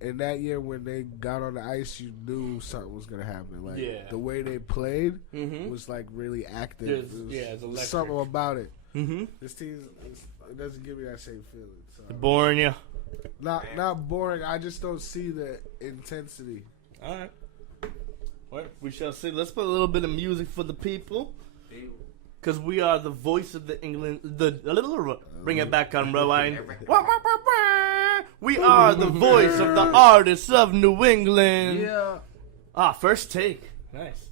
in that year when they got on the ice, you knew something was gonna happen. Like the way they played was like really active. It's electric. Something about it. Mm-hmm. This team it doesn't give me that same feeling. So. Boring you? Not boring. I just don't see the intensity. All right. Well, we shall see. Let's put a little bit of music for the people. Because we are the voice of the England. Bring it back on rewind. We are the voice of the artists of New England. Yeah. First take. Nice.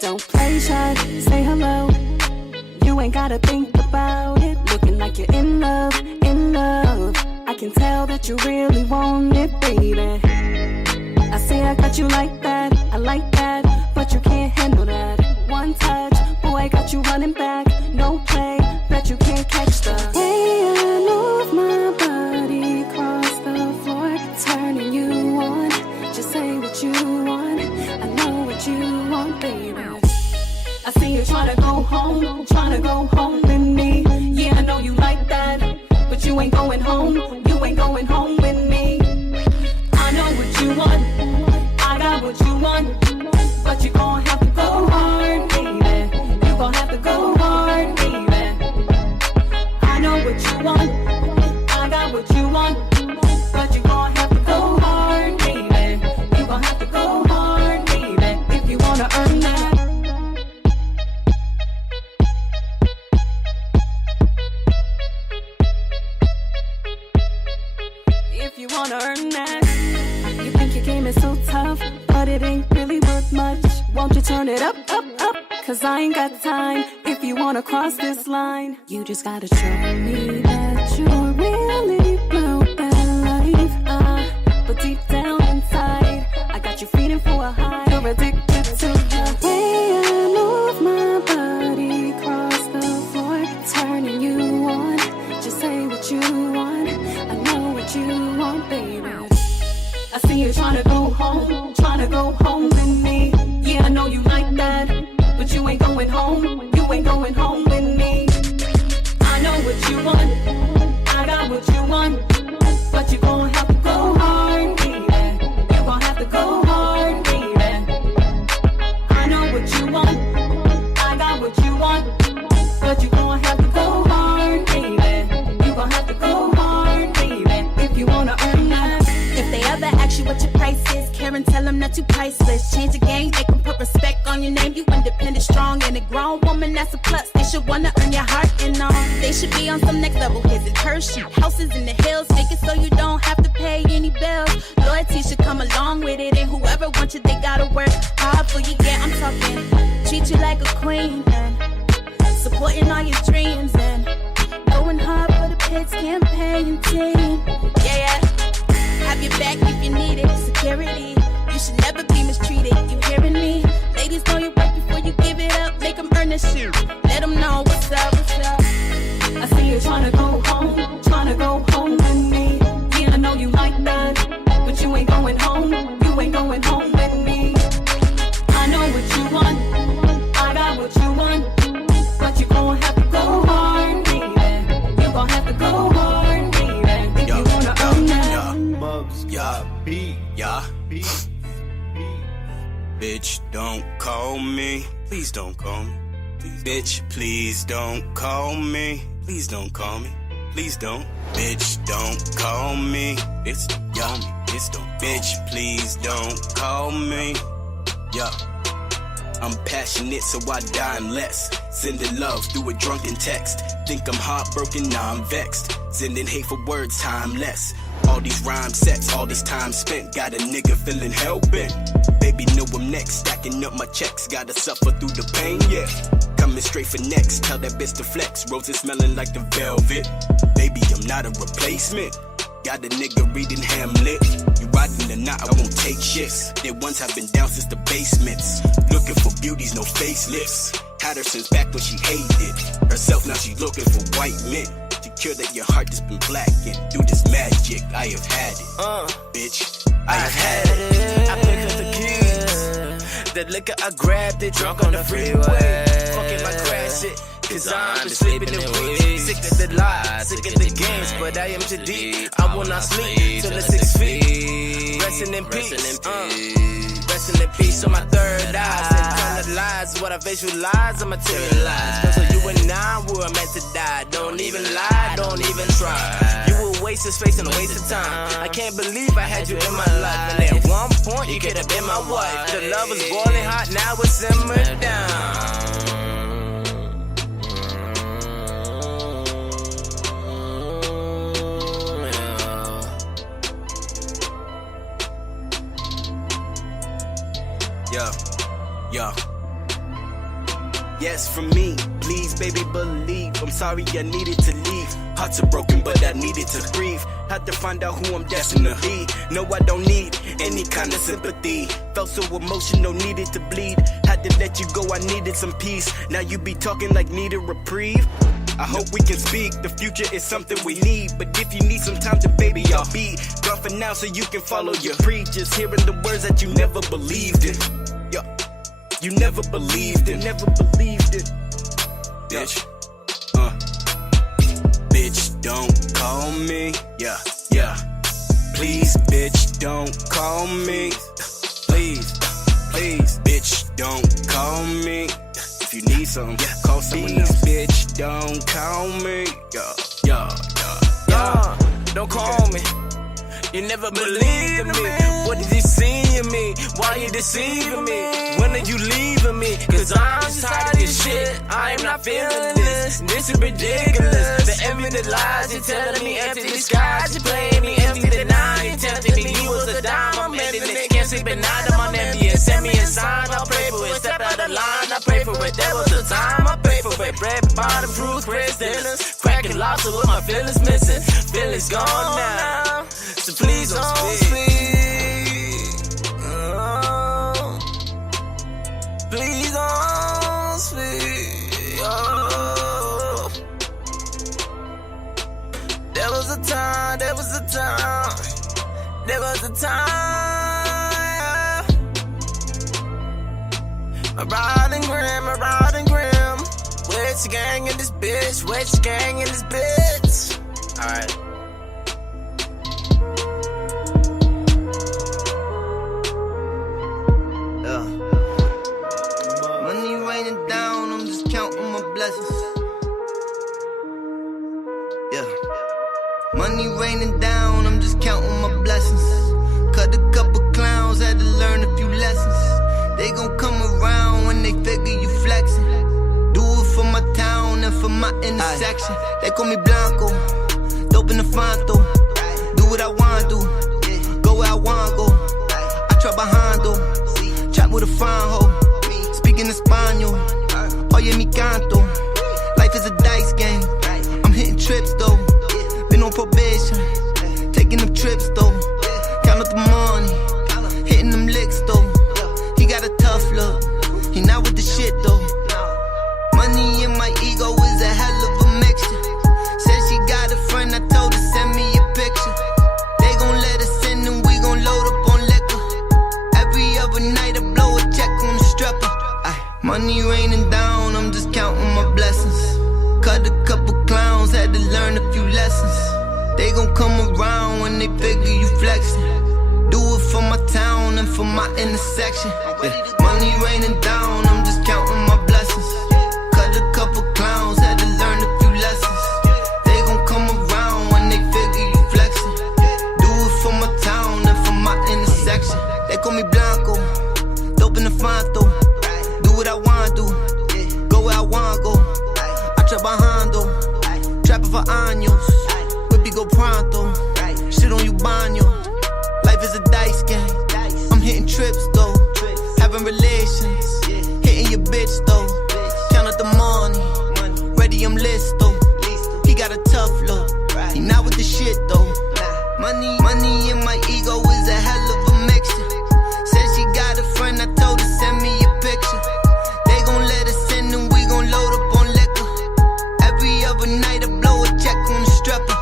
Don't play shy, say hello. You ain't gotta think about it. Looking like you're in love, in love. I can tell that you really want it, baby. I say I got you like that, I like that, but you can't handle that. One touch, boy, got you running back. No play, bet you can't catch the way I move my body across the floor, turning you on. Just say what you want, I know what you want, baby. I see you tryna go home with me. Yeah, I know you like that, but you ain't going home with me. I know what you want, I got what you want, but you gon' have to go hard. what you want. I got what you want. But you gon' have to go hard, baby. You gon' have to go hard, baby, if you wanna earn that. If you wanna earn that. You think your game is so tough, but it ain't really worth much. Won't you turn it up, up, up? Cause I ain't got time if you wanna cross this line. You just gotta show me that you're really about that life. But deep down inside, I got you feeling for a high. You're addicted to the way I move my body across the floor, turning you on. Just say what you want, I know what you want, baby. I see you tryna go home with me. Yeah, I know you like that, but you ain't going home. You ain't going home with me. I know what you want, I got what you want, but you gon' have to go hard, baby. You gon' have to go hard, baby. I know what you want, I got what you want, but you gon' have to go hard, baby. You gon' have to go hard, baby, if you wanna earn that. If they ever ask you what your price is, Karen, tell them that you priceless. Change the game, they can put respect on your name. You independent, strong, and a grown woman, that's a plus. They should wanna earn your heart and all. They should be on some next level. His and her shit, houses in the hills, make it so you don't have to pay any bills. Loyalty should come along with it, and whoever wants you, they gotta work hard for you. Yeah, I'm talking, treat you like a queen and supporting all your dreams and going hard for the Pits campaign team. Yeah. Have your back if you need it. Security, you should never be mistreated. You hearing me? Ladies, know your worth before you give it up. Make them earn the shit. Let them know what's up, what's up. I see you tryna go home with me. Yeah, I know you like that, but you ain't going home. You ain't going home with me. I know what you want, I got what you want, but you gon' have to go hard, baby. You gon' have to go hard, baby, if you wanna earn that. Bitch, don't call me. Please don't call me. Bitch, please don't call me. Please don't call me. Please don't. Bitch, don't call me. Bitch, don't. Bitch, please don't call me. Yeah. I'm passionate, so I dime less. Sending love through a drunken text. Think I'm heartbroken, now I'm vexed. Sending hateful words, timeless. All these rhyme sets, all this time spent. Got a nigga feeling hell-bent. Baby, know I'm next. Stacking up my checks. Gotta suffer through the pain, yeah. Coming straight for next. Tell that bitch to flex. Roses smelling like the velvet. Baby, I'm not a replacement. Got a nigga reading Hamlet. You riding or not, I won't take shifts. They once have been down since the basements. Looking for beauties, no facelifts. Had her since back when she hated herself, now she looking for white men. Secure that your heart has been blackened. Do this magic, I have had it. Bitch, I have had it. I picked up the keys. The liquor I grabbed it, drunk on the freeway. Fucking my crash shit. Cause I'm been sleeping in weeks. Sick of the lies, sick of the games, but I am too deep. I will not sleep till the 6 feet. Resting in peace, resting in peace on my third eye. Internalize what I visualize, I materialize. Cause you and I were meant to die. Don't even lie, don't even try. You will waste of space and a waste of time. I can't believe I had you in my life. And at one point, you could have been my wife. The love was boiling hot, now it's simmered down. Yeah. Yes, for me, please, baby, believe. I'm sorry I needed to leave. Hearts are broken, but I needed to grieve. Had to find out who I'm destined to be. No, I don't need any kind of sympathy. Felt so emotional, needed to bleed. Had to let you go, I needed some peace. Now you be talking like need a reprieve. I hope we can speak, the future is something we need. But if you need some time to, baby, I'll be gone for now so you can follow your preachers. Hearing the words that you never believed in. Yeah. You never believed it, bitch. Bitch, don't call me. Yeah. Please, bitch, don't call me. Please, bitch, don't call me. If you need something, call someone else. Bitch, don't call me. Yeah. don't call me. You never believed in me. What did you see in me? Why you deceiving me? When are you leaving me? Cause I'm just tired of this shit. I am not feeling this. This is ridiculous. The envy, the lies, you're telling me empty the skies. You're playing me empty the night. You're tempting me. You was a dime. I'm ending it. Can't sleep at night. I'm on empty. And send me a sign. I'll pray for it. Step out of line. I pray for it. There was a time. I pray for it. Bread, bottom, fruits, Chris dinners. Cracking lobster with my feelings missing. Feelings gone now. So please don't speak. Oh, please don't speak. Oh. There was a time, there was a time, there was a time. My ride and grim, my ride and grim. Where's the gang in this bitch? Where's the gang in this bitch? Alright. Money raining down, I'm just counting my blessings. Yeah. Money raining down, I'm just counting my blessings. Cut a couple clowns, had to learn a few lessons. They gon' come around when they figure you flexing. Do it for my town and for my intersection. They call me Blanco, dope in the Fonto. Do what I wanna do, go where I wanna go. I trap behind though, trap with a fine hoe. Speaking Espanol, oye mi canto. Life is a dice game, I'm hitting trips though. Been on probation, taking them trips though. Count up the money, hitting them licks though. He got a tough look, he not with the shit though. Money and my ego is a hell of a mixture. Said she got a friend, I told her send me a picture. They gon' let us in and we gon' load up on liquor. Every other night I blow a check on the stripper. Money raining down, I'm just counting my blessings. Cut a couple clowns, had to learn a few lessons. They gon' come around when they figure you flexing. Do it for my town and for my intersection. Yeah. Money raining down, I'm just counting my blessings. Cut a couple clowns, had to learn a few lessons. They gon' come around when they figure you flexing. Do it for my town and for my intersection. They call me Blanco, dope in the Fonto. Do what I wanna do, go where I wanna go. I trap behind though, trapping for años. Whippy go pronto, shit on you baño. Life is a dice game, I'm hitting trips though. Having relations, hitting your bitch though. Count up the money, ready I'm list though. He got a tough look, he not with the shit though. Money and my ego is a hell of a mixture. Said she got a friend, I told her send me a picture. They gon' let us in and we gon' load up on liquor. Every other night I blow a check on the stripper.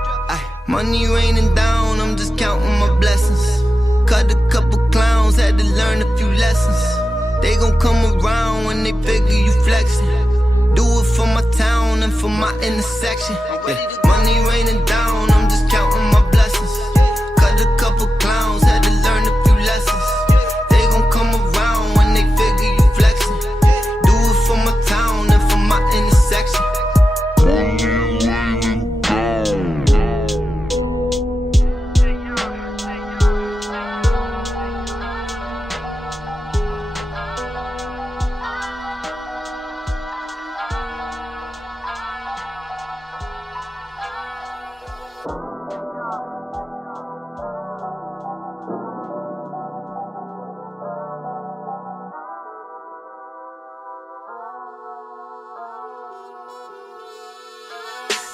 Money raining down, I'm just counting my blessings. Cut a couple clowns, had to learn a few lessons. They gon' come around when they figure you flexing. Do it for my town and for my intersection. Yeah. Money raining down, I'm just counting my blessings. Cut a couple clowns, had to learn a few lessons. They gon' come around when they figure you flexing. Do it for my town and for my intersection.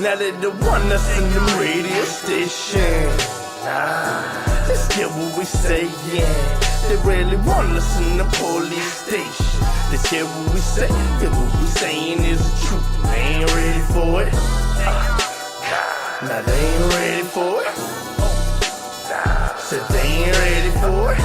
Now they the one that's in the radio station. Let's get what we say, yeah. They really want us in the police station. Let's hear what we say, yeah, what we saying is the truth. They ain't ready for it. Nah, they ain't ready for it. Said they ain't ready for it.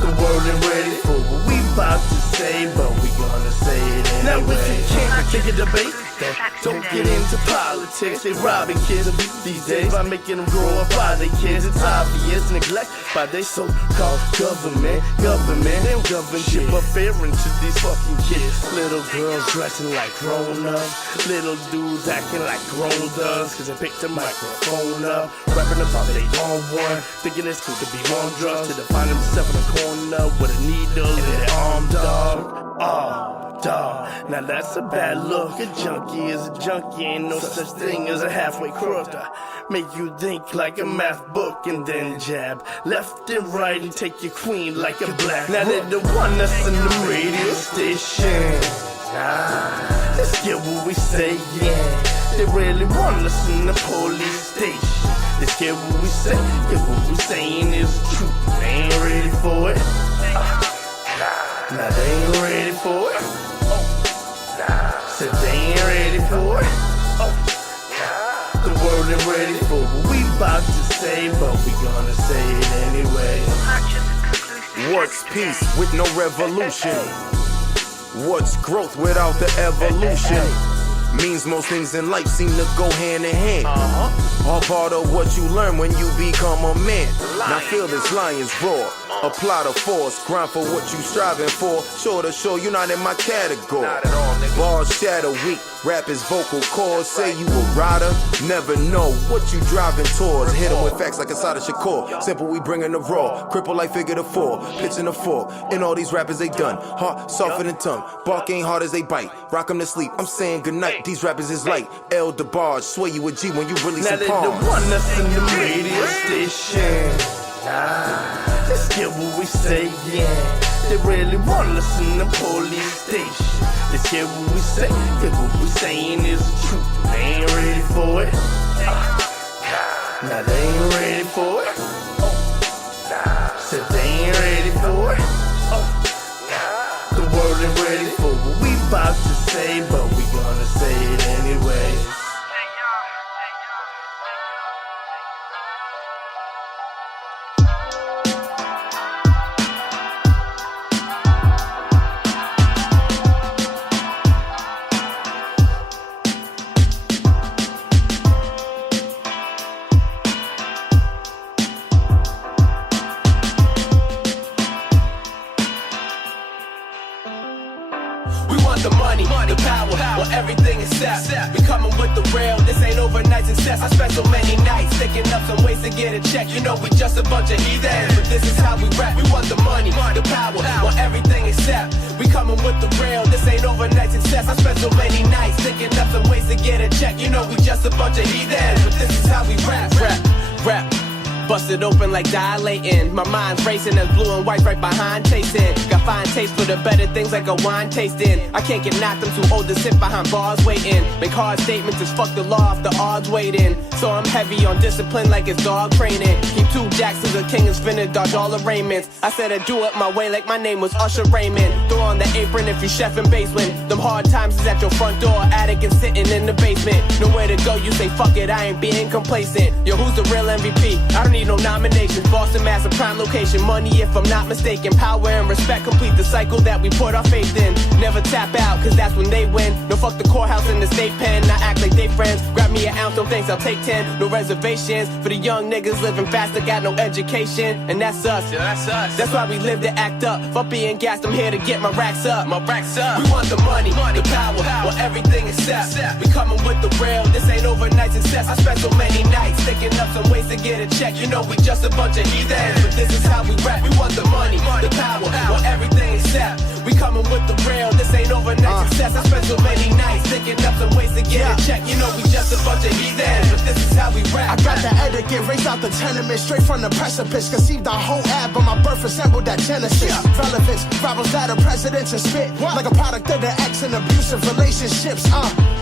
The world ain't ready for what we about to say, but we gonna say it anyway. Now if you can't take a debate, understand. Don't get into politics. They robbing kids these days by making them grow up by their kids. It's obvious neglect by their so-called government. They don't govern shit but fearing to these fucking kids. Little girls dressing like grown-ups. Little dudes acting like grown-ups. Cause they picked the microphone up. Rapping about they own one. Thinking it's cool to be on drugs. To find themselves in a corner with a needle in their arm, dog. Oh, dog. Now that's a bad look. A junkie is a junkie. Ain't no such thing as a halfway crook. Make you think like a math book and then jab left and right and take your queen like a black. Now they're the one that's in the radio station. Let's get what we say, yeah. They really want us in the police station. Let's get what we say, get what we saying is true. They ain't ready for it. Nah, they ain't ready for it. Said they ain't ready for it. The world ain't ready for what we about to say, but we gonna say it anyway. What's peace with no revolution? What's growth without the evolution? Means most things in life seem to go hand in hand. All part of what you learn when you become a man. Now feel this lion's roar. Apply the force, grind for what you striving for. Sure to show you're not in my category. Bars shadow weak, rap is vocal cords. Say you a rider, never know what you driving towards. Hit 'em with facts like a Sada Shakur. Simple, we bringing the raw. Cripple like figure the four, pitching the four. And all these rappers they done. Heart softer than tongue. Bark ain't hard as they bite. Rock 'em to sleep. I'm saying goodnight. These rappers is light. El DeBarge, sway you a G when you really some palms. Now they the one that's in the radio station. Let's get what we say, yeah. They really want us in the police station. Let's get what we say, get what we saying is true. They ain't ready for it. Nah, they ain't ready for it. Said they ain't ready for it. The world ain't ready for what we about to say, but we gonna say it anyway. Everything is set. We coming with the real. This ain't overnight success. I spent so many nights thinking up some ways to get a check. You know we just a bunch of heathens, but this is how we rap. We want the money, the power, want everything except. We coming with the real. This ain't overnight success. I spent so many nights thinking up some ways to get a check. You know we just a bunch of heathens, but this is how we rap. Rap. Busted open like dilating. My mind's racing as blue and white right behind chasing. Got fine taste for the better things like a wine tasting. I can't get knocked, I'm too old to sit behind bars waiting. Make hard statements, just fuck the law off the odds waiting. So I'm heavy on discipline like it's dog training. Keep 2 jacks as a king is finna dodge all arraignments. I said I'd do it my way like my name was Usher Raymond. Throw on the apron if you chef in basement. Them hard times is at your front door, attic and sitting in the basement. Nowhere to go, you say fuck it, I ain't being complacent. Yo, who's the real MVP? I don't need no nominations. Boston, Mass, a prime location. Money if I'm not mistaken. Power and respect complete the cycle that we put our faith in. Never tap out, cause that's when they win. No fuck the courthouse and the state pen. I act like they friends. Grab me an ounce, no thanks, I'll take 10. No reservations for the young niggas living fast that got no education. And that's us. Yeah, that's us. That's why we live to act up. Fuck being gassed, I'm here to get my racks up. My racks up. We want the money, the power, want everything except. We coming with the real. This ain't overnight success. I spent so many nights thinking up some ways to get a check. You know we just a bunch of heathens, but this is how we rap. We want the money, the power, want everything except. We coming with the real. This ain't overnight success. I spent so many nights thinking up some ways to get a check. You know we just a bunch of heathens, but this is how we rap. I got the etiquette, raised out the tenement, straight from the precipice. Conceived our whole ad, but my birth resembled that genesis. Relevance, rivals that are presidents and spit like a product of the ex and abusive relationships.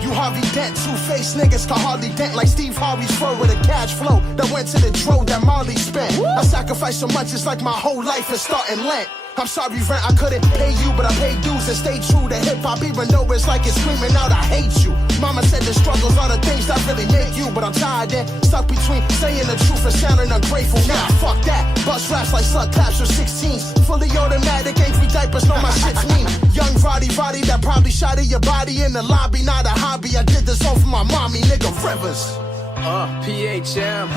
You Harvey Dent, two-faced niggas can hardly dent like Steve Harvey's fro with a cash flow that went to the dro that Marley spent. I sacrificed so much, it's like my whole life is starting Lent. I'm sorry, rent, I couldn't pay you, but I paid dues and stay true to hip-hop, even though it's like it's screaming out, I hate you. Mama said the struggles are the things that really make you, but I'm tired and stuck between saying the truth and sounding ungrateful. Nah, fuck that. Bust raps like slug claps with 16s. Fully automatic, ain't 3 diapers, know my shit's mean. Young Roddy that probably shot at your body in the lobby, not a hobby. I did this all for my mommy, nigga, Rivers. PHM.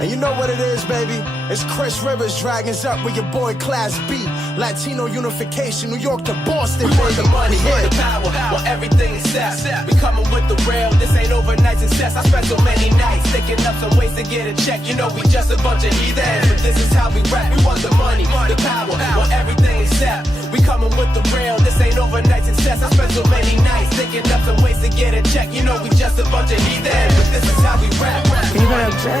And you know what it is, baby. It's Chris Rivers, Dragons Up with your boy Class B. Latino unification, New York to Boston. We want the money, want the power, want everything except. We coming with the real, this ain't overnight success. I spent so many nights thinking up some ways to get a check. You know we just a bunch of heathens, but this is how we rap. We want the money, the power, want everything except. We coming with the real, this ain't overnight success. I spent so many nights thinking up some ways to get a check. You know we just a bunch of heathens, but this is how we rap. Can you go up, Jay?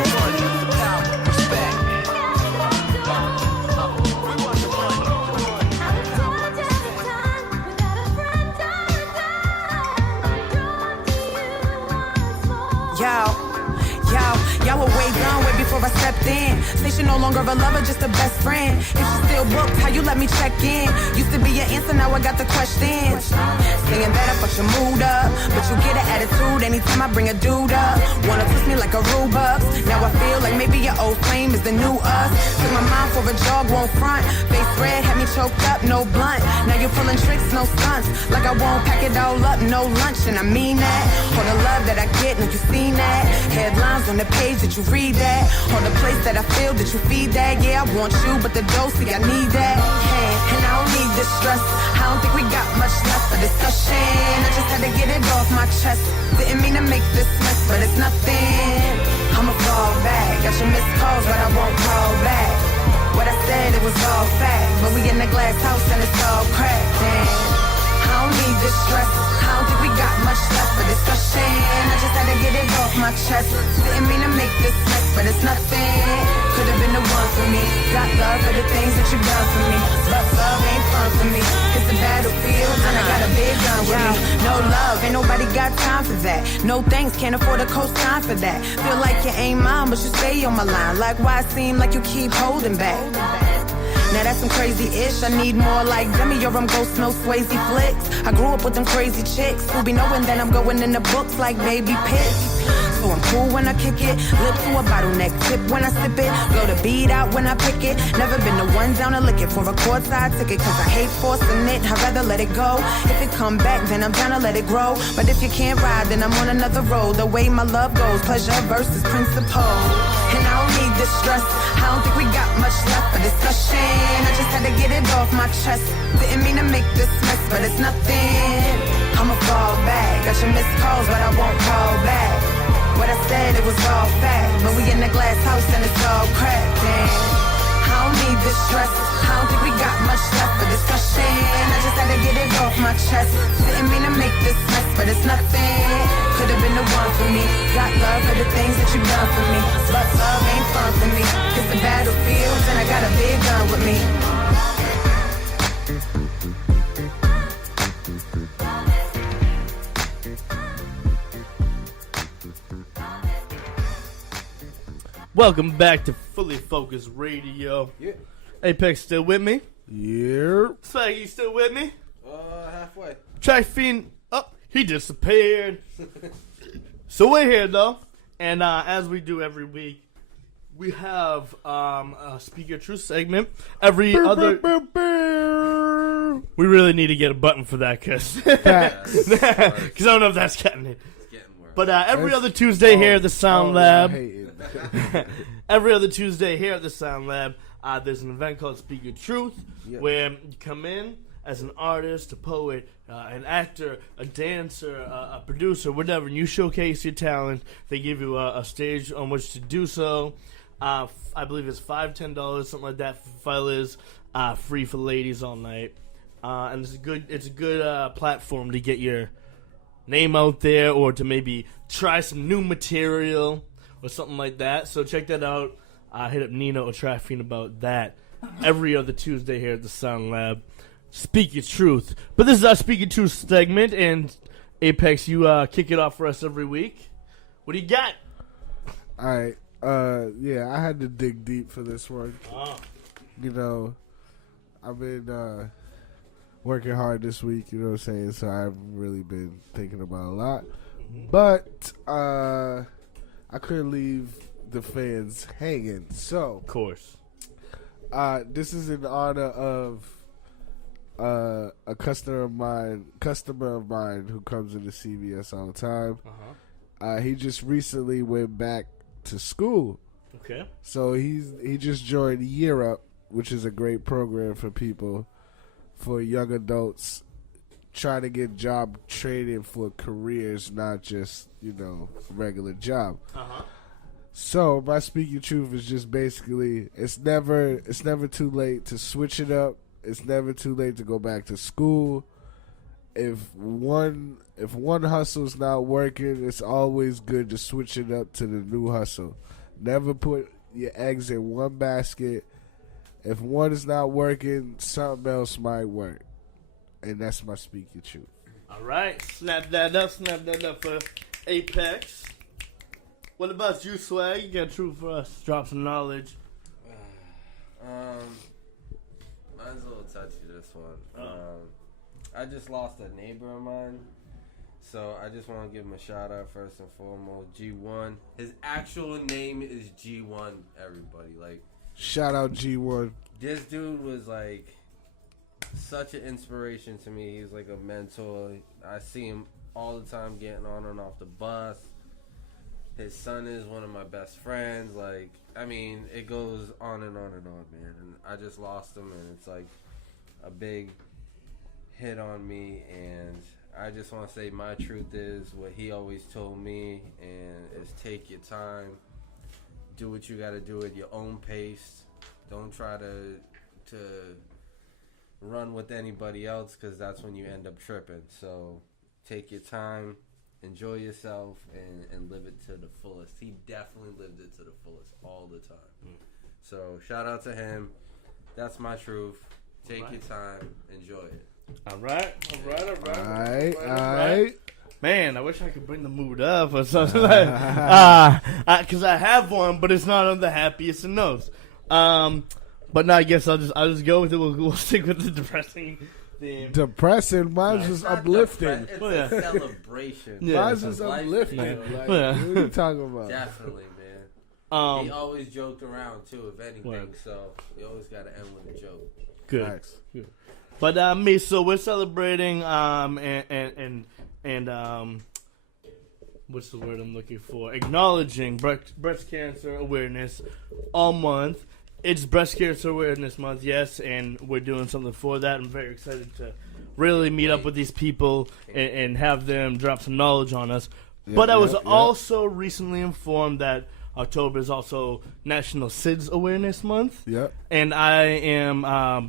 Y'all were way gone way before I stepped in. Say she no longer a lover, just a best friend. If she still booked, how you let me check in? Used to be your answer, now I got the questions. Saying that I fuck your mood up, but you get an attitude anytime I bring a dude up. Wanna twist me like a Rubik's. Now I feel like maybe your old flame is the new us. Took my mind for a jog, won't front. Face red, had me choked up, no blunt. Now you're pulling tricks, no stunts. Like I won't pack it all up, no lunch, and I mean that. All the love that I get, now you seen that. Headlines on the page that you read that. Or the place that I feel that you feed that. Yeah, I want you, but the dose, see, I need that. Hey, and I don't need this stress. I don't think we got much left for discussion. I just had to get it off my chest. Didn't mean to make this mess, but it's nothing. I'ma fall back. Got your missed calls, but I won't call back. What I said, it was all fact. But we in the glass house and it's all cracked. Damn, I don't need this stress. I don't think we got much left for discussion. I just had to get it off my chest. Didn't mean to make this mess, but it's nothing. Could've been the one for me. Got love for the things that you've done for me. But love ain't fun for me. It's a battlefield and I got a big gun with me. No love, ain't nobody got time for that. No thanks, can't afford a co-sign for that. Feel like you ain't mine, but you stay on my line. Like why it seem like you keep holding back. Now that's some crazy ish. I need more like Demi or I'm Ghost, no Swayze flicks. I grew up with them crazy chicks who be knowing that I'm going in the books like baby pigs. So I'm cool when I kick it, lip to a bottleneck, tip when I sip it, blow the beat out when I pick it. Never been the one down to lick it for a courtside ticket, cause I hate forcing it, I'd rather let it go. If it come back, then I'm down to let it grow. But if you can't ride, then I'm on another road. The way my love goes, pleasure versus principle. And I don't need this stress, I don't think we got much left for discussion. I just had to get it off my chest. Didn't mean to make this mess, but it's nothing. I'ma fall back. Got your missed calls, but I won't call back. What I said, it was all fact. But we in the glass house and it's all cracked. Damn, I don't need this stress. I don't think we got much left for discussion. I just had to get it off my chest. Didn't mean to make this mess, but it's nothing. Could've been the one for me. Got love for the things that you've done for me. But love ain't fun for me. It's the battlefield and I got a big gun with me. Welcome back to Fully Focused Radio. Yeah. Apex still with me? Yeah. Swagg, you still with me? Halfway. Track Fiend, he disappeared. So we're here though, and as we do every week, we have a Speak Your Truth segment. Every other, we really need to get a button for that, cause I don't know if that's getting it. But every other Tuesday here at the Sound Lab, every other Tuesday here at the Sound Lab, there's an event called Speak Your Truth, where you come in as an artist, a poet, an actor, a dancer, a producer, whatever, and you showcase your talent. They give you a stage on which to do so. I believe it's $5, $10, something like that. File is free for ladies all night, and it's a good platform to get your name out there, or to maybe try some new material or something like that. So check that out. Hit up Nina or Track Fiend about that every other Tuesday here at the Sound Lab. Speak Your Truth. But this is our Speak Your Truth segment, and Apex, you kick it off for us every week. What do you got? All right. Yeah, I had to dig deep for this one. You know, I've been working hard this week, you know what I'm saying? So I've really been thinking about a lot. But I couldn't leave the fans hanging. So, of course. This is in honor of a customer of mine who comes into CVS all the time. He just recently went back to school. Okay. So he just joined Year Up, which is a great program for people, for young adults trying to get job training for careers, not just, a regular job. So my speaking truth is just basically it's never too late to switch it up. It's never too late to go back to school. If one hustle's not working, it's always good to switch it up to the new hustle. Never put your eggs in one basket. If one is not working, something else might work. And that's my speaking truth. All right. Snap that up for Apex. What about you, Swagg? You got truth for us. Drop some knowledge. Mine's a little touchy, this one. I just lost a neighbor of mine. So I just want to give him a shout out first and foremost. G1. His actual name is G1, everybody. Like, shout out G1. This dude was like such an inspiration to me. He's like a mentor. I see him all the time getting on and off the bus. His son is one of my best friends. Like, I mean, it goes on and on and on, man. And I just lost him, and it's like a big hit on me. And I just want to say my truth is what he always told me, and is take your time. Do what you got to do at your own pace. Don't try to run with anybody else, because that's when you end up tripping. So take your time, enjoy yourself, and live it to the fullest. He definitely lived it to the fullest all the time. So shout out to him. That's my truth. Take your time, enjoy it. All right. All right. Man, I wish I could bring the mood up or something because I have one, but it's not on the happiest of notes. But no, I guess I'll just go with it. We'll stick with the depressing theme. Depressing? Mine's just uplifting. It's a celebration. Mine's just uplifting. Like, what are you talking about? Definitely, man. He always joked around too, if anything. So you always got to end with a joke. Good. But so we're celebrating and what's the word I'm looking for? Acknowledging breast cancer awareness all month. It's Breast Cancer Awareness Month, yes, and we're doing something for that. I'm very excited to really meet up with these people and have them drop some knowledge on us. But I was also recently informed that October is also National SIDS Awareness Month. Yep. And I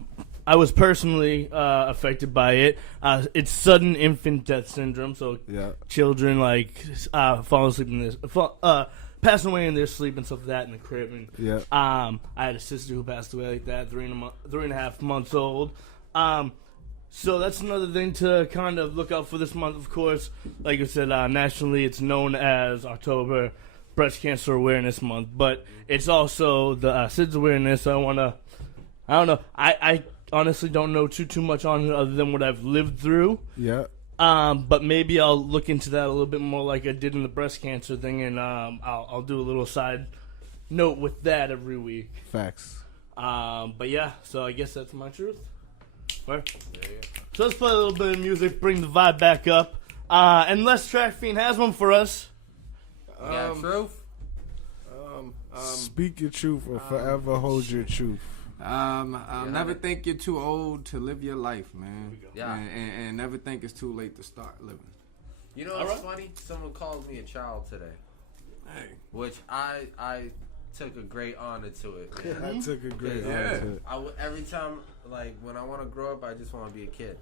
was personally affected by it. It's sudden infant death syndrome, so children fall asleep in this, passing away in their sleep and stuff like that in the crib. And I had a sister who passed away like that, 3.5 months old. So that's another thing to kind of look out for this month. Of course, like I said, nationally it's known as October Breast Cancer Awareness Month, but it's also the SIDS awareness. I don't know. I honestly don't know too much on it other than what I've lived through. Yeah. But maybe I'll look into that a little bit more like I did in the breast cancer thing, and I'll do a little side note with that every week. Facts. But yeah, so I guess that's my truth. Right. So let's play a little bit of music, bring the vibe back up. Unless Track Fiend has one for us. Truth? Speak your truth or forever hold your truth. Never think you're too old to live your life, man. And never think it's too late to start living. You know what's funny? Someone called me a child today. Hey. Which I took a great honor to it, man. I took a great honor to it. Every time, like, when I want to grow up, I just want to be a kid.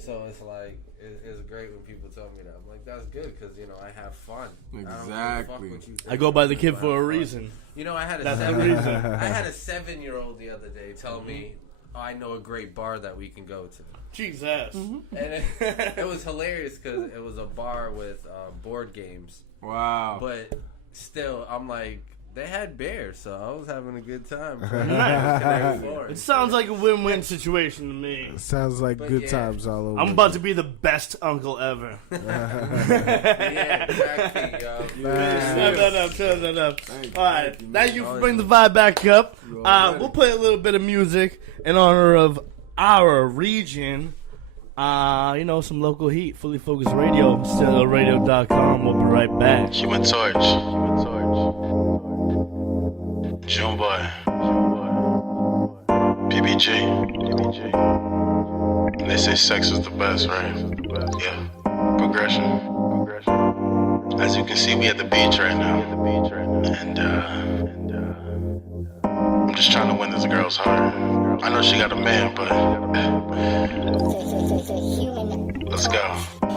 So it's like, it's great when people tell me that. I'm like, that's good, because, I have fun. Exactly. I don't give a fuck what you think. I go by the kid for a reason. I had a That's 7-year-old the other day tell me, I know a great bar that we can go to. Jesus. And it was hilarious because it was a bar with board games. Wow. But still, I'm like, They had bears, so I was having a good time. It sounds like a win-win situation to me. Sounds like good times all over. I'm about to be the best uncle ever. Yeah, exactly, yo. Turn that up. All right, thank you for bringing the vibe back up. We'll play a little bit of music in honor of our region. Some local heat. Fully Focused Radio, StellaRadio.com. We'll be right back. Human Torch. June Boy. PBG. And they say sex is the best, right? Yeah. Progression. As you can see, we at the beach right now. And I'm just trying to win this girl's heart. I know she got a man, but let's go.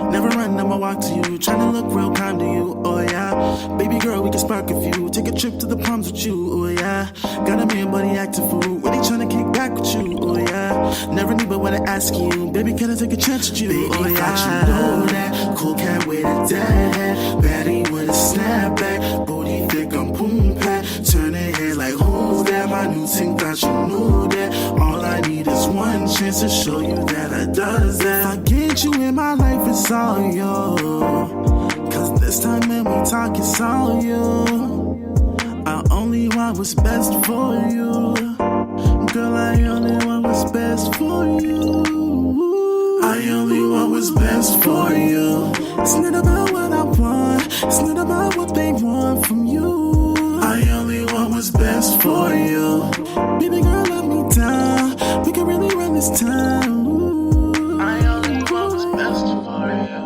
Never run, I'ma walk to you. Tryna look real kind to you, oh yeah. Baby girl, we can spark a few. Take a trip to the palms with you, oh yeah. Got a man, but he acting fool. Really tryna kick back with you, oh yeah. Never need but what I ask you. Baby, can I take a chance with you, baby, oh yeah. Thought you know that. Cool cat with a dead head. Baddie with a snapback. Booty thick on boom pack. Turn her head like, who's that? My new thing, thought you knew that. All I need is one chance to show you that I does that. If I get you in my life, it's all you. Cause this time when we talk, it's all you. I only want what's best for you. Girl, I only want what's best for you. I only want what's best for you. It's not about what I want. It's not about what they want from you. I only want what's best for you. Baby girl, let me down. We can really run this time. I only want what's best for you.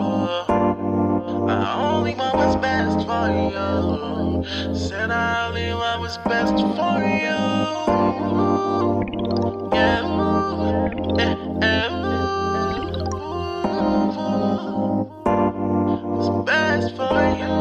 I only want what's best for you. Said I only want what's best for you. Yeah, what's best for you.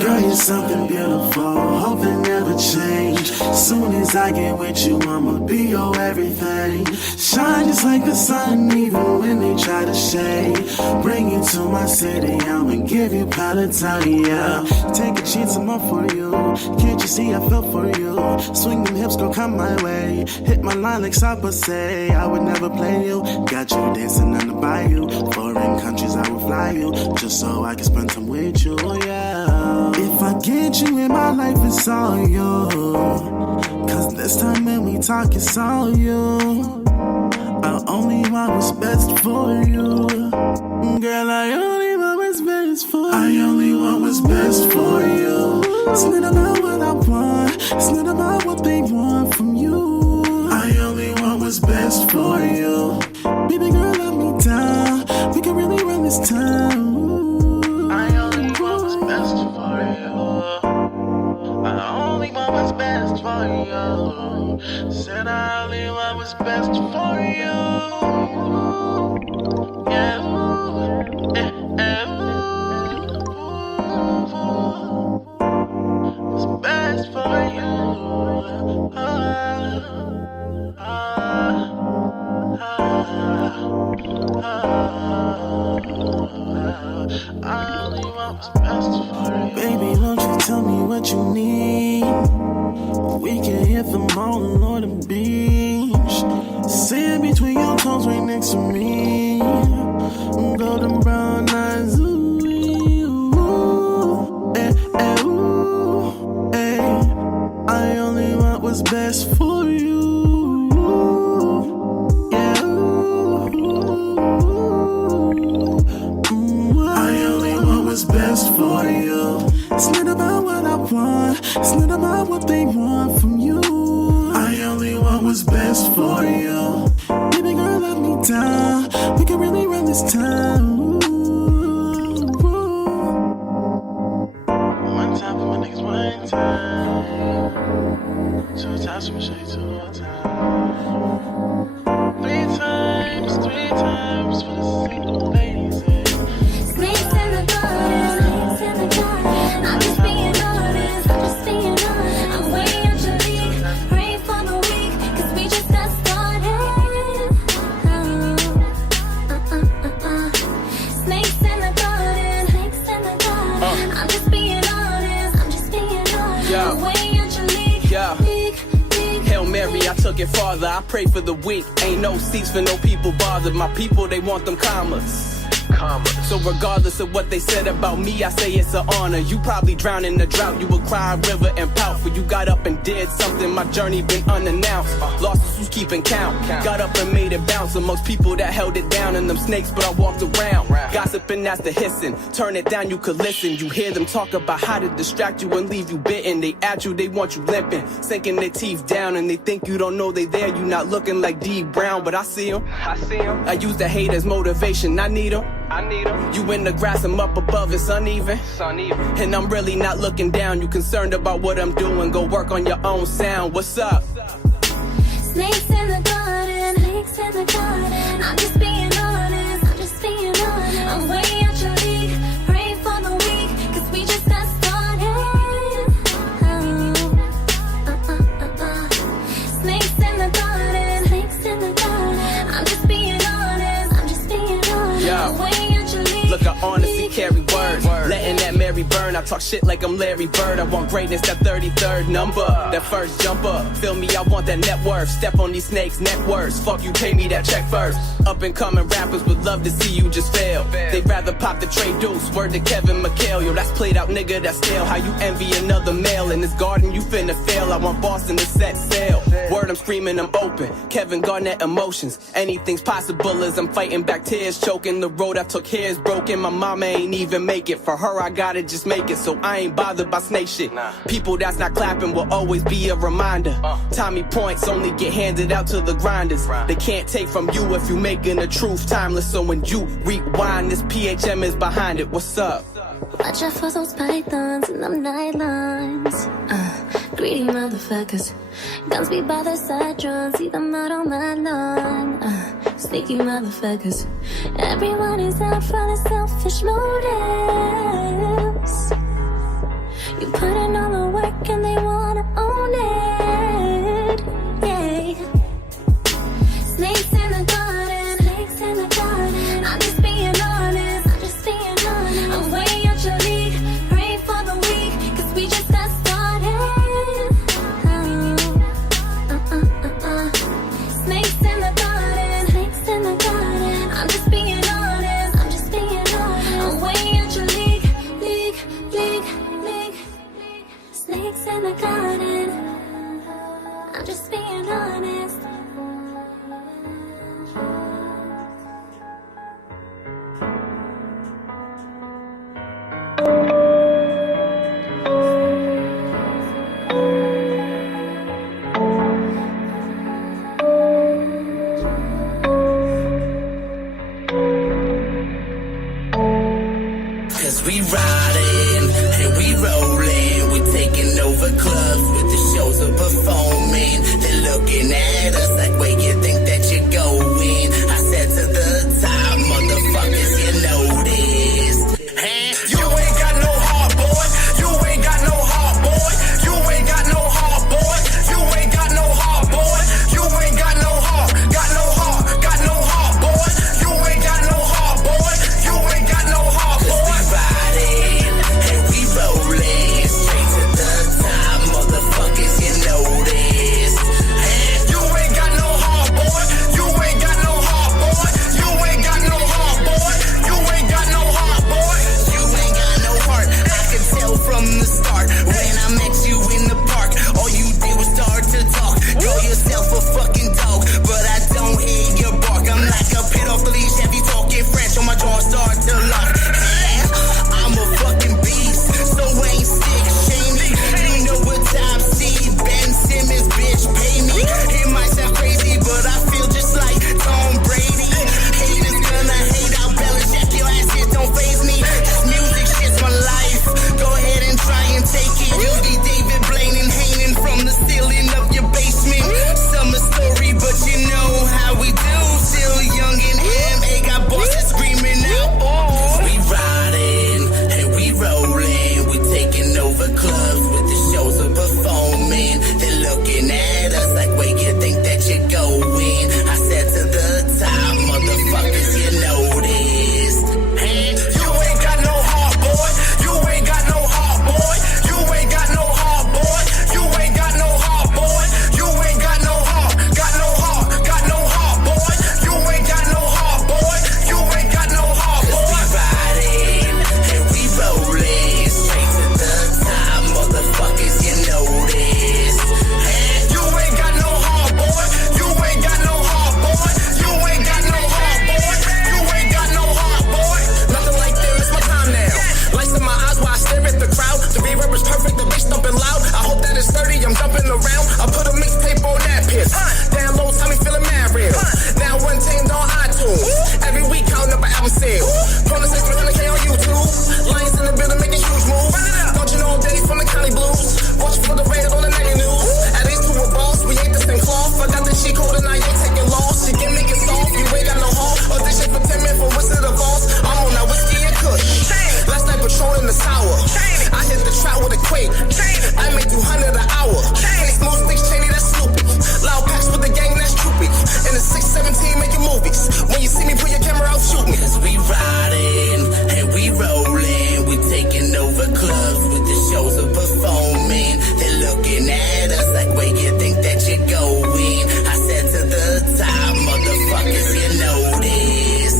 Girl, you're something beautiful, hope it never change. Soon as I get with you, I'ma be your everything. Shine just like the sun, even when they try to shade. Bring you to my city, I'ma give you Palatine, yeah. Take a chance, I'm up for you. Can't you see I fell for you? Swing them hips, girl, come my way. Hit my line like Sapa say, I would never play you. Got you dancing on the bayou. Foreign countries, I would fly you. Just so I can spend time with you, yeah. If I get you in my life, it's all you. Cause this time when we talk, it's all you. I only want what's best for you. Girl, I only want what's best for you. I only want what's best for you. It's not about what I want. It's not about what they want from you. I only want what's best for you. Baby girl, let me down. We can really run this time. I only want what's best for you. I only want what's best for you. Said I only want what's best for you. Yeah. What's best for you. I only want what's best for you. Baby, don't you tell me what you need. We can hit the mall or the beach. Sit between your toes right next to me. Golden brown eyes, ooh, ooh, ooh, I only want what's best for you. Yeah, I only want what's best for you. It's not about what I want. It's not about what they want from you. I only want what's best for you. Baby girl, let me down. We can really run this time. One time for my niggas, one time. Two times for my shade, two times. Three times for the single ladies. Snakes in the garden, snakes in the garden. I'm just being honest, I'm just being honest. I'm way out your league, pray for the week, cause we just got started. looking farther. I pray for the weak. Ain't no seats for no people bothered. My people, they want them commas. So regardless of what they said about me, I say it's an honor. You probably drown in the drought, you would cry a river and pout. For you got up and did something, my journey been unannounced. Losses who's keeping count, got up and made it bounce. Amongst people that held it down and them snakes, but I walked around. Gossiping, that's the hissing, turn it down, you could listen. You hear them talk about how to distract you and leave you bitten. They at you, they want you limping, sinking their teeth down. And they think you don't know they there, you not looking like D Brown. But I see them, I use the hate as motivation, I need them. You in the grass, I'm up above, it's uneven. And I'm really not looking down. You concerned about what I'm doing, go work on your own sound. What's up? Snakes in the garden, snakes in the garden. I'm just being honest, I'm just being honest. I'm way out your league, pray for the weak, cause we just got started. Snakes in the garden, snakes in the garden. I'm just being honest, I'm just being honest. I'm way out your league. Look, I honestly carry word. Letting that Mary burn. I talk shit like I'm Larry Bird. I want greatness, that 33rd number. That first jump up. Feel me, I want that net worth. Step on these snakes, net worth. Fuck you, pay me that check first. Up and coming rappers would love to see you just fail. They'd rather pop the Trey Deuce. Word to Kevin McHale. Yo, that's played out, nigga, that's stale. How you envy another male in this garden, you finna fail. I want Boston to set sail. Word, I'm screaming, I'm open. Kevin Garnett emotions. Anything's possible as I'm fighting back tears, choking. The road I took here is broken. My mama ain't even make it. For her, I gotta just make it. So I ain't bothered by snake shit. People that's not clapping will always be a reminder. Tommy points only get handed out to the grinders. They can't take from you if you making the truth timeless. So when you rewind, this PHM is behind it. What's up? Watch out for those pythons and them nylons. Greedy motherfuckers. Guns be by their side, drums, see them out on my lawn. Sneaky motherfuckers. Everyone is out for the selfish motives. You put in all the work and they wanna own it. Yeah. Snakes in the garden, snakes in the garden. I'm just being honest, I'm just being honest. I'm way out your league, pray for the weak, cause we just got started. Snakes in the garden, snakes in the garden. I'm just being honest, I'm just being honest. I'm way out your league, league. Snakes in the garden. I'm just being honest. Cause we riding and we rolling. We taking over clubs with the shows are performing. They're looking at us like where you think that you're going. I said to the top, motherfuckers, you know this. You ain't got no heart, boy. You ain't got no heart, boy. You ain't got no heart, boy. You ain't got no heart, boy. You ain't got no heart, got no heart, got no heart, boy. You ain't got no heart, boy. You ain't got no heart, boy. We riding 6. When you see me, put your camera out, shoot me. Cause we riding and we rolling. We taking over clubs with the shows of performing. They're looking at us like where you think that you're going. I said to the top, motherfuckers, you know this.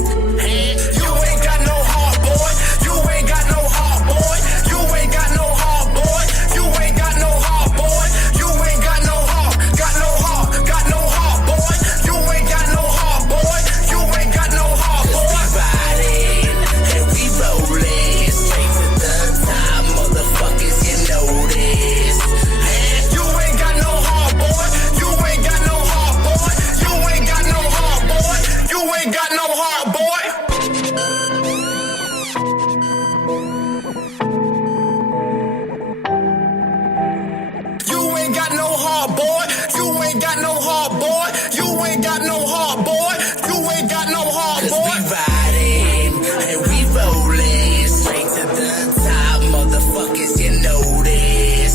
You ain't got no heart, boy. You ain't got no heart, boy. You ain't got no heart, boy. You ain't got no heart, boy. You ain't got no heart, got no heart, got no heart, boy. You ain't got no heart, boy. You ain't got no heart, boy. We riding and we rolling straight to the top, motherfuckers, you know this. You ain't got no heart, boy. You ain't got no heart, boy. You ain't got no heart, boy. You ain't got no heart, boy. You ain't got no heart, boy. You ain't got no heart, boy. You ain't got no heart, boy. You ain't got no heart, boy. Cause we riding and we rolling straight to the top, motherfuckers, you know this.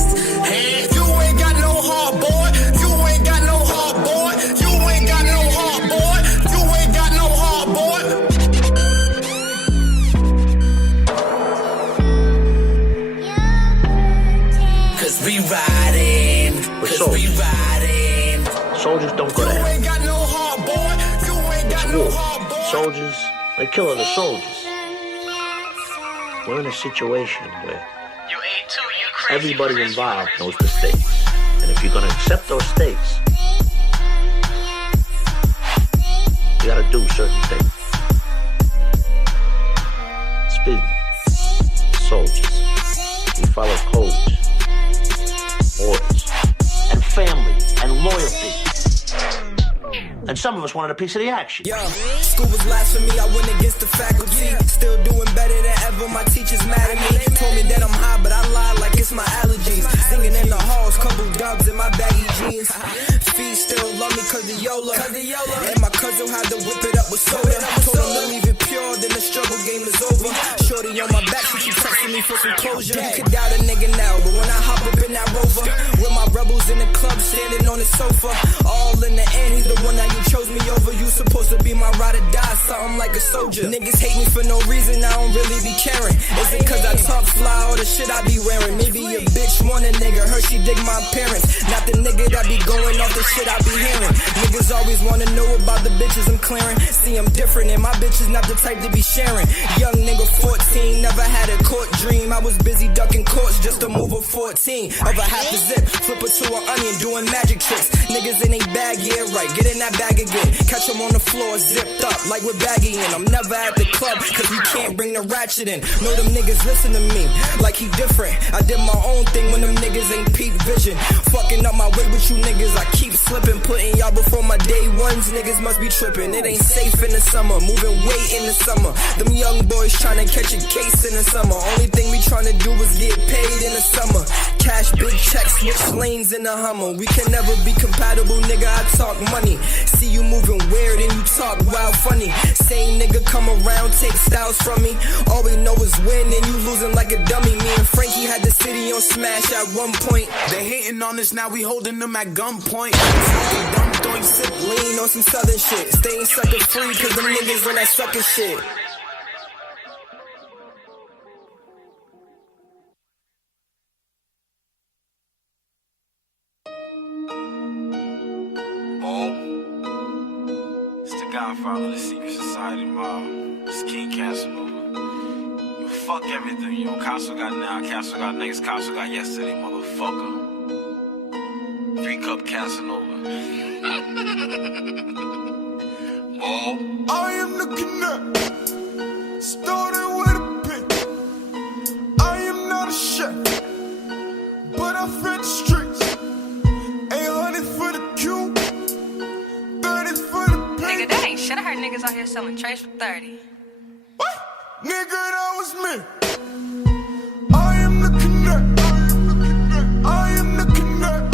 You ain't got no heart, boy. You ain't got no heart, boy. You ain't got no heart, boy. You ain't got no heart, boy. Cause we riding, cause we riding. Soldiers don't go to hell. You ain't got no heart, boy. You ain't got no heart, boy. Soldiers, they kill other soldiers. We're in a situation where everybody involved knows the stakes. And if you're going to accept those stakes, you got to do certain things. It's business. Soldiers. We follow codes, orders, and family, and loyalty. And some of us wanted a piece of the action. Yo, school was last for me, I went against the faculty. Still doing better than ever, my teachers mad at me. Told me that I'm high, but I lie like it's my allergies. Singing in the halls, couple dubs in my baggy jeans. Feet still love me cause of YOLO. And my cousin had to whip it up with soda. Told him to leave it pure, then the struggle game is over. Shorty on my back, she keep texting me for some closure. You could doubt a nigga now, but when I hop up in that Rover, with my rebels in the club, standing on the sofa. All in the end, he's the one that you chose me over. You supposed to be my ride or die, something like a soldier. Niggas hate me for no reason, I don't really be caring. Is it cause I talk fly or the shit I be wearing? Maybe a bitch want a nigga, her she dig my parents. Not the nigga that be going off the shit I be hearing. Niggas always wanna know about the bitches I'm clearing. See, I'm different and my bitch is not the type to be sharing. Young nigga 14, never had a court dream. I was busy ducking courts just to move a 14. Of a half a zip, flip it to an onion, doing magic tricks. Niggas in a bag, yeah right, get in that bag again. Catch them on the floor, zipped up, like we're baggy in. I'm never at the club, cause we can't bring the ratchet in. Know them niggas listen to me, like he different. I did my own thing when them niggas ain't peep vision. Fucking up my way with you niggas, I keep slipping. Putting y'all before my day ones, niggas must be tripping. It ain't safe in the summer, moving weight in the summer. Them young boys trying to catch a case in the summer. Only thing we trying to do is get paid in the summer. Cash, big checks, switch lanes in the Hummer. We can never be compatible, nigga, I talk money. See you moving weird and you talk wild funny. Same nigga come around, take styles from me. All we know is win and you losing like a dummy. Me and Frankie had the city on smash at one point. They hating on us, now we holding them at gunpoint. Dumb doing sip, lean on some southern shit. Staying sucker free cause them niggas on that sucker shit. Godfather of the secret society, mom. It's King Casanova. You fuck everything, yo. Castle got now, Castle got next, Castle got yesterday, motherfucker. 3-cup Casanova. Oh. I am the connect. Started with a pick. I am not a chef, but I fed the streets. 800 for the Q. Nigga, that ain't shit. I heard niggas out here selling trays for 30. What? Nigga, that was me. I am the connect. I am the connect.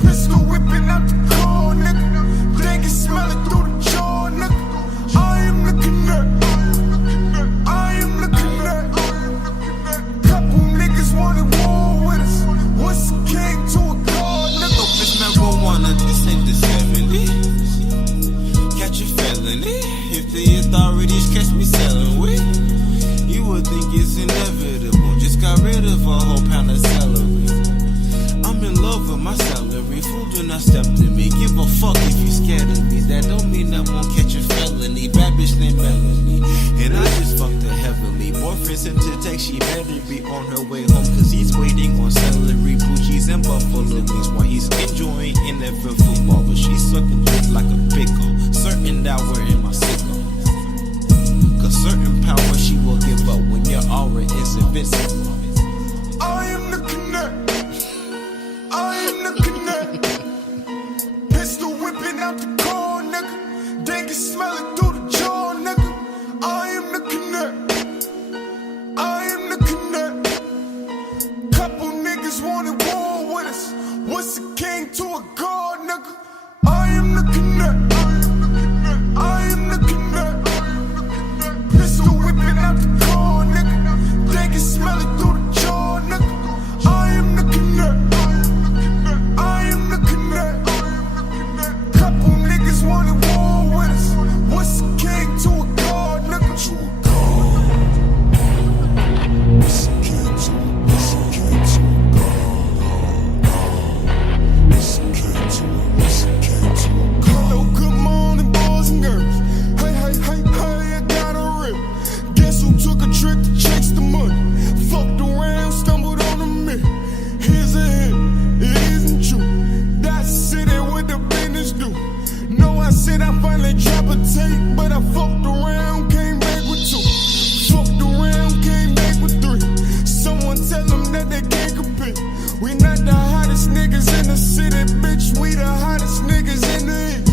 Pistol whipping out the car, nigga. They can smell it through the jaw, nigga. I am the connect. I am the connect. Couple niggas wanted war with us. Once it came to a god, nigga. Dope is marijuana, this ain't the 70s. Catch a fella she better be on her way home, cause he's waiting on celery, Poochies and buffalo wings while he's enjoying NFL football. But she's sucking dick like a pickle, certain that we're in my sickle. Cause certain power she will give up when your aura is invincible. I am the connect. I am the connect. Pistol whipping out the car, nigga. They can smell it through the jaw, nigga. I am the connect. I am the connect. Couple niggas wanted war with us. What's a king to a god, nigga? I am the connect. I am the connect. Pistol whipping out the car, nigga. They can smell it through the jaw, nigga. I am the connect. I am the connect. Couple niggas wanted war with us. What's a king to a god, nigga? To a god. What's a king to a hello, good morning, boys and girls. Hey, hey, hey, hey, I got a rip. Guess who took a trip to chase the money? Fucked around, stumbled on a myth. Here's a hint, it isn't true. That city what the business do. No, I said I finally drop a tape, but I fucked around, came back with 2. Fucked around, came back with 3. Someone tell them that they can't compete. We not the hottest niggas in the city, bitch. We the hottest niggas in the East.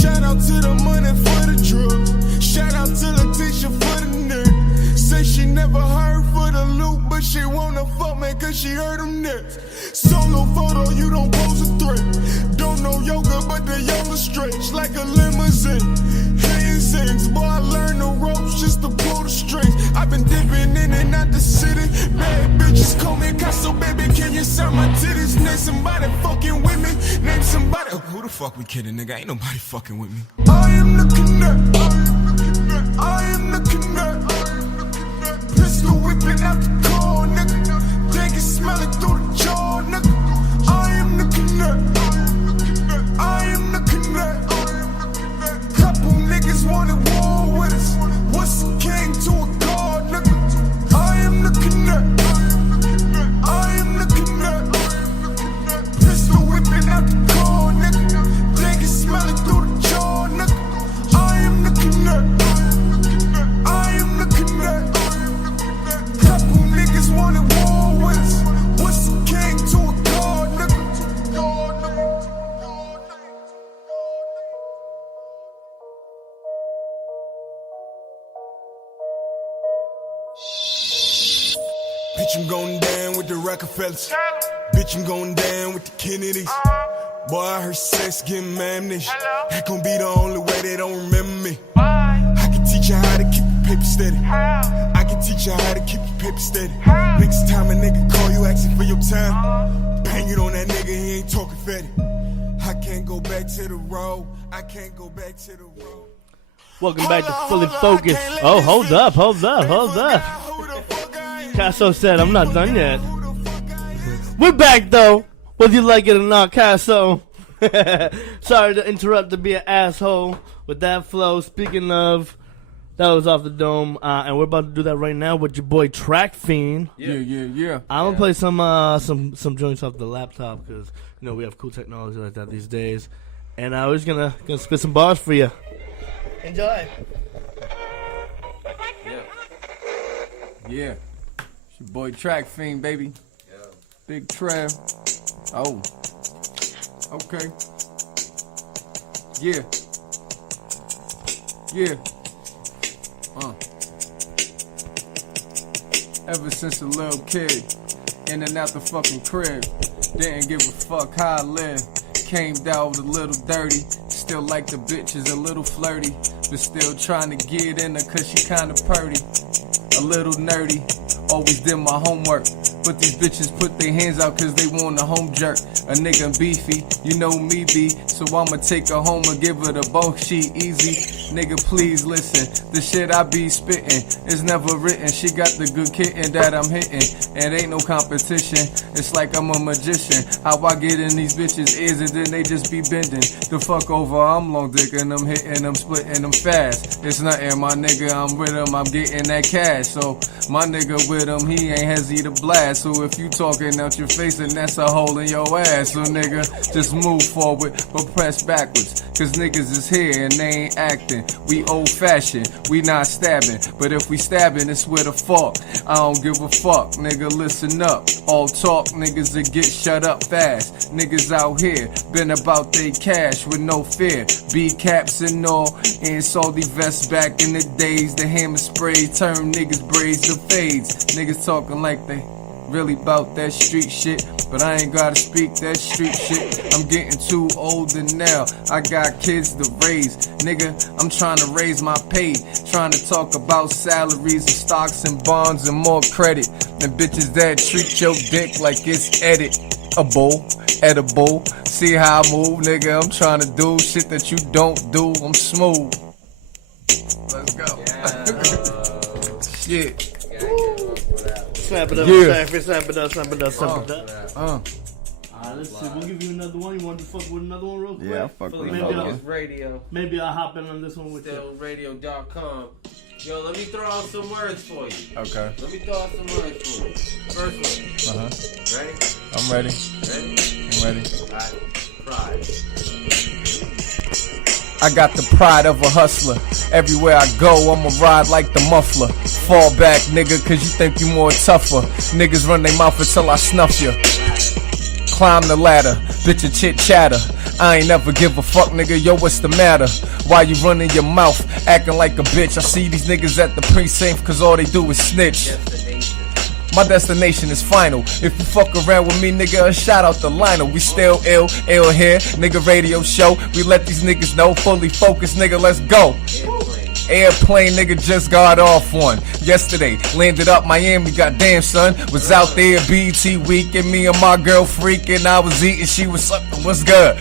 Shout out to the money for the drugs. Shout out to Letitia for the nigga. Say she never heard for the loot, but she wanna fuck me cause she heard them next. Solo photo, you don't pose a threat. Don't know yoga, but the yoga stretch like a limousine. Hands ends, boy, I learned the ropes just to pull the strings. I've been dipping in and out the city. Bad bitches call me Casso, baby. Can you sell my titties? Name somebody fucking with me. Name somebody. Who the fuck we kidding, nigga? Ain't nobody fucking with me. I am the connect. I am the connect. Pistol whipping out the car, nigga. They can smell it through the jaw, nigga. I am the connect. I am the connect. Couple niggas wanted war with us. What's a king to a god, nigga? I am the connect. I am the connect. Pistol whipping out the car, nigga. They can smell it through the jaw, nigga. I am the connect. I am the connect. Couple niggas wanted war with us. What's a king to a god, nigga? Bitch, I'm going down with the Rockefellers. Bitch, I'm going down with the Kennedys. Boy, I heard sex getting my amnesia. That gon' be the only way they don't remember me. I can teach you how to keep your paper steady. I can teach you how to keep your paper steady. Next time a nigga call you asking for your time, bang it on that nigga, he ain't talking fatty. I can't go back to the road. I can't go back to the road. Welcome back to Fully Focused. Oh, hold up. Casso said, I'm not done yet. We're back, though. Whether you like it or not, Casso. Sorry to interrupt to be an asshole with that flow. Speaking of, that was off the dome. And we're about to do that right now with your boy Track Fiend. Yeah. I'm going to play some joints off the laptop because, you know, we have cool technology like that these days. And I was gonna spit some bars for you. Enjoy. Yeah. It's your boy Track Fiend, baby. Yeah. Big Trev. Oh. Okay. Yeah. Ever since a little kid, in and out the fucking crib, didn't give a fuck how I live. Came down with a little dirty, still like the bitches a little flirty, but still trying to get in her cause she kinda purty. A little nerdy, always did my homework, but these bitches put their hands out cause they want a home jerk. A nigga beefy, you know me be, so I'ma take her home and give her the bone, she easy. Nigga, please listen. The shit I be spittin' is never written. She got the good kitten that I'm hitting. And ain't no competition. It's like I'm a magician. How I get in these bitches' ears and then they just be bending. The fuck over, I'm long dick and I'm hitting, I'm splitting them fast. It's nothing, my nigga, I'm with him, I'm getting that cash. So my nigga with him, he ain't hezzy to blast. So if you talking out your face, then that's a hole in your ass. So nigga, just move forward, but press backwards. Cause niggas is here and they ain't acting. We old fashioned, we not stabbing. But if we stabbing, it's with a fork. I don't give a fuck, nigga, listen up. All talk, niggas that get shut up fast. Niggas out here, been about they cash with no fear. B-caps and all, and salty vests back in the days. The hammer spray turn niggas braids to fades. Niggas talking like they really about that street shit, but I ain't gotta speak that street shit. I'm getting too older now, I got kids to raise. Nigga, I'm trying to raise my pay, trying to talk about salaries and stocks and bonds and more credit. And bitches that treat your dick like it's edible. See how I move, nigga, I'm trying to do shit that you don't do, I'm smooth. Let's go. Shit. Snap it up, Yeah. snap it up. Let's see. We'll give you another one. You want to fuck with another one real quick? Yeah, I'll fuck with another one. Radio. Maybe I'll hop in on this one with you. StillRadio.com. Yo, let me throw out some words for you. Okay. Let me throw out some words for you. First one. Ready? I'm ready. Ready? I'm ready. Alright. Pride. I got the pride of a hustler. Everywhere I go, I'ma ride like the muffler. Fall back, nigga, cause you think you more tougher. Niggas run their mouth until I snuff you. Climb the ladder, bitch a chit chatter. I ain't never give a fuck, nigga, yo, what's the matter? Why you running your mouth, acting like a bitch? I see these niggas at the precinct, cause all they do is snitch. My destination is final. If you fuck around with me, nigga, a shout out to Lionel. We still ill here, nigga, radio show. We let these niggas know, fully focused, nigga, let's go. Airplane, nigga, just got off one. Yesterday, landed up Miami, goddamn son. Was out there, BET week, and me and my girl freaking. I was eating, she was sucking, what's good?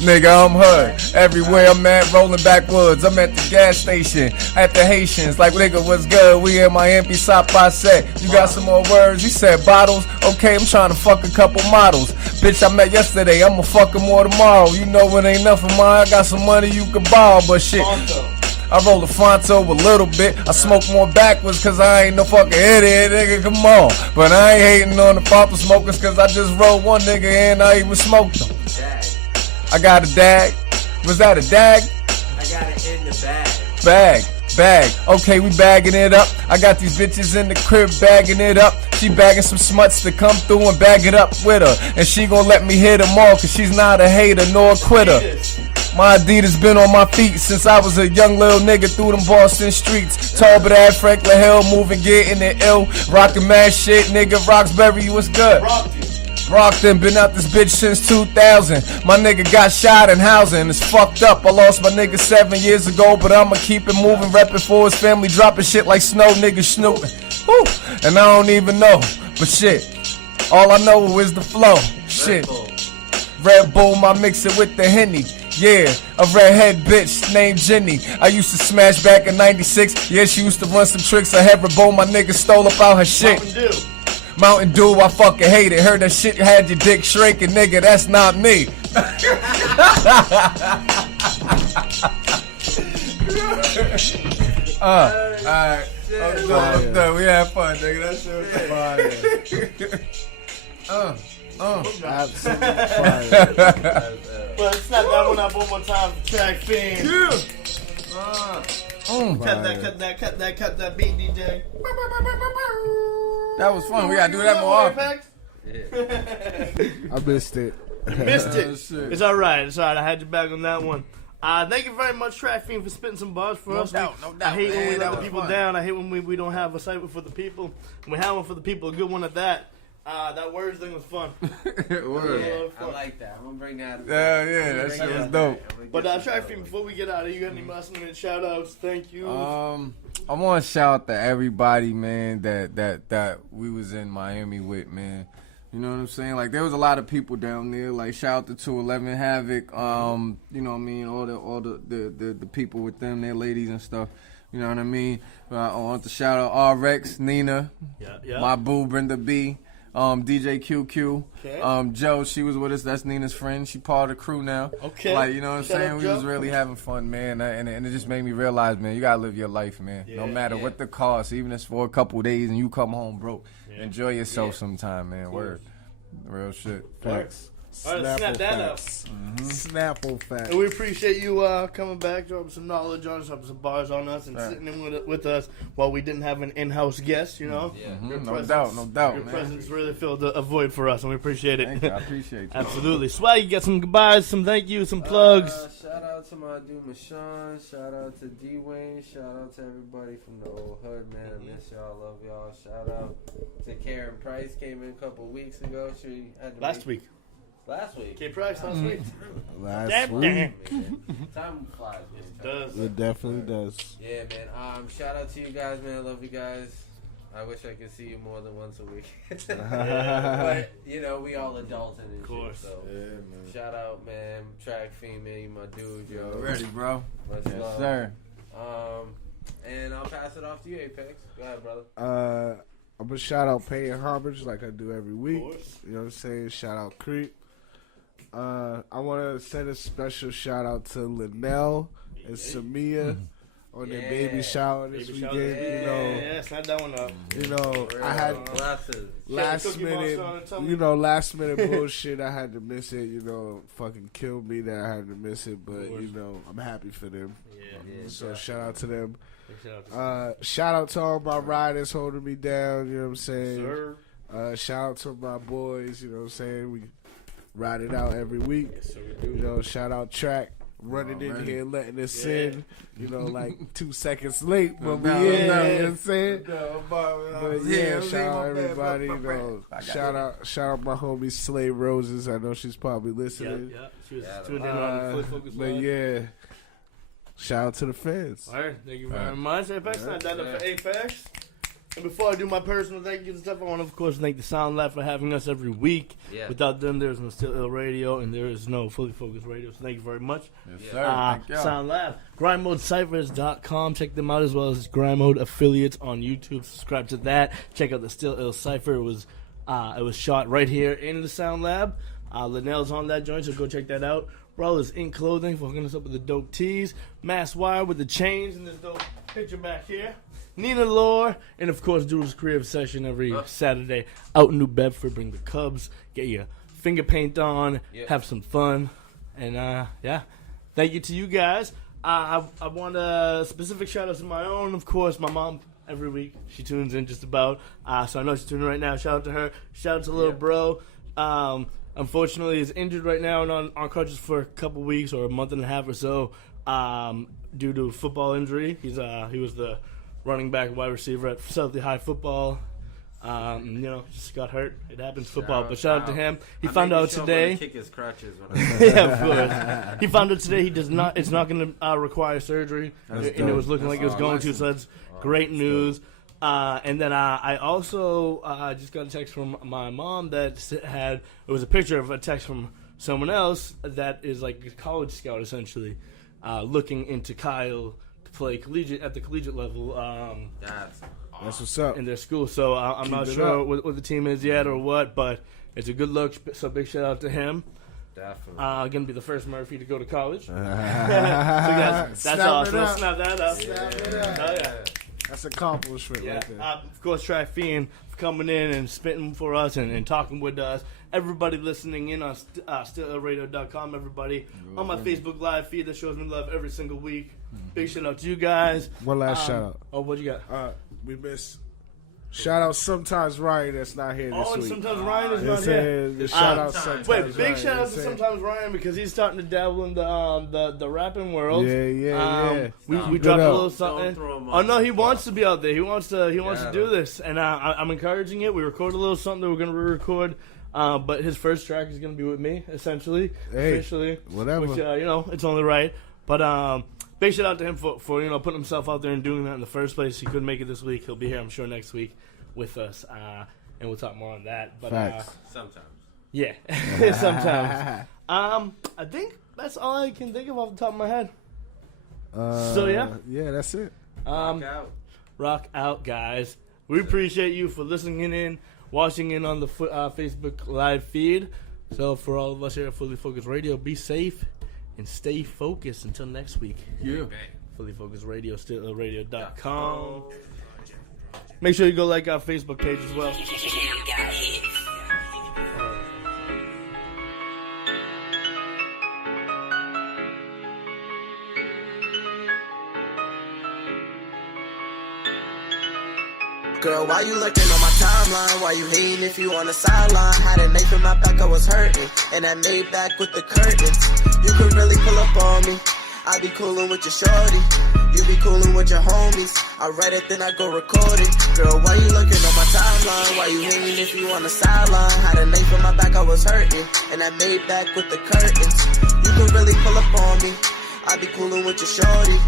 Nigga, I'm hood. Everywhere I'm at, rolling backwoods. I'm at the gas station, at the Haitians. Like, nigga, what's good? We in Miami, South by set. You got some more words? You said bottles? Okay, I'm trying to fuck a couple models. Bitch, I met yesterday, I'ma fuck them more tomorrow. You know it ain't nothing mine. I got some money you can borrow, but shit. I roll the Fonto a little bit. I smoke more backwards cause I ain't no fucking idiot, nigga, come on. But I ain't hating on the Fonto smokers cause I just rolled one nigga and I even smoked them. I got a dag. Was that a dag? I got it in the bag. Bag. Okay, we bagging it up. I got these bitches in the crib bagging it up. She bagging some smuts to come through and bag it up with her. And she gon' let me hit them all cause she's not a hater nor a quitter. My Adidas been on my feet since I was a young little nigga through them Boston streets. Tall but at Franklin Hill, moving, getting it ill. Rockin' mad shit, nigga, Roxbury, what's good? Brockton, been out this bitch since 2000. My nigga got shot in housing, it's fucked up. I lost my nigga 7 years ago, but I'ma keep it moving. Reppin' for his family, dropping shit like snow, niggas snooping. Woo. And I don't even know, but shit, all I know is the flow. Shit, Red Bull, I mix it with the Henny. Yeah, a redhead bitch named Jenny. I used to smash back in 96. Yeah, she used to run some tricks. I had Rebo, my nigga stole up out her shit. Mountain Dew, I fucking hate it. Heard that shit had your dick shrinking, nigga. That's not me. Alright. I'm done. We had fun, nigga. That shit was fire. Absolutely fire. But snap that one up one more time for track fans. Yeah. Cut that beat, DJ. That was fun. We gotta do that more often. I missed it. It's alright. I had your back on that one. Thank you very much, Track Fiend, for spitting some bars for us. No doubt. I hate when we let the was people fun. down. I hate when we don't have a segment for the people. When we have one for the people, a good one at that. That words thing was fun. Word. I like that. I'm gonna bring that. Yeah, that shit was dope. But Track Fiend, before we get out of here, you got any last minute shout outs? Thank you. I want to shout out to everybody, man, that we was in Miami with, man. You know what I'm saying? Like, there was a lot of people down there. Like, shout out to 211 Havoc. You know what I mean? All the people with them, their ladies and stuff. You know what I mean? I want to shout out RX, Nina, my boo Brenda B, DJ QQ, Okay. Joe. She was with us. That's Nina's friend. She part of the crew now. Okay. Like, you know what I'm Shout saying? out, We Joe. was really having fun, man. And it just made me realize, man, you gotta live your life, man. No matter what the cost, even if it's for a couple days and you come home broke. Enjoy yourself sometime, man. Word. Real shit. Facts. All right, snap that up. Snapple facts. And we appreciate you coming back, dropping some knowledge on us, dropping some bars on us, and sitting in with us while we didn't have an in-house guest, you know? Your No doubt, Your man. presence really filled a void for us, and we appreciate it. Thank you. I appreciate you. Absolutely. Swagg, you got some goodbyes, some thank yous, some plugs. Shout out to my dude Mashawn. Shout out to D-Wayne. Shout out to everybody from the old hood, man. I miss y'all. Love y'all. Shout out to Karen Price. Came in a couple weeks ago. She had to Last week. Last week. K Price last week. Last week. Time flies. It does. It definitely does. Yeah, man. Shout out to you guys, man. I love you guys. I wish I could see you more than once a week. But, you know, we all adulting and shit. So, shout out, man. Track Female, you my dude, yo. Ready, bro. Much Yes, love. sir. And I'll pass it off to you, Apex. Go ahead, brother. I'm gonna shout out Payne Homage like I do every week. You know what I'm saying? Shout out Creep. I want to send a special shout out to Lonelle and Samia on their baby shower this weekend. You know, snap that one up. You know, I had last minute bullshit. I had to miss it. You know, fucking killed me that I had to miss it. But you know, I'm happy for them. So shout out to them. Shout out to all my riders holding me down. You know what I'm saying? Shout out to my boys. You know what I'm saying? We ride it out every week. You know, shout out Track running in here, letting us in. You know, like 2 seconds late, but we in. You know what I'm saying? But yeah, shout out everybody. You know, shout out my homie Slay Roses. I know she's probably listening. Yeah. She was tuned in on the Fully Focused But Live. yeah, shout out to the fans. All right, thank you very much, Apex. Not that up for Apex. And before I do my personal thank you and stuff, I want to, of course, thank the Sound Lab for having us every week. Yeah. Without them, there's no Still Ill Radio, and there is no Fully Focused Radio. So thank you very much. Yes, sir. Thank y'all. Sound Lab. GrindModeCyphers.com. Check them out, as well as Grind Mode affiliates on YouTube. Subscribe to that. Check out the Still Ill Cypher. It was shot right here in the Sound Lab. Lonelle's on that joint, so go check that out. Brothers in Clothing for hooking us up with the dope tees. Mass Wire with the chains and this dope picture back here. Nina Lore, and of course, Doodle's Crib Session every Saturday out in New Bedford. Bring the Cubs, get your finger paint on, have some fun, and yeah. Thank you to you guys. I want a specific shout out to my own, of course, my mom. Every week she tunes in just about, so I know she's tuning in right now. Shout out to her. Shout out to little bro. Unfortunately, he's injured right now and on crutches for a couple weeks or a month and a half or so due to a football injury. He was the running back, wide receiver at Southie High football. Just got hurt. It happens, football. But shout out to him. He found out today. Kick his crutches. Yeah, of course. He found out today it's not going to require surgery, and it was looking like it was going to. So that's great news. And then I also just got a text from my mom that it was a picture of a text from someone else that is like a college scout essentially, looking into Kyle to play at the collegiate level. That's what's up in their school. So I'm Keep not it sure up. what the team is yet or what, but it's a good look. So big shout out to him. Definitely. Gonna be the first Murphy to go to college. So That's awesome. Snap that up. Snap it up. Oh, yeah. That's an accomplishment right there. Of course, Track Fiend for coming in and spitting for us and talking with us. Everybody listening in on StillIllRadio.com. Everybody on my Facebook Live feed that shows me love every single week. Big shout out to you guys. One last shout out. Oh, what you got? We miss. Shout out sometimes Ryan that's not here this Oh, and week. sometimes Ryan is You know not what I'm here. saying? The shout out sometimes Wait, Ryan, big shout you know out what to I'm saying? sometimes Ryan because he's starting to dabble in the rapping world. Yeah. We Good dropped a out. little something. Oh no, he wants to be out there. He wants to do this, and I'm encouraging it. We recorded a little something that we're gonna re-record. But his first track is gonna be with me, essentially, officially. Whatever. Which it's only right. But big shout out to him for putting himself out there and doing that in the first place. He couldn't make it this week. He'll be here, I'm sure, next week with us. and we'll talk more on that. But sometimes. Yeah, sometimes. I think that's all I can think of off the top of my head. So yeah, that's it. Rock out, guys. We appreciate you for listening in, watching in on the Facebook live feed. So for all of us here at Fully Focused Radio, be safe and stay focused until next week. Yeah. Fully Focused Radio, stillradio.com. Make sure you go like our Facebook page as well. Girl, why you looking on my timeline? Why you hating if you on the sideline? Had a knife in my back, I was hurting, and I made back with the curtains. You could really pull up on me. I be coolin' with your shorty. You be coolin' with your homies. I write it, then I go record it. Girl, why you looking on my timeline? Why you hating if you on the sideline? Had a knife in my back, I was hurting, and I made back with the curtains. You could really pull up on me. I be coolin' with your shorty.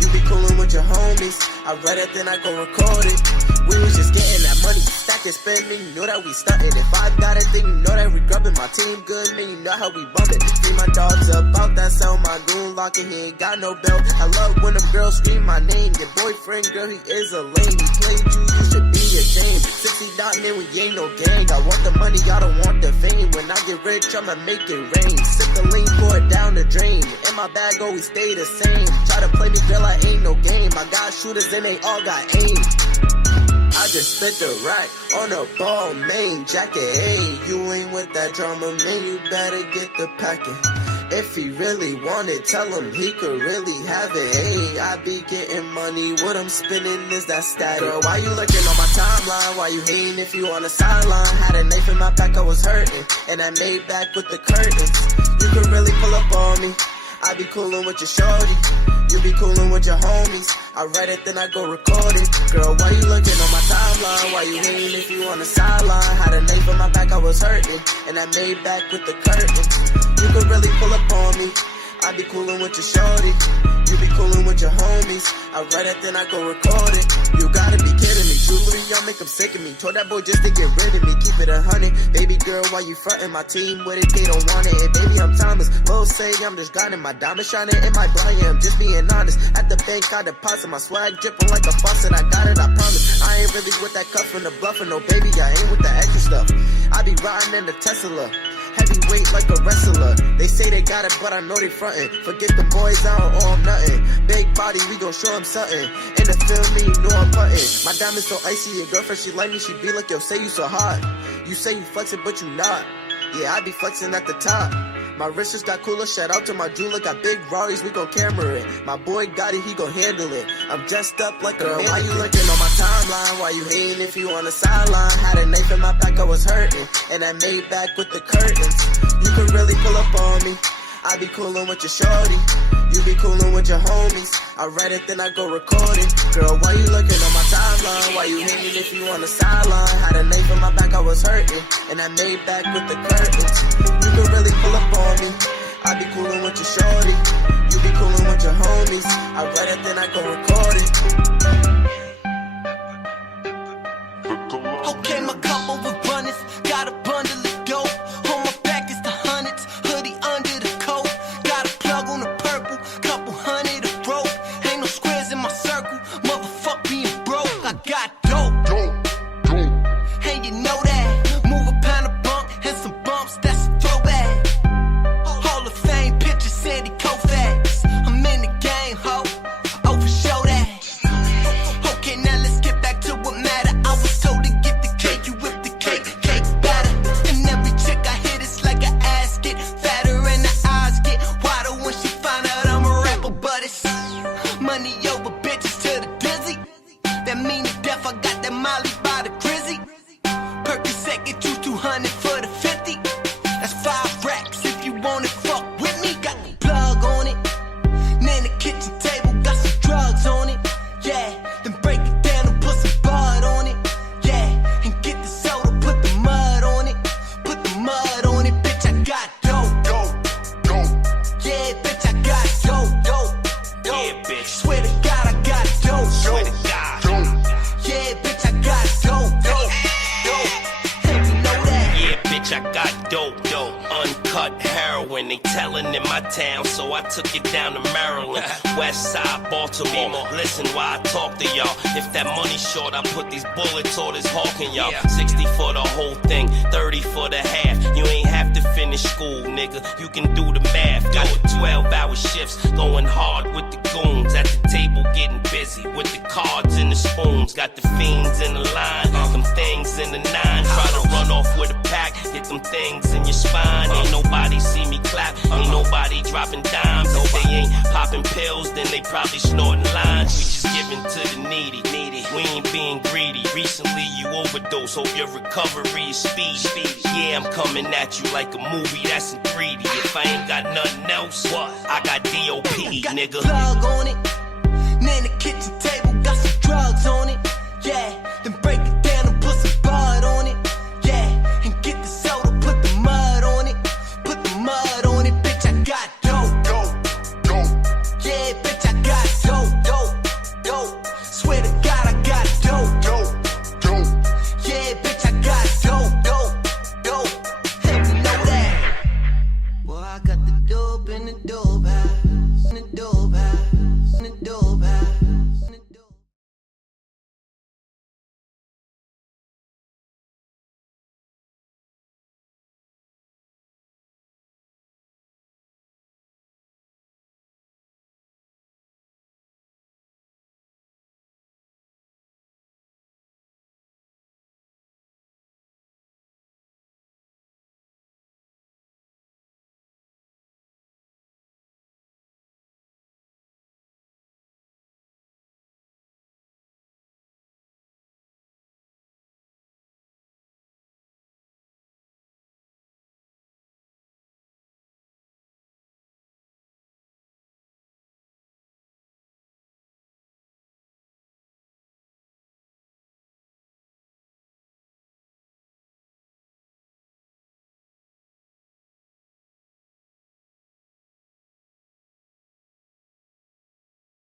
You be coolin' with your homies. I write it, then I go record it. We was just getting that money, stacking, spending, you know that we stuntin'. If I got a thing, you know that we grubbin'. My team good, man, you know how we bumpin'. Free my dogs about that sound, my goon lockin', he ain't got no belt. I love when them girls scream my name. Your boyfriend, girl, he is a lame. He played you, you should be ashamed. 60 dot, man, we ain't no gang. I want the money, I don't want the fame. When I get rich, I'ma make it rain. Sip the lean, pour it down the drain. In my bag, always stay the same. Try to play me, girl, I ain't no game. I got shooters and they all got aim. I just spent the rack on a ball main jacket. Hey, you ain't with that drama, man, you better get the packing. If he really wanted, tell him he could really have it. Hey, I be getting money, what I'm spending is that static. Girl, why you looking on my timeline? Why you hating if you on the sideline? Had a knife in my back, I was hurting, and I made back with the curtains. You could really pull up on me. I be coolin' with your shorty. You be coolin' with your homies. I write it, then I go record it. Girl, why you looking on my timeline? Why you hating if you on the sideline? Had a knife in my back, I was hurting, and I made back with the curtains. You could really pull up on me. I be coolin' with your shorty. You be coolin' with your homies. I write it, then I go record it. You gotta be kidding me. Jewelry, y'all make them sick of me. Told that boy just to get rid of me. Keep it 100. Baby girl, why you frontin'? My team with it, they don't want it. And baby, I'm Thomas. Lil say I'm just grinding. My diamond shining in my blind. Yeah, I'm just being honest. At the bank, I deposit my swag dripping like a faucet. I got it, I promise. I ain't really with that cuffin' the bluffin'. No, baby, I ain't with the extra stuff. I be riding in the Tesla. Heavyweight like a wrestler. They say they got it, but I know they frontin'. Forget the boys, I don't owe them nothing. Big body, we gon' show them something. In the film, me, you know I'm puttin'. My diamond's so icy, your girlfriend, she like me. She be like, yo, say you so hot. You say you flexin', but you not. Yeah, I be flexin' at the top. My wrist just got cooler, shout out to my jeweler. Got big Rarries, we gon' camera it. My boy got it, he gon' handle it. I'm dressed up like a man. Why you looking on my timeline? Why you hating if you on the sideline? Had a knife in my back, I was hurting, and I made back with the curtains. You could really pull up on me. I be coolin' with your shorty. You be coolin' with your homies. I write it, then I go record it. Girl, why you looking on my timeline? Why you hating if you on the sideline? Had a knife in my back, I was hurting, and I made back with the curtains. You could really pull up on me. I be coolin' with your shorty. You be coolin' with your homies. I write it, then I go record it. Okay, my couple with runners. Got a bundle of dope. On my back is the hundreds. Hoodie under the coat. Got a plug on the purple. Couple hundred a rope. Ain't no squares in my circle. Motherfuck being broke. I got dope. And you know that. Move a pound of bump and some bumps. That's a throwback. Hall of Fame picture Sandy Koufax. I'm in the game, ho. Oh, for sure that. when they tellin' in my town, so I took it down to Maryland. West Side, Baltimore. Listen while I talk to y'all. If that money's short, I put these bullets or this hawking y'all. 60 for the whole thing, 30 for the half. You ain't have to finish school, nigga. You can do the math. Got the 12-hour shifts, going hard with the goons. At the table, getting busy with the cards and the spoons. Got the fiends in the line, them things in the nine. Try to run off with a pack, get them things in your spine. Ain't nobody see me clap, ain't nobody dropping dimes. If they ain't popping pills, then they probably snorting lines. We just giving to the needy. We ain't being greedy. Recently you overdose, hope your recovery is speedy. Yeah, I'm coming at you like a movie that's in 3D. If I ain't got nothing else, what? I got DOP, nigga. Plug on it, then the kitchen table got some drugs on it. Yeah, then break it down and put some bud on it. Yeah, and get the soda, put the mud on it. Put the mud on it, bitch. I got dope. Yeah, bitch, I got dope. Swear to God, I got dope. Yeah, bitch, I got dope. Hey, you know that. Well, I got the dope in the door.